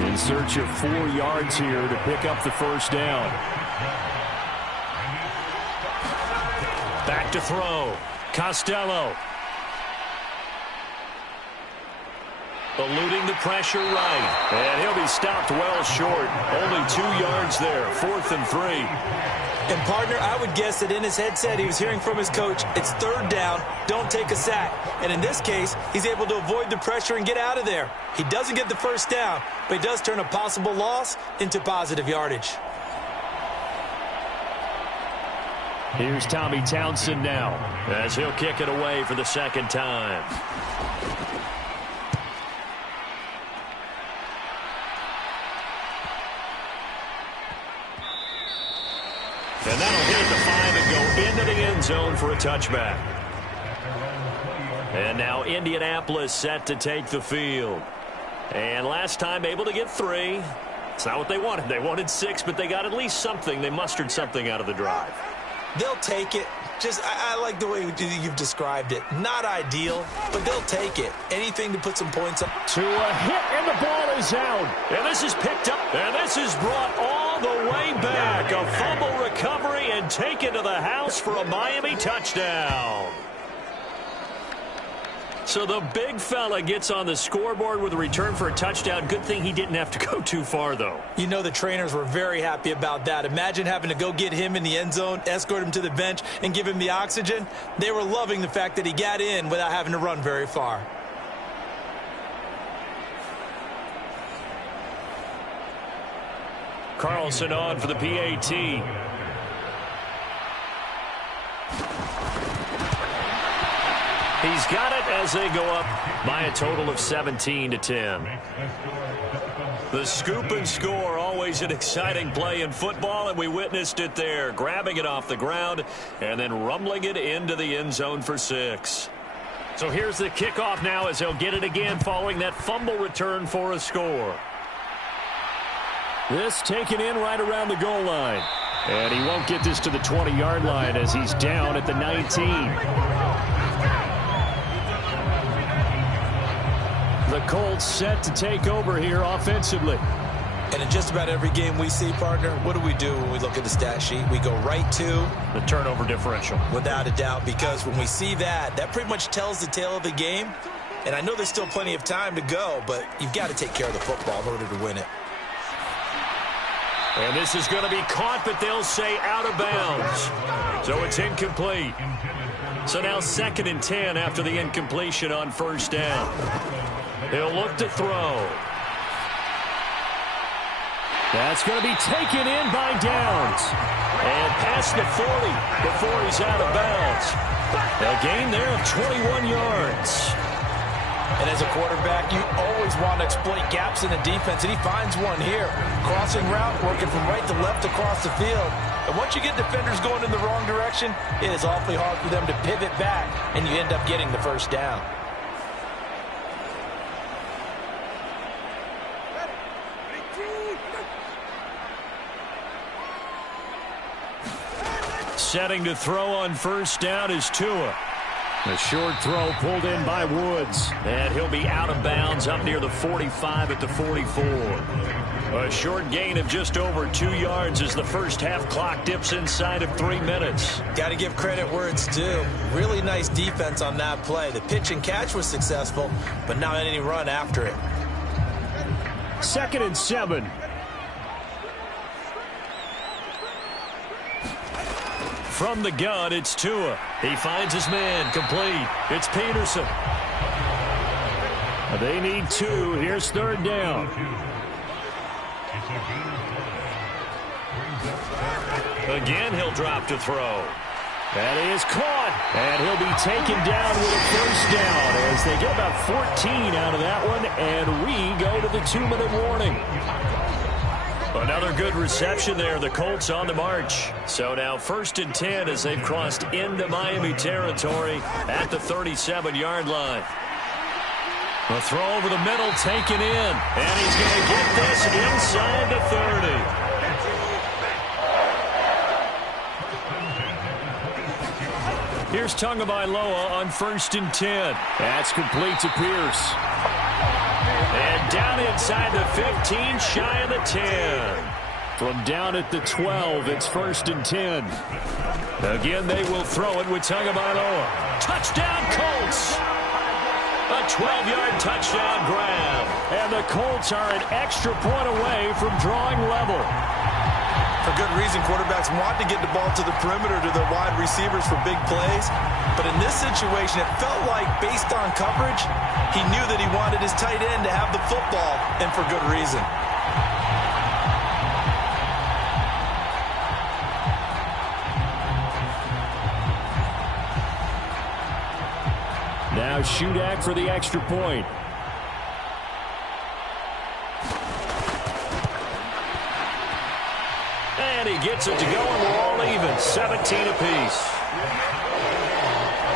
In search of 4 yards here to pick up the first down. Back to throw. Costello. Eluding the pressure right. And he'll be stopped well short. Only 2 yards there. 4th and 3. And, partner, I would guess that in his headset he was hearing from his coach, it's 3rd down, don't take a sack. And in this case, he's able to avoid the pressure and get out of there. He doesn't get the first down, but he does turn a possible loss into positive yardage. Here's Tommy Townsend now as he'll kick it away for the 2nd time. And that'll hit the 5 and go into the end zone for a touchback. And now Indianapolis set to take the field. And last time able to get 3. It's not what they wanted. They wanted 6, but they got at least something. They mustered something out of the drive. They'll take it. I like the way you've described it. Not ideal, but they'll take it. Anything to put some points up. To a hit, and the ball is out. And this is picked up. And this is brought all the way back. A fumble recovery and taken to the house for a Miami touchdown. So the big fella gets on the scoreboard with a return for a touchdown. Good thing he didn't have to go too far, though. You know the trainers were very happy about that. Imagine having to go get him in the end zone, escort him to the bench, and give him the oxygen. They were loving the fact that he got in without having to run very far. Carlson on for the PAT. He's got it as they go up by a total of 17-10. The scoop and score, always an exciting play in football, and we witnessed it there, grabbing it off the ground and then rumbling it into the end zone for 6. So here's the kickoff now as he'll get it again following that fumble return for a score. This taken in right around the goal line. And he won't get this to the 20-yard line as he's down at the 19. The Colts set to take over here offensively. And in just about every game we see, partner, what do we do when we look at the stat sheet? We go right to the turnover differential. Without a doubt, because when we see that, that pretty much tells the tale of the game. And I know there's still plenty of time to go, but you've got to take care of the football in order to win it. And this is going to be caught, but they'll say out of bounds. So it's incomplete. So now 2nd and 10 after the incompletion on first down. They'll look to throw. That's going to be taken in by Downs. And past the 40 before he's out of bounds. A gain there of 21 yards. And as a quarterback, you always want to exploit gaps in the defense, and he finds one here. Crossing route, working from right to left across the field. And once you get defenders going in the wrong direction, it is awfully hard for them to pivot back, and you end up getting the first down. Setting to throw on first down is Tua. A short throw pulled in by Woods. And he'll be out of bounds up near the 45 at the 44. A short gain of just over 2 yards as the first half clock dips inside of 3 minutes. Got to give credit where it's due. Really nice defense on that play. The pitch and catch was successful, but not any run after it. 2nd and 7. From the gun, it's Tua. He finds his man, complete. It's Peterson. They need 2. Here's 3rd down. Again, he'll drop to throw. That is caught. And he'll be taken down with a first down as they get about 14 out of that one. And we go to the 2-minute warning. Another good reception there. The Colts on the march. So now 1st and 10 as they've crossed into Miami territory at the 37-yard line. A throw over the middle taken in. And he's going to get this inside the 30. Here's Tagovailoa on 1st and 10. That's complete to Pierce. And down inside the 15, shy of the 10. From down at the 12, it's 1st and 10. Again, they will throw it with Tagovailoa. Touchdown, Colts! A 12-yard touchdown grab. And the Colts are an extra point away from drawing level. For good reason, quarterbacks want to get the ball to the perimeter to their wide receivers for big plays. But in this situation, it felt like, based on coverage, he knew that he wanted his tight end to have the football, and for good reason. Now Shudak for the extra point. And he gets it to go, and we're all even. 17 apiece.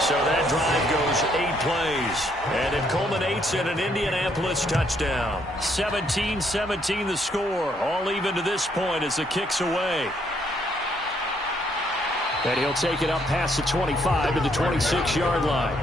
So that drive goes 8 plays. And it culminates in an Indianapolis touchdown. 17-17 the score. All even to this point as the kick's away. And he'll take it up past the 25 to the 26-yard line.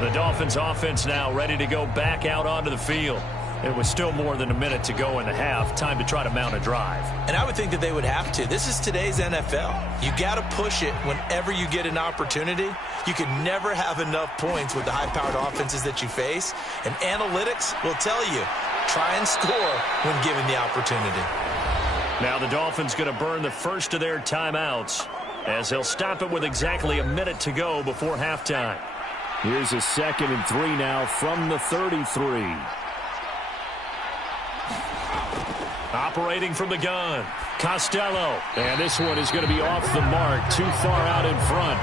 The Dolphins offense now ready to go back out onto the field. It was still more than a minute to go in the half. Time to try to mount a drive. And I would think that they would have to. This is today's NFL. You got to push it whenever you get an opportunity. You can never have enough points with the high-powered offenses that you face. And analytics will tell you, try and score when given the opportunity. Now the Dolphins going to burn the first of their timeouts as they'll stop it with exactly a minute to go before halftime. Here's a 2nd and 3 now from the 33. Operating from the gun, Costello. And this one is going to be off the mark, too far out in front.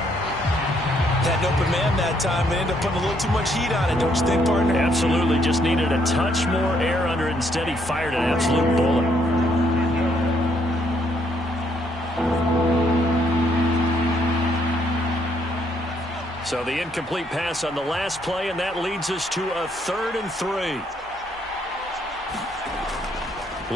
Had an open man that time and ended up putting a little too much heat on it, don't you think, partner? Absolutely. Just needed a touch more air under it. Instead, he fired an absolute bullet. So the incomplete pass on the last play, and that leads us to a 3rd and 3.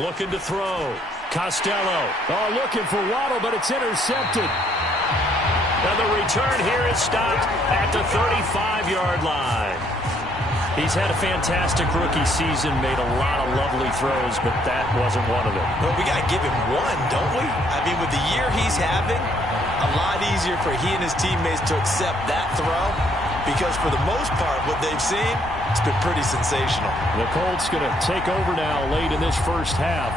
Looking to throw. Costello. Oh, looking for Waddle, but it's intercepted. And the return here is stopped at the 35-yard line. He's had a fantastic rookie season, made a lot of lovely throws, but that wasn't one of them. Well, we got to give him one, don't we? I mean, with the year he's having, a lot easier for he and his teammates to accept that throw, because for the most part, what they've seen, it's been pretty sensational. The Colts going to take over now late in this first half.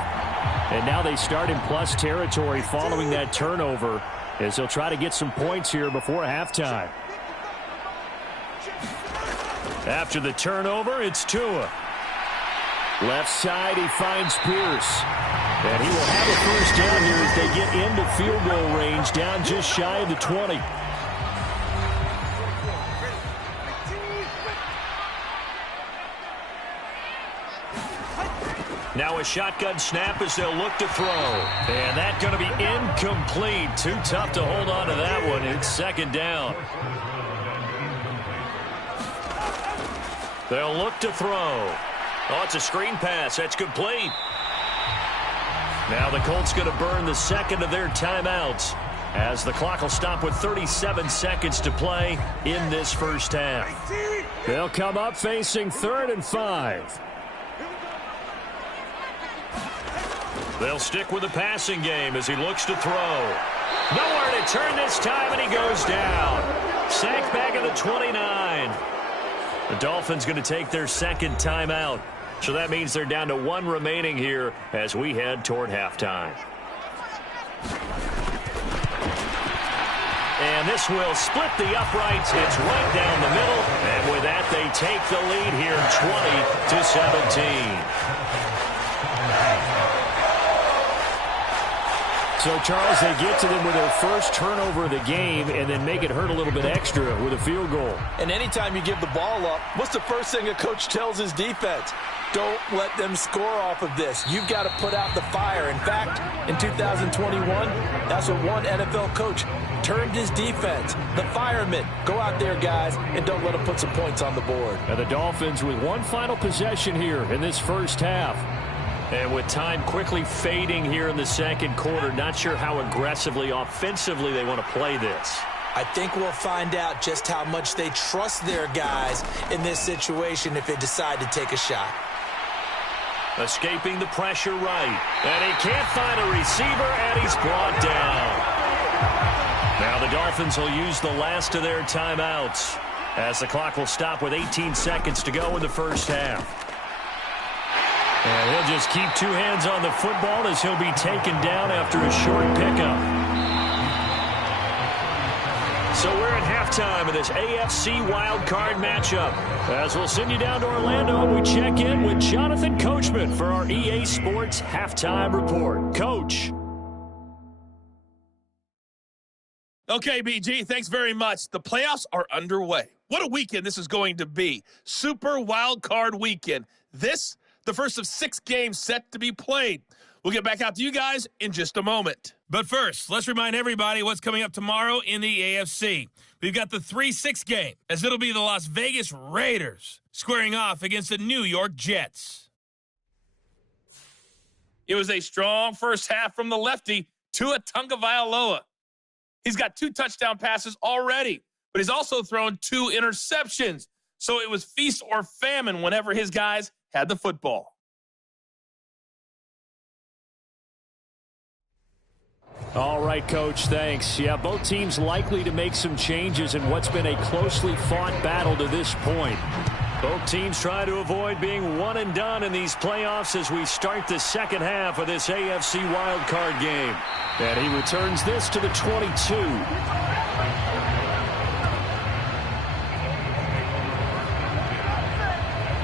And now they start in plus territory following that turnover, as they'll try to get some points here before halftime. After the turnover, it's Tua. Left side, he finds Pierce. And he will have a first down here as they get into field goal range, down just shy of the 20. Now a shotgun snap as they'll look to throw. And that's going to be incomplete. Too tough to hold on to that one. It's 2nd down. They'll look to throw. Oh, it's a screen pass. That's complete. Now the Colts going to burn the second of their timeouts, as the clock will stop with 37 seconds to play in this first half. They'll come up facing 3rd and 5. They'll stick with the passing game as he looks to throw. Nowhere to turn this time, and he goes down. Sacked back at the 29. The Dolphins going to take their second timeout. So that means they're down to 1 remaining here as we head toward halftime. And this will split the uprights. It's right down the middle. And with that, they take the lead here 20-17. So, Charles, they get to them with their first turnover of the game and then make it hurt a little bit extra with a field goal. And anytime you give the ball up, what's the first thing a coach tells his defense? Don't let them score off of this. You've got to put out the fire. In fact, in 2021, that's what one NFL coach turned his defense. The firemen. Go out there, guys, and don't let them put some points on the board. And the Dolphins with one final possession here in this first half. And with time quickly fading here in the second quarter, not sure how aggressively, offensively they want to play this. I think we'll find out just how much they trust their guys in this situation if they decide to take a shot. Escaping the pressure right. And he can't find a receiver, and he's brought down. Now the Dolphins will use the last of their timeouts as the clock will stop with 18 seconds to go in the first half. And he'll just keep 2 hands on the football as he'll be taken down after a short pickup. So we're at halftime of this AFC wildcard matchup. As we'll send you down to Orlando, we check in with Jonathan Coachman for our EA Sports Halftime Report. Coach. Okay, BG, thanks very much. The playoffs are underway. What a weekend this is going to be. Super wildcard weekend. This the first of 6 games set to be played. We'll get back out to you guys in just a moment. But first, let's remind everybody what's coming up tomorrow in the AFC. We've got the 3-6 game, as it'll be the Las Vegas Raiders squaring off against the New York Jets. It was a strong first half from the lefty, Tua Tagovailoa. He's got 2 touchdown passes already, but he's also thrown 2 interceptions. So it was feast or famine whenever his guys had the football. All right, Coach, thanks. Yeah, both teams likely to make some changes in what's been a closely fought battle to this point. Both teams try to avoid being one and done in these playoffs as we start the second half of this AFC wildcard game. And he returns this to the 22.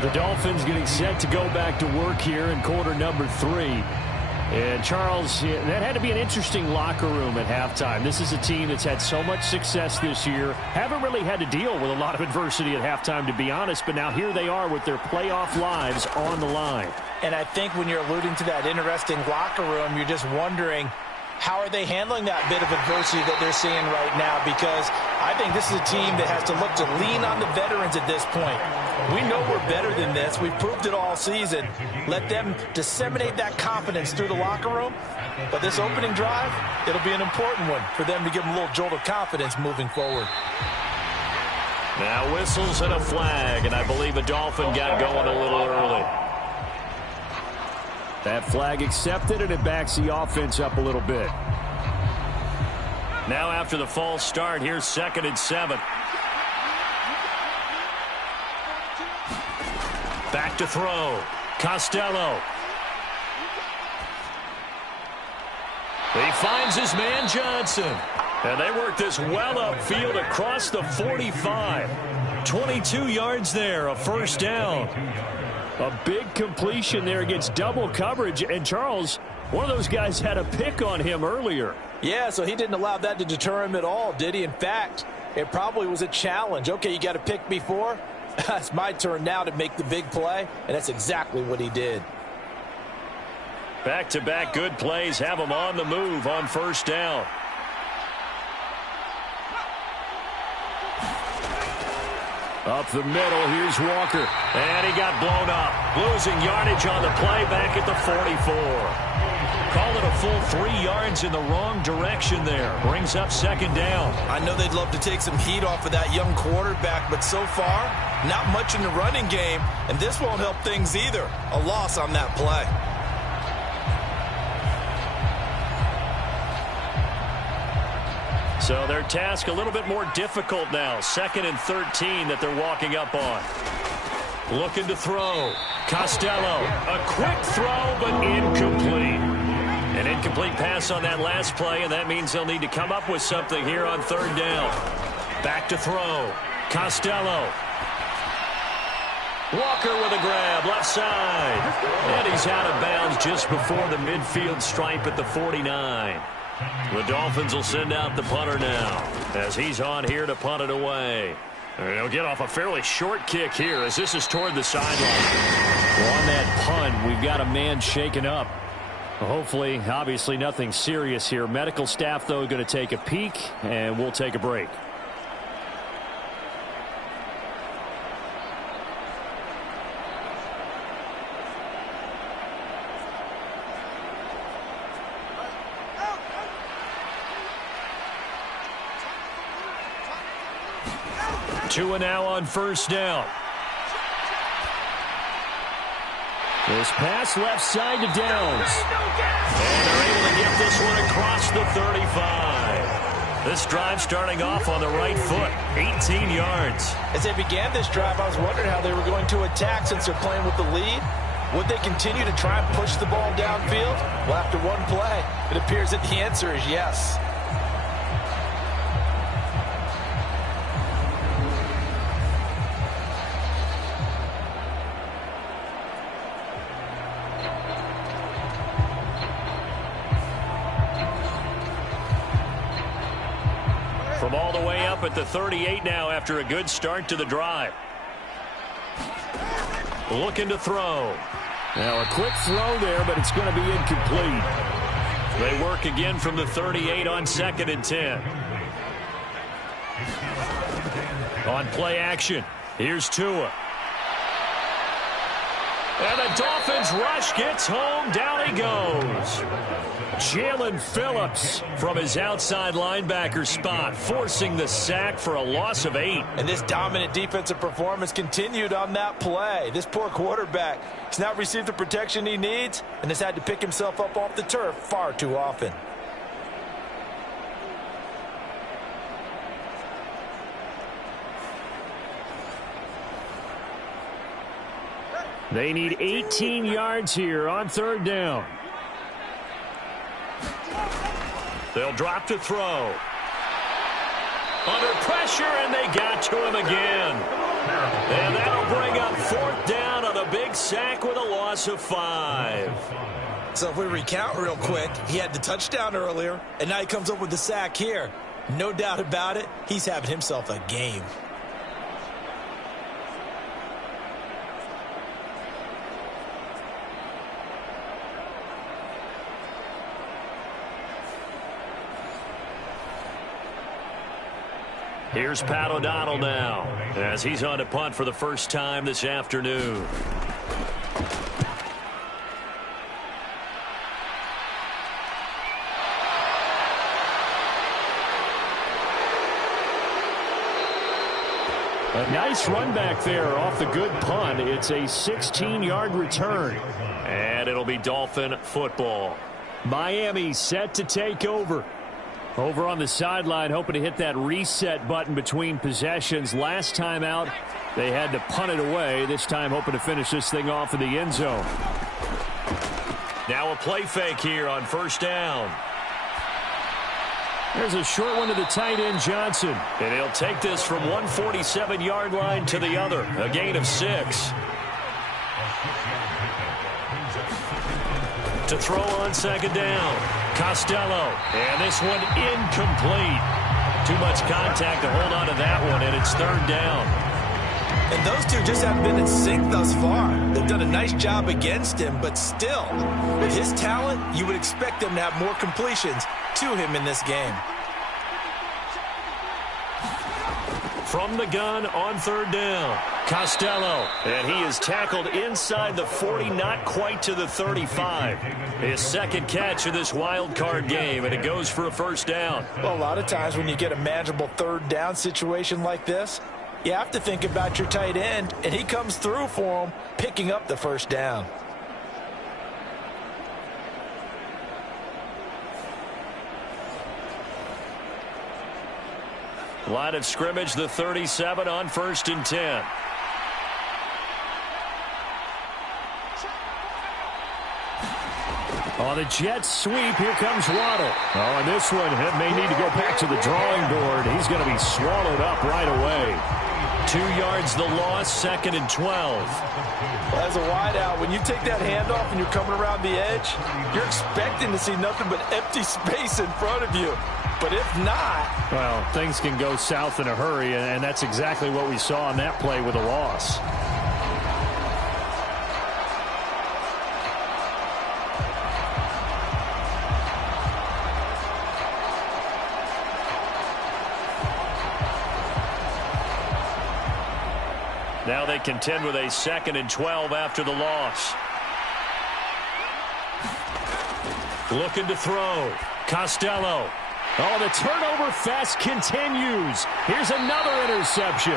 The Dolphins getting set to go back to work here in quarter number 3. And, Charles, that had to be an interesting locker room at halftime. This is a team that's had so much success this year. Haven't really had to deal with a lot of adversity at halftime, to be honest. But now here they are with their playoff lives on the line. And I think when you're alluding to that interesting locker room, you're just wondering, how are they handling that bit of adversity that they're seeing right now? Because I think this is a team that has to look to lean on the veterans at this point. We know we're better than this. We've proved it all season. Let them disseminate that confidence through the locker room. But this opening drive, it'll be an important one for them to give them a little jolt of confidence moving forward. Now whistles and a flag, and I believe a Dolphin got going a little early. That flag accepted, and it backs the offense up a little bit. Now after the false start, here's 2nd and 7. Back to throw. Costello. He finds his man Johnson. And they work this well upfield across the 45. 22 yards there, a first down. A big completion there against double coverage. And Charles, one of those guys had a pick on him earlier. Yeah, so he didn't allow that to deter him at all, did he? In fact, it probably was a challenge. Okay, you got to pick me for? It's my turn now to make the big play, and that's exactly what he did. Back-to-back good plays have him on the move on first down. Up the middle, here's Walker. And he got blown up. Losing yardage on the play back at the 44. Call it a full 3 yards in the wrong direction there. Brings up 2nd down. I know they'd love to take some heat off of that young quarterback, but so far, not much in the running game, and this won't help things either. A loss on that play. So their task a little bit more difficult now. 2nd and 13 that they're walking up on. Looking to throw. Costello. A quick throw, but incomplete. An incomplete pass on that last play, and that means they'll need to come up with something here on 3rd down. Back to throw. Costello. Walker with a grab, left side. And he's out of bounds just before the midfield stripe at the 49. The Dolphins will send out the punter now as he's on here to punt it away. And he'll get off a fairly short kick here as this is toward the sideline. Well, on that punt, we've got a man shaken up. Hopefully, obviously nothing serious here. Medical staff, though, going to take a peek, and we'll take a break. Two and now on first down. This pass left side to Downs. And they're able to get this one across the 35. This drive starting off on the right foot. 18 yards. As they began this drive, I was wondering how they were going to attack since they're playing with the lead. Would they continue to try and push the ball downfield? Well, after one play, it appears that the answer is yes. From all the way up at the 38 now after a good start to the drive. Looking to throw. Now a quick throw there, but it's going to be incomplete. They work again from the 38 on 2nd and 10. On play action, here's Tua. And the Dolphins rush gets home. Down he goes. Jalen Phillips from his outside linebacker spot, forcing the sack for a loss of 8. And this dominant defensive performance continued on that play. This poor quarterback has not received the protection he needs and has had to pick himself up off the turf far too often. They need 18 yards here on 3rd down. They'll drop to throw. Under pressure, and they got to him again. And that'll bring up 4th down on a big sack with a loss of 5. So if we recount real quick, he had the touchdown earlier, and now he comes up with the sack here. No doubt about it, he's having himself a game. Here's Pat O'Donnell now as he's on to punt for the first time this afternoon. A nice run back there off the good punt. It's a 16-yard return. And it'll be Dolphin football. Miami set to take over. Over on the sideline, hoping to hit that reset button between possessions. Last time out, they had to punt it away. This time, hoping to finish this thing off in the end zone. Now a play fake here on first down. There's a short one to the tight end, Johnson. And he'll take this from 147-yard line to the other. A gain of 6. To throw on second down. Costello. And this one incomplete. Too much contact to hold on to that one, and it's third down. And those two just haven't been in sync thus far. They've done a nice job against him, but still, with his talent, you would expect them to have more completions to him in this game. From the gun on third down. Costello. And he is tackled inside the 40, not quite to the 35. His second catch of this wild card game, and it goes for a first down. Well, a lot of times when you get a manageable third down situation like this, you have to think about your tight end, and he comes through for him, picking up the first down. Line of scrimmage, the 37 on 1st and 10. On the jet sweep, here comes Waddle. Oh, and this one may need to go back to the drawing board. He's going to be swallowed up right away. 2 yards the loss, 2nd and 12. Well, as a wideout, when you take that handoff and you're coming around the edge, you're expecting to see nothing but empty space in front of you. But if not... Well, things can go south in a hurry, and that's exactly what we saw on that play with a loss. Now they contend with a 2nd and 12 after the loss. Looking to throw. Costello. Oh, the turnover fest continues. Here's another interception.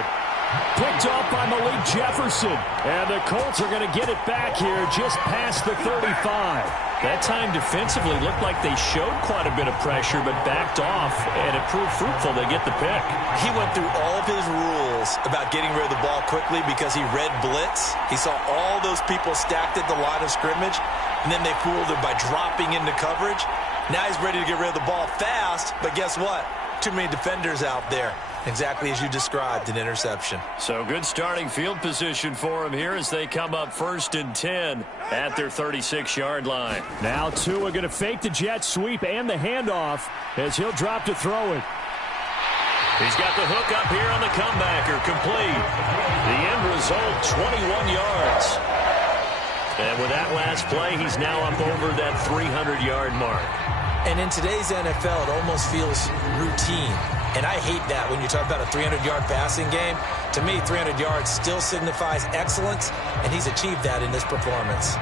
Picked off by Malik Jefferson. And the Colts are going to get it back here just past the 35. That time defensively looked like they showed quite a bit of pressure but backed off, and it proved fruitful. They get the pick. He went through all of his rules about getting rid of the ball quickly because he read blitz. He saw all those people stacked at the line of scrimmage, and then they fooled him by dropping into coverage. Now he's ready to get rid of the ball fast, but guess what? Too many defenders out there. Exactly as you described, an interception. So good starting field position for him here as they come up 1st and 10 at their 36-yard line. Now Tua going to fake the jet sweep and the handoff as he'll drop to throw it. He's got the hook up here on the comebacker, complete. The end result, 21 yards. And with that last play, he's now up over that 300-yard mark. And in today's NFL, it almost feels routine. And I hate that when you talk about a 300-yard passing game. To me, 300 yards still signifies excellence, and he's achieved that in this performance.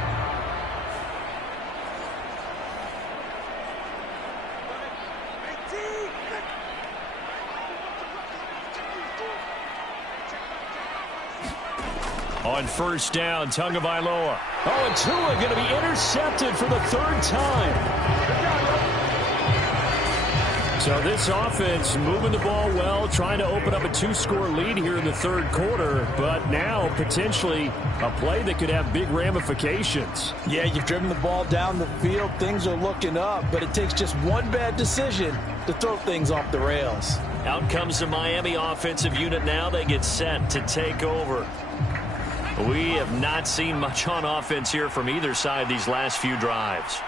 On first down, Tagovailoa. Oh, and Tua going to be intercepted for the 3rd time. So this offense moving the ball well, trying to open up a 2-score lead here in the 3rd quarter, but now potentially a play that could have big ramifications. Yeah, you've driven the ball down the field. Things are looking up, but it takes just one bad decision to throw things off the rails. Out comes the Miami offensive unit now. They get set to take over. We have not seen much on offense here from either side these last few drives.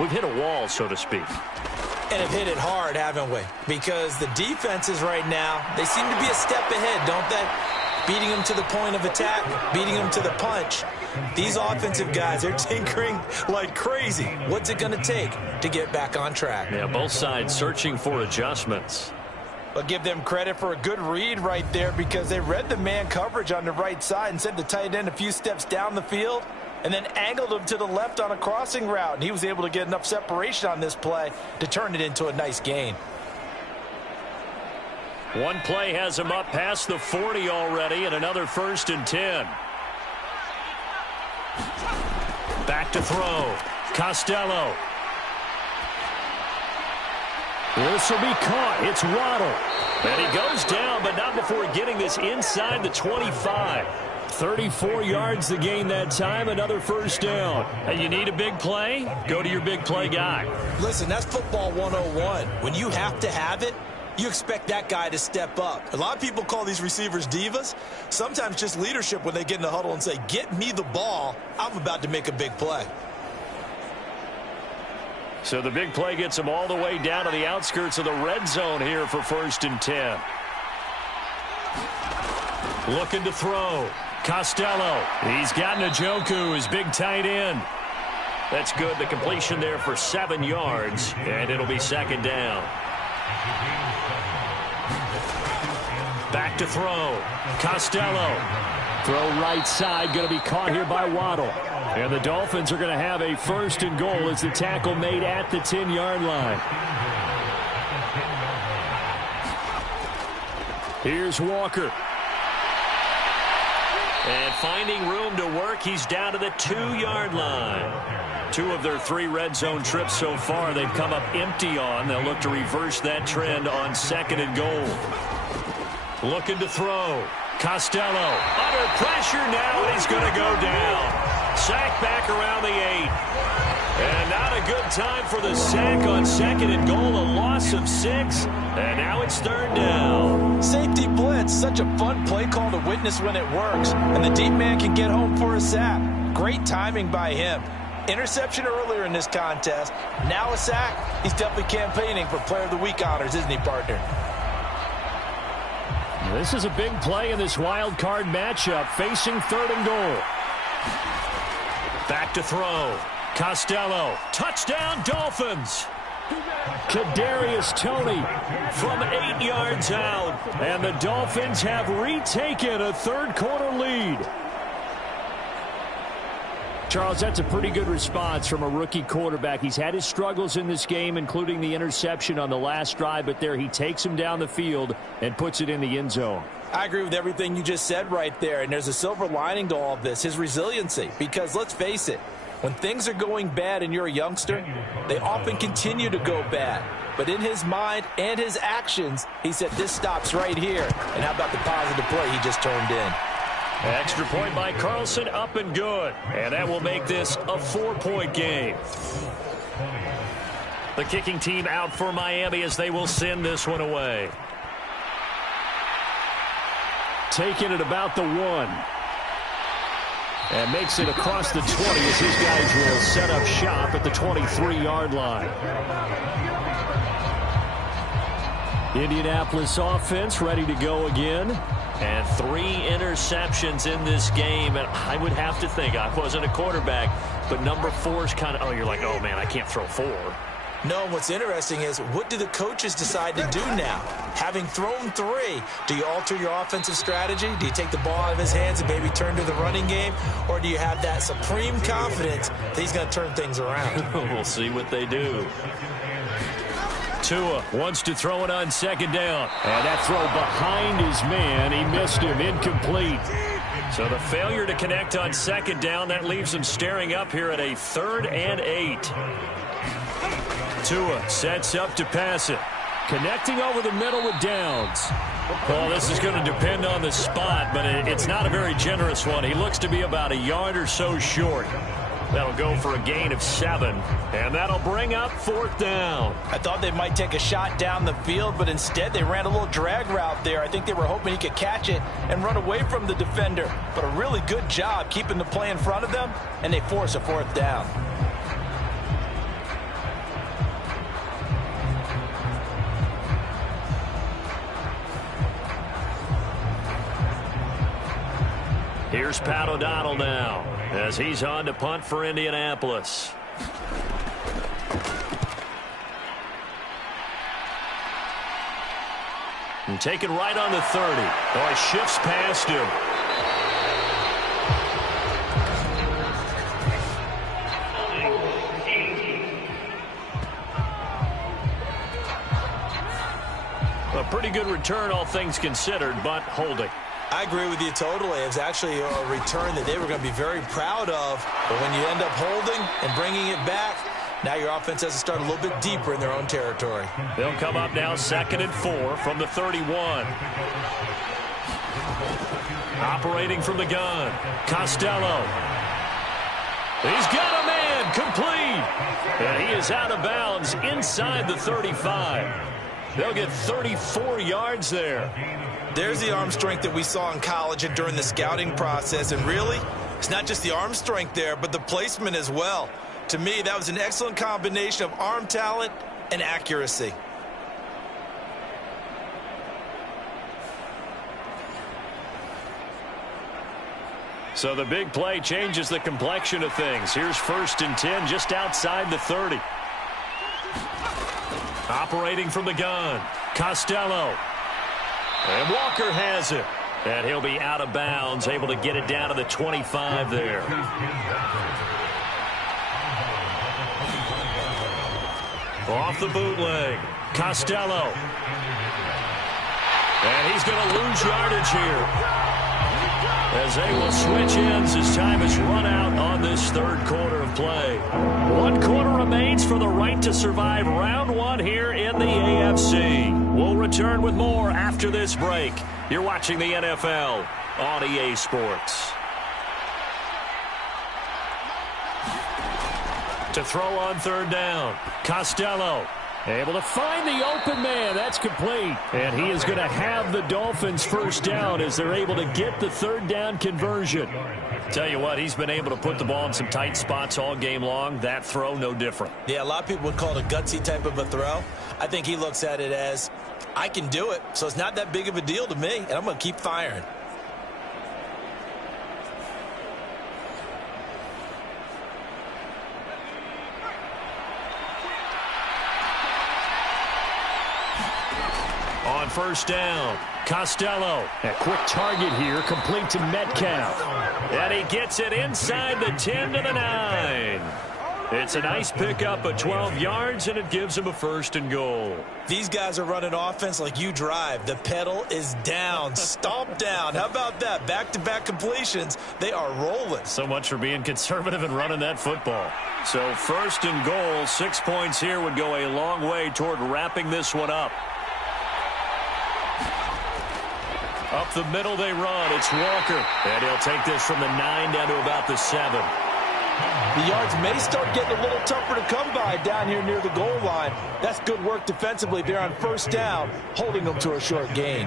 We've hit a wall, so to speak. And have hit it hard, haven't we? Because the defenses right now, they seem to be a step ahead, don't they? Beating them to the point of attack, beating them to the punch. These offensive guys, they're tinkering like crazy. What's it going to take to get back on track? Yeah, both sides searching for adjustments. I'll give them credit for a good read right there because they read the man coverage on the right side and sent the tight end a few steps down the field and then angled him to the left on a crossing route. And he was able to get enough separation on this play to turn it into a nice gain. One play has him up past the 40 already, and another 1st and 10. Back to throw. Costello. This will be caught. It's Waddle. And he goes down, but not before getting this inside the 25. 34 yards to gain that time, another 1st down. Hey, you need a big play? Go to your big play guy. Listen, that's football 101. When you have to have it, you expect that guy to step up. A lot of people call these receivers divas. Sometimes just leadership when they get in the huddle and say, get me the ball. I'm about to make a big play. So the big play gets him all the way down to the outskirts of the red zone here for 1st and 10. Looking to throw. Costello. He's got Njoku, his big tight end. That's good. The completion there for 7 yards, and it'll be 2nd down. Back to throw. Costello. Throw right side, going to be caught here by Waddle. And the Dolphins are going to have a 1st and goal as the tackle made at the 10-yard line. Here's Walker. And finding room to work, he's down to the 2-yard line. 2 of their 3 red zone trips so far they've come up empty on. They'll look to reverse that trend on 2nd and goal. Looking to throw. Costello under pressure now, and he's going to go down. Sack back around the 8. And not a good time for the sack on 2nd and goal. A loss of 6. And now it's 3rd down. Safety blitz, such a fun play call to witness when it works. And the deep man can get home for a sack. Great timing by him. Interception earlier in this contest. Now a sack. He's definitely campaigning for Player of the Week honors, isn't he, partner? This is a big play in this wild card matchup, facing 3rd and goal. Back to throw. Costello. Touchdown, Dolphins. Kadarius Toney from 8 yards out. And the Dolphins have retaken a 3rd quarter lead. Charles, that's a pretty good response from a rookie quarterback. He's had his struggles in this game, including the interception on the last drive, but there he takes him down the field and puts it in the end zone. I agree with everything you just said right there, and there's a silver lining to all of this, his resiliency, because let's face it, when things are going bad and you're a youngster, they often continue to go bad. But in his mind and his actions, he said this stops right here. And how about the positive play he just turned in? Extra point by Carlson, up and good. And that will make this a 4-point game. The kicking team out for Miami as they will send this one away. Taking it about the 1. And makes it across the 20 as his guys will set up shop at the 23-yard line. Indianapolis offense ready to go again. And 3 interceptions in this game. And I would have to think, I wasn't a quarterback, but number 4 is kind of, oh, you're like, oh, man, I can't throw 4. No, what's interesting is what do the coaches decide to do now? Having thrown 3, do you alter your offensive strategy? Do you take the ball out of his hands and maybe turn to the running game? Or do you have that supreme confidence that he's going to turn things around? We'll see what they do. Tua wants to throw it on 2nd down. And that throw behind his man. He missed him. Incomplete. So the failure to connect on 2nd down, that leaves him staring up here at a 3rd and 8. Tua sets up to pass it. Connecting over the middle with Downs. Well, this is going to depend on the spot, but it's not a very generous one. He looks to be about a yard or so short. That'll go for a gain of 7, and that'll bring up 4th down. I thought they might take a shot down the field, but instead they ran a little drag route there. I think they were hoping he could catch it and run away from the defender. But a really good job keeping the play in front of them, and they force a 4th down. Here's Pat O'Donnell now as he's on to punt for Indianapolis. And taken right on the 30. Oh, he shifts past him. A pretty good return, all things considered, but holding. I agree with you totally. It was actually a return that they were going to be very proud of. But when you end up holding and bringing it back, now your offense has to start a little bit deeper in their own territory. They'll come up now 2nd and 4 from the 31. Operating from the gun, Costello. He's got a man, complete. And he is out of bounds inside the 35. They'll get 34 yards there. There's the arm strength that we saw in college and during the scouting process. And really, it's not just the arm strength there, but the placement as well. To me, that was an excellent combination of arm talent and accuracy. So the big play changes the complexion of things. Here's 1st and 10 just outside the 30. Operating from the gun, Costello. And Walker has it. And he'll be out of bounds, able to get it down to the 25 there. Off the bootleg, Costello. And he's going to lose yardage here, as they will switch ends as time has run out on this 3rd quarter of play. 1 quarter remains for the right to survive round 1 here in the AFC. We'll return with more after this break. You're watching the NFL on EA Sports. To throw on 3rd down, Costello. Able to find the open man. That's complete. And he is going to have the Dolphins 1st down as they're able to get the 3rd down conversion. Tell you what, he's been able to put the ball in some tight spots all game long. That throw, no different. Yeah, a lot of people would call it a gutsy type of a throw. I think he looks at it as, I can do it, so it's not that big of a deal to me, and I'm going to keep firing. On 1st down, Costello. A quick target here, complete to Metcalf. And he gets it inside the 10 to the 9. It's a nice pickup of 12 yards, and it gives him a 1st and goal. These guys are running offense like you drive. The pedal is down, stomp down. How about that? Back-to-back completions. They are rolling. So much for being conservative and running that football. So 1st and goal, 6 points here would go a long way toward wrapping this one up. Up the middle they run. It's Walker. And he'll take this from the 9 down to about the 7. The yards may start getting a little tougher to come by down here near the goal line. That's good work defensively there on 1st down, holding them to a short gain.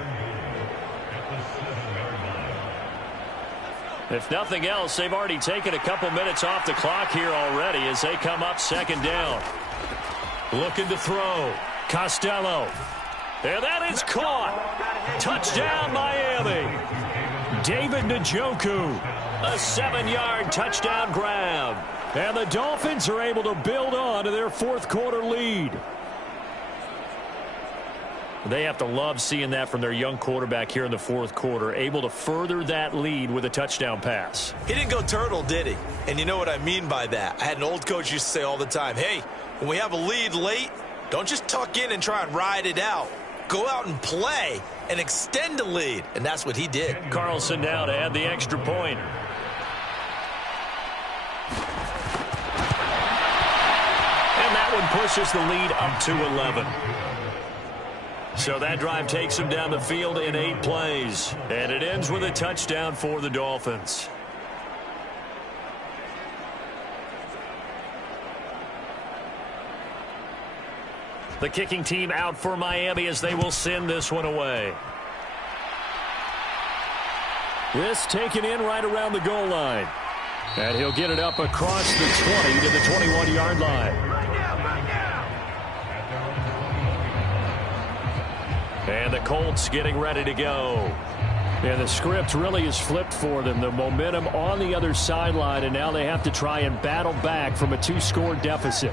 If nothing else, they've already taken a couple minutes off the clock here already as they come up 2nd down. Looking to throw. Costello. And that is caught. Touchdown, Miami. David Njoku. A 7-yard touchdown grab. And the Dolphins are able to build on to their 4th quarter lead. They have to love seeing that from their young quarterback here in the 4th quarter, able to further that lead with a touchdown pass. He didn't go turtle, did he? And you know what I mean by that. I had an old coach used to say all the time, hey, when we have a lead late, don't just tuck in and try and ride it out. Go out and play and extend the lead. And that's what he did. Carlson now to add the extra point. And that one pushes the lead up to 11. So that drive takes them down the field in 8 plays. And it ends with a touchdown for the Dolphins. The kicking team out for Miami as they will send this one away. This taken in right around the goal line. And he'll get it up across the 20 to the 21-yard line. And the Colts getting ready to go. And the script really is flipped for them. The momentum on the other sideline, and now they have to try and battle back from a 2-score deficit.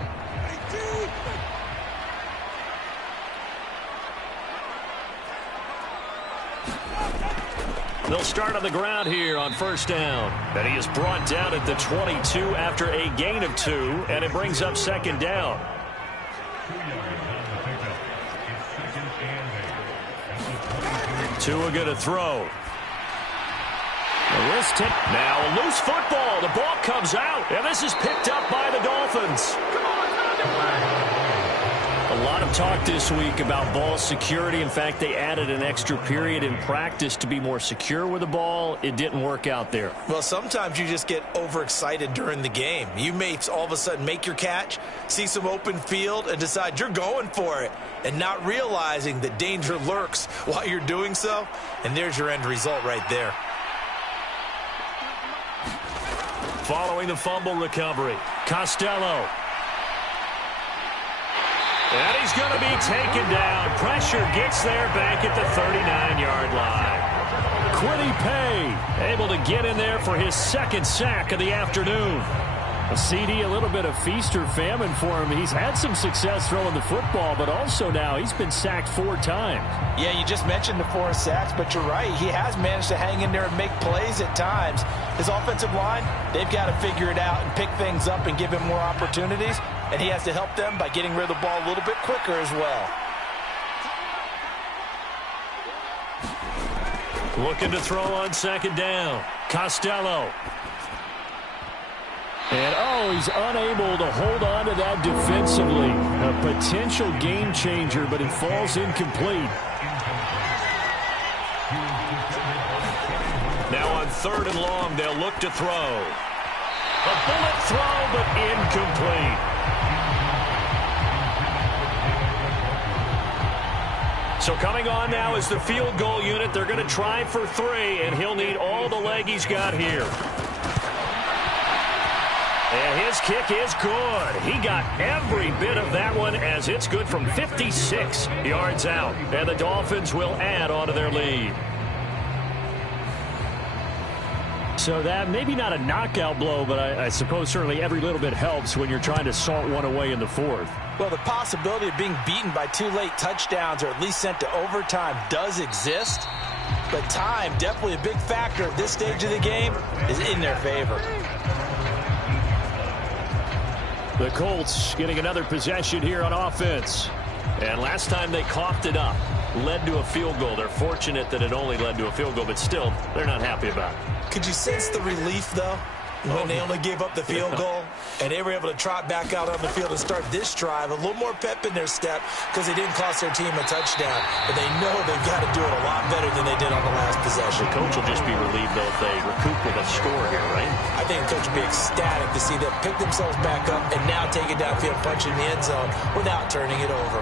They'll start on the ground here on first down. And he is brought down at the 22 after a gain of 2, and it brings up second down. Tua going to throw. Now a loose football. The ball comes out, and this is picked up by the Dolphins. A lot of talk this week about ball security. In fact, they added an extra period in practice to be more secure with the ball. It didn't work out there. Well, sometimes you just get overexcited during the game. You may all of a sudden make your catch, see some open field, and decide you're going for it, and not realizing that danger lurks while you're doing so. And there's your end result right there. Following the fumble recovery, Costello. And he's going to be taken down. Pressure gets there back at the 39-yard line. Quiddy Pay able to get in there for his second sack of the afternoon. A CD, a little bit of feast or famine for him. He's had some success throwing the football, but also now he's been sacked 4 times. Yeah, you just mentioned the 4 sacks, but you're right. He has managed to hang in there and make plays at times. His offensive line, they've got to figure it out and pick things up and give him more opportunities, and he has to help them by getting rid of the ball a little bit quicker as well. Looking to throw on second down. Costello. And, he's unable to hold on to that defensively. A potential game changer, but it falls incomplete. Now on 3rd and long, they'll look to throw. A bullet throw, but incomplete. So coming on now is the field goal unit. They're going to try for 3, and he'll need all the leg he's got here. And his kick is good. He got every bit of that one as it's good from 56 yards out. And the Dolphins will add on to their lead. So that maybe not a knockout blow, but I suppose certainly every little bit helps when you're trying to salt one away in the 4th. Well, the possibility of being beaten by 2 late touchdowns or at least sent to overtime does exist. But time, definitely a big factor at this stage of the game, is in their favor. The Colts getting another possession here on offense. And last time they coughed it up, led to a field goal. They're fortunate that it only led to a field goal, but still, they're not happy about it. Could you sense the relief, though, when they only gave up the field goal and they were able to trot back out on the field and start this drive? A little more pep in their step because they didn't cost their team a touchdown. But they know they've got to do it a lot better than they did on the last possession. The coach will just be relieved, though, if they recoup with a score here, right? I think the coach will be ecstatic to see them pick themselves back up and now take it downfield, punch in the end zone without turning it over.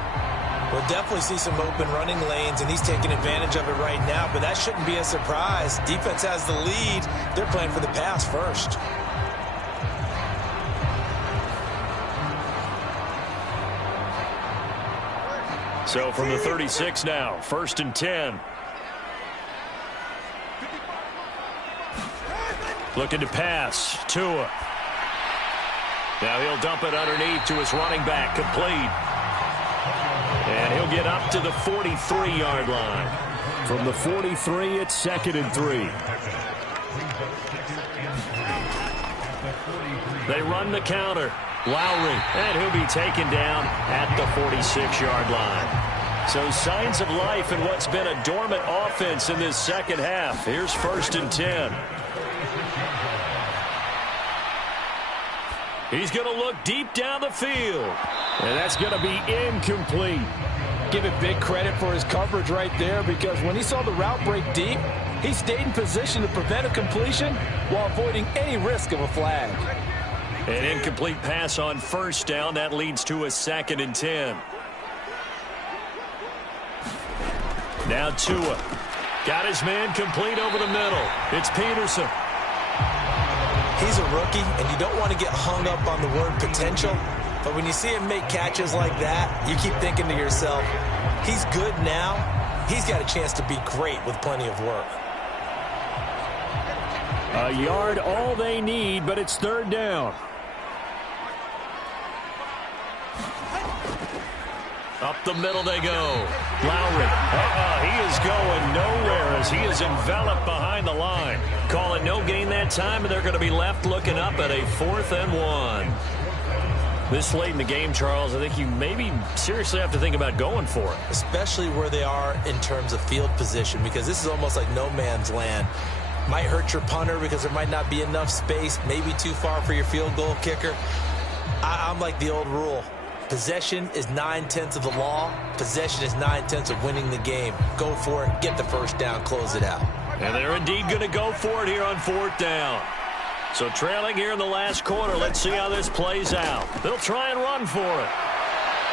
We'll definitely see some open running lanes, and he's taking advantage of it right now, but that shouldn't be a surprise. Defense has the lead. They're playing for the pass first. So from the 36 now, 1st and 10. Looking to pass. Tua. Now he'll dump it underneath to his running back. Complete. And he'll get up to the 43-yard line. From the 43, it's 2nd and 3. They run the counter. Lowry, and he'll be taken down at the 46-yard line. So signs of life in what's been a dormant offense in this second half. Here's 1st and 10. He's going to look deep down the field. And that's going to be incomplete. Give it big credit for his coverage right there, because when he saw the route break deep, he stayed in position to prevent a completion while avoiding any risk of a flag. An incomplete pass on 1st down. That leads to a 2nd and 10. Now Tua. Got his man complete over the middle. It's Peterson. He's a rookie, and you don't want to get hung up on the word potential. But when you see him make catches like that, you keep thinking to yourself, he's good now. He's got a chance to be great with plenty of work. A yard all they need, but it's 3rd down. Up the middle they go. Lowry. He is going nowhere as he is enveloped behind the line. Calling no gain that time, and they're going to be left looking up at a 4th and 1. This late in the game, Charles, I think you maybe seriously have to think about going for it. Especially where they are in terms of field position, because this is almost like no man's land. Might hurt your punter because there might not be enough space, maybe too far for your field goal kicker. I'm like the old rule. Possession is 9/10 of the law. Possession is 9/10 of winning the game. Go for it, get the first down, close it out. And they're indeed going to go for it here on 4th down. So trailing here in the last quarter, let's see how this plays out. They'll try and run for it.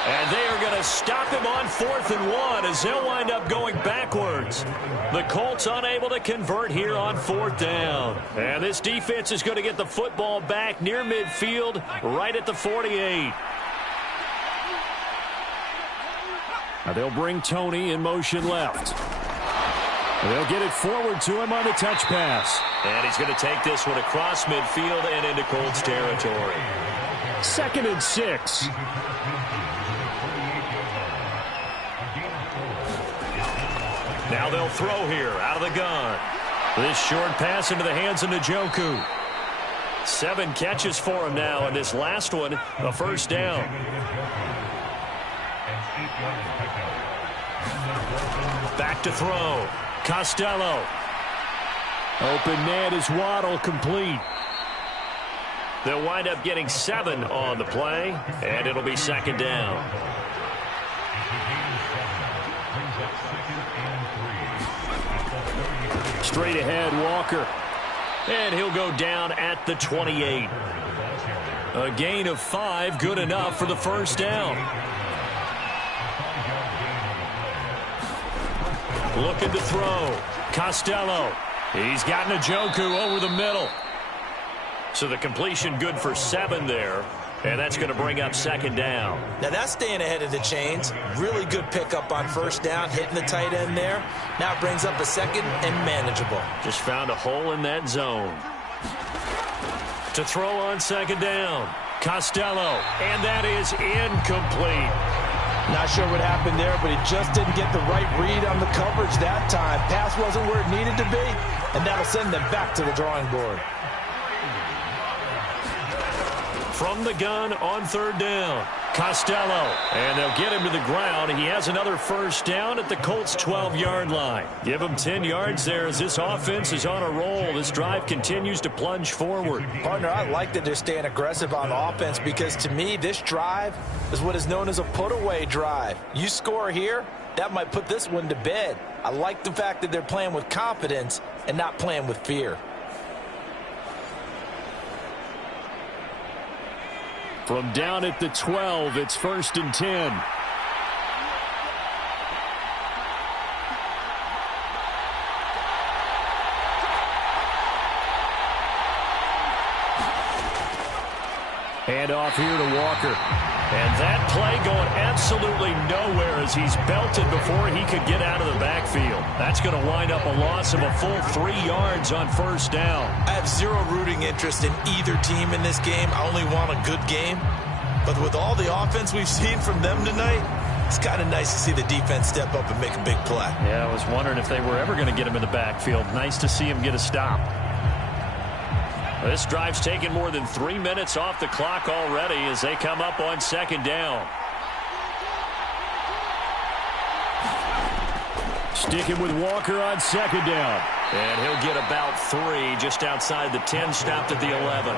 And they are going to stop him on 4th and 1 as they'll wind up going backwards. The Colts unable to convert here on 4th down. And this defense is going to get the football back near midfield, right at the 48. Now they'll bring Tony in motion left. They'll get it forward to him on the touch pass. And he's going to take this one across midfield and into Colts territory. 2nd and 6. Now they'll throw here out of the gun. This short pass into the hands of Njoku. 7 catches for him now, and this last one, a 1st down. Back to throw. Costello. Open man is Waddle, complete. They'll wind up getting 7 on the play, and it'll be 2nd down. Straight ahead, Walker. And he'll go down at the 28. A gain of 5, good enough for the 1st down. Looking to throw. Costello. He's got Njoku over the middle. So the completion good for 7 there. And that's going to bring up 2nd down. Now that's staying ahead of the chains. Really good pickup on 1st down, hitting the tight end there. Now it brings up a 2nd and manageable. Just found a hole in that zone. To throw on 2nd down. Costello. And that is incomplete. Not sure what happened there, but he just didn't get the right read on the coverage that time. Pass wasn't where it needed to be, and that'll send them back to the drawing board. From the gun on 3rd down. Costello. And they'll get him to the ground. He has another 1st down at the Colts' 12-yard line. Give him 10 yards there as this offense is on a roll. This drive continues to plunge forward. Partner, I like that they're staying aggressive on offense because to me, this drive is what is known as a put-away drive. You score here, that might put this one to bed. I like the fact that they're playing with confidence and not playing with fear. From down at the 12, it's 1st and 10. Hand off here to Walker. And that play going absolutely nowhere as he's belted before he could get out of the backfield. That's going to wind up a loss of a full 3 yards on 1st down. I have zero rooting interest in either team in this game. I only want a good game. But with all the offense we've seen from them tonight, it's kind of nice to see the defense step up and make a big play. Yeah, I was wondering if they were ever going to get him in the backfield. Nice to see him get a stop. This drive's taken more than 3 minutes off the clock already as they come up on 2nd down. Sticking with Walker on 2nd down. And he'll get about 3 just outside the 10, stopped at the 11.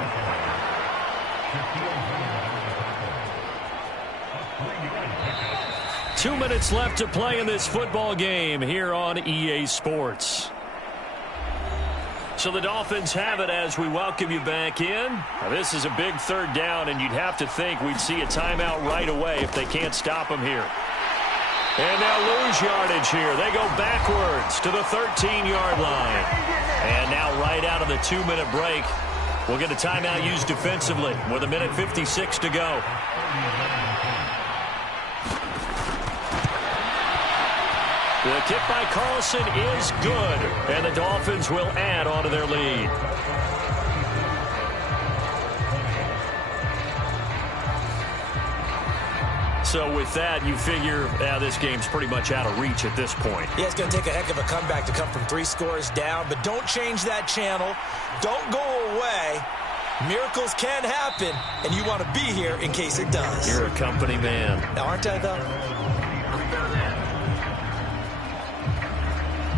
Two minutes left to play in this football game here on EA Sports. So the Dolphins have it as we welcome you back in. Now this is a big 3rd down, and you'd have to think we'd see a timeout right away if they can't stop them here. And they'll lose yardage here. They go backwards to the 13-yard line. And now right out of the 2-minute break, we'll get a timeout used defensively with 1:56 to go. The kick by Carlson is good, and the Dolphins will add on to their lead. So with that, you figure this game's pretty much out of reach at this point. Yeah, it's going to take a heck of a comeback to come from 3 scores down, but don't change that channel. Don't go away. Miracles can happen, and you want to be here in case it does. You're a company man. Now, aren't I, though?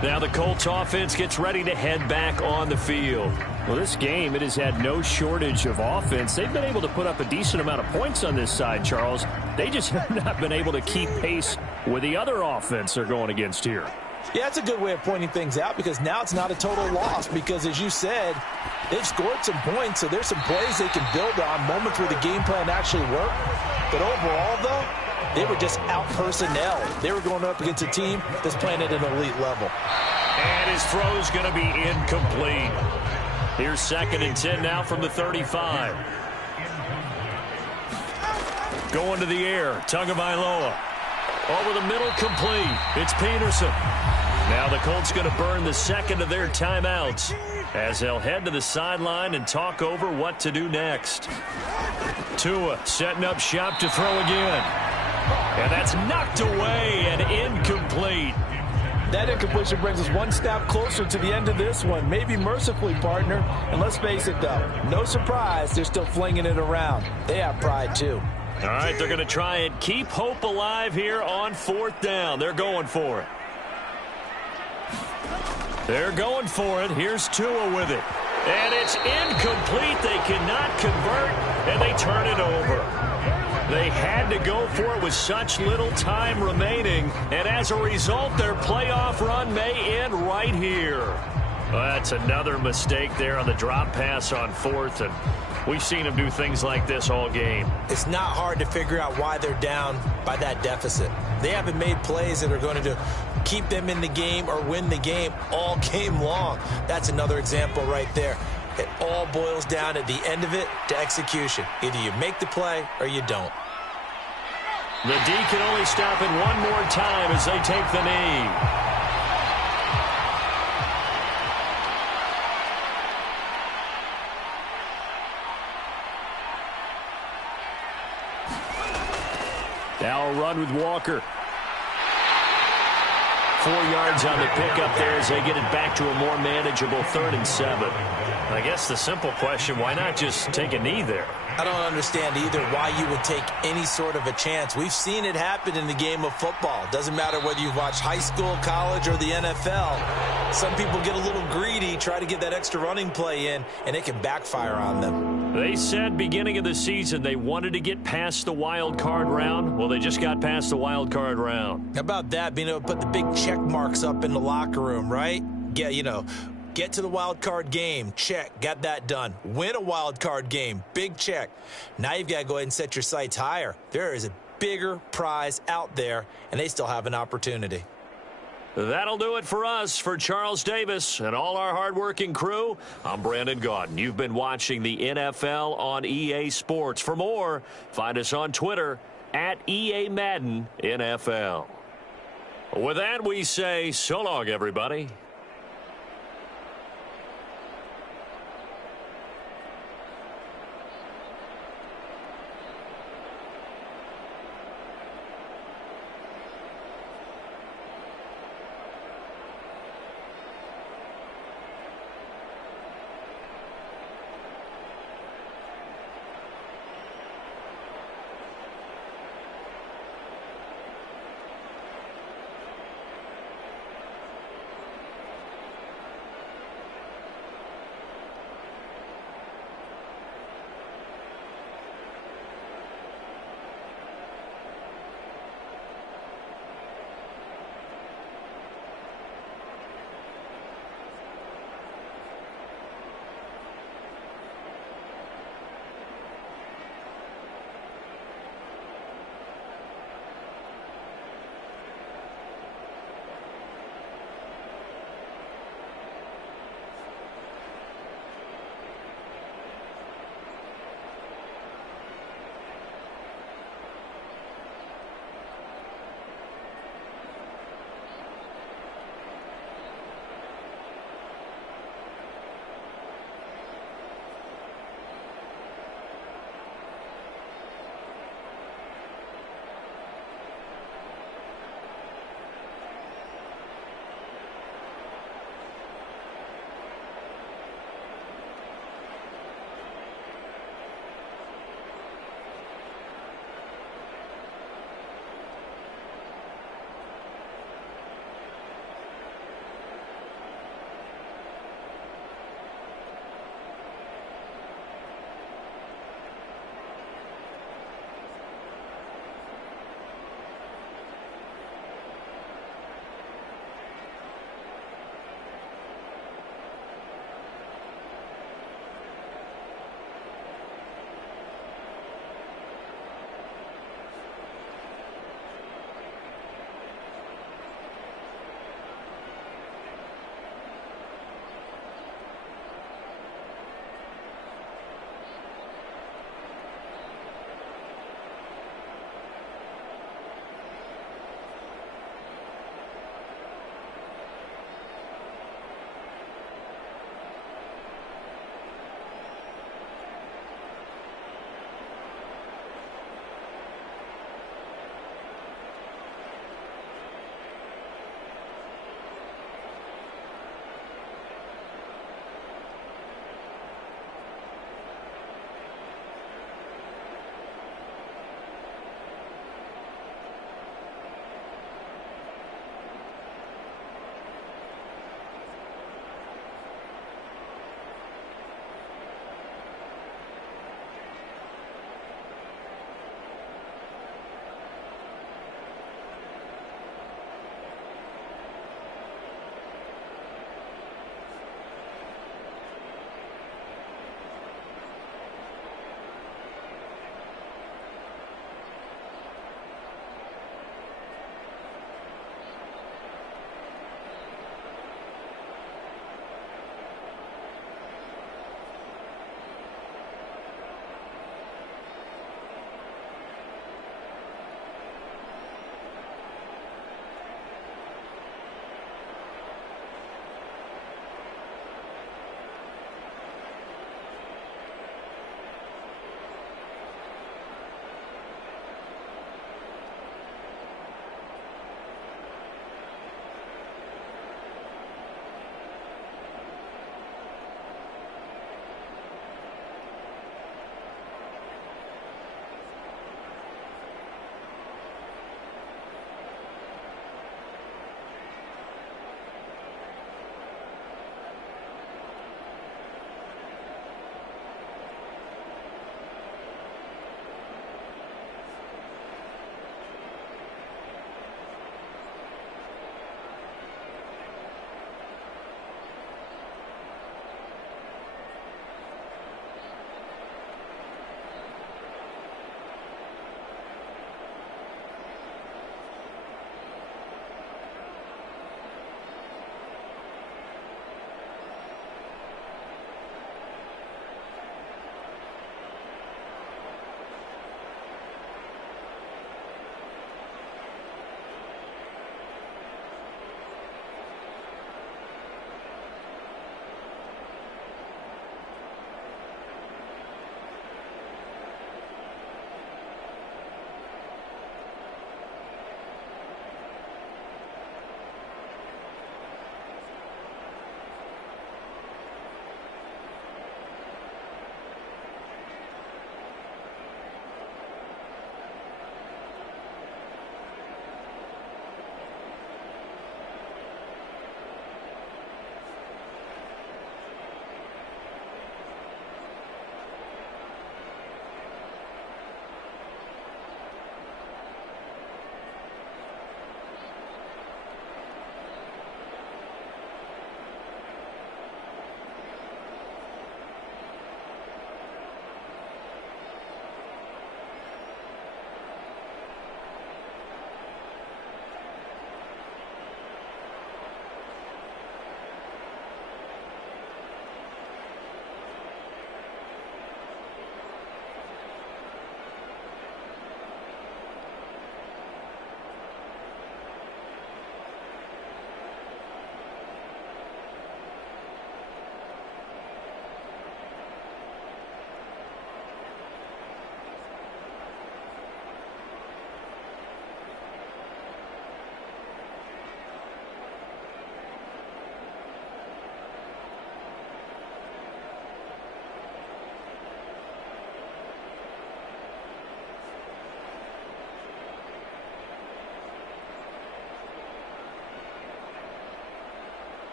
Now the Colts offense gets ready to head back on the field. Well, this game, it has had no shortage of offense. They've been able to put up a decent amount of points on this side, Charles. They just have not been able to keep pace with the other offense they're going against here. Yeah, that's a good way of pointing things out because now it's not a total loss because, as you said, they've scored some points, so there's some plays they can build on, moments where the game plan actually worked. But overall, though, they were just out-personnel. They were going up against a team that's playing at an elite level. And his throw's going to be incomplete. Here's 2nd and 10 now from the 35. Going to the air, Tagovailoa. Over the middle, complete. It's Peterson. Now the Colts going to burn the second of their timeouts as they'll head to the sideline and talk over what to do next. Tua setting up shop to throw again. And that's knocked away and incomplete. That incompletion brings us one step closer to the end of this one. Maybe mercifully, partner. And let's face it, though, no surprise, they're still flinging it around. They have pride, too. All right, they're going to try and keep hope alive here on 4th down. They're going for it. They're going for it. Here's Tua with it. And it's incomplete. They cannot convert, and they turn it over. They had to go for it with such little time remaining, and as a result, their playoff run may end right here. Well, that's another mistake there on the drop pass on 4th, and we've seen them do things like this all game. It's not hard to figure out why they're down by that deficit. They haven't made plays that are going to keep them in the game or win the game all game long. That's another example right there. It all boils down at the end of it to execution. Either you make the play or you don't. The D can only stop it one more time as they take the knee. Now a run with Walker. 4 yards on the pickup there as they get it back to a more manageable 3rd and 7. I guess the simple question, why not just take a knee there? I don't understand either why you would take any sort of a chance. We've seen it happen in the game of football. Doesn't matter whether you've watched high school, college, or the NFL. Some people get a little greedy, try to get that extra running play in, and it can backfire on them. They said beginning of the season they wanted to get past the wild card round. Well, they just got past the wild card round. How about that, being able to put the big check marks up in the locker room, right? Yeah, you know, get to the wild card game, check, got that done. Win a wild card game, big check. Now you've got to go ahead and set your sights higher. There is a bigger prize out there, and they still have an opportunity. That'll do it for us. For Charles Davis and all our hardworking crew, I'm Brandon Gaudin. You've been watching the NFL on EA Sports. For more, find us on Twitter at EA Madden NFL. With that, we say so long, everybody.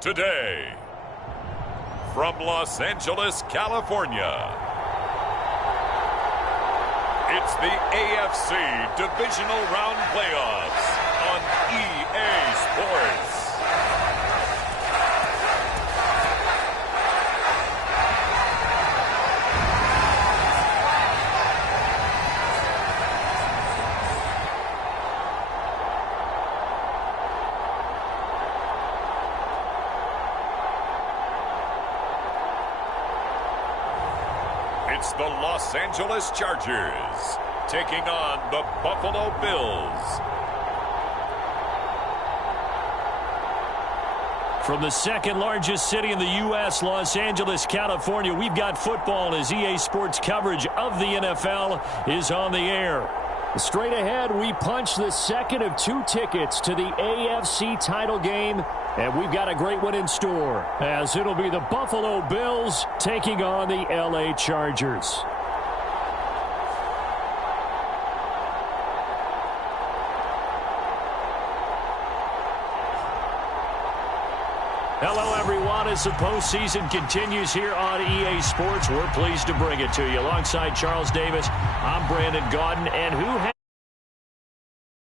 today, from Los Angeles, California, it's the AFC Divisional Round Playoffs on EA Sports. It's the Los Angeles Chargers taking on the Buffalo Bills. From the second largest city in the U.S., Los Angeles, California, we've got football as EA Sports coverage of the NFL is on the air. Straight ahead, we punch the second of 2 tickets to the AFC title game, and we've got a great one in store, as it'll be the Buffalo Bills taking on the L.A. Chargers. Hello, everyone. As the postseason continues here on EA Sports, we're pleased to bring it to you. Alongside Charles Davis, I'm Brandon Gaudin, and who has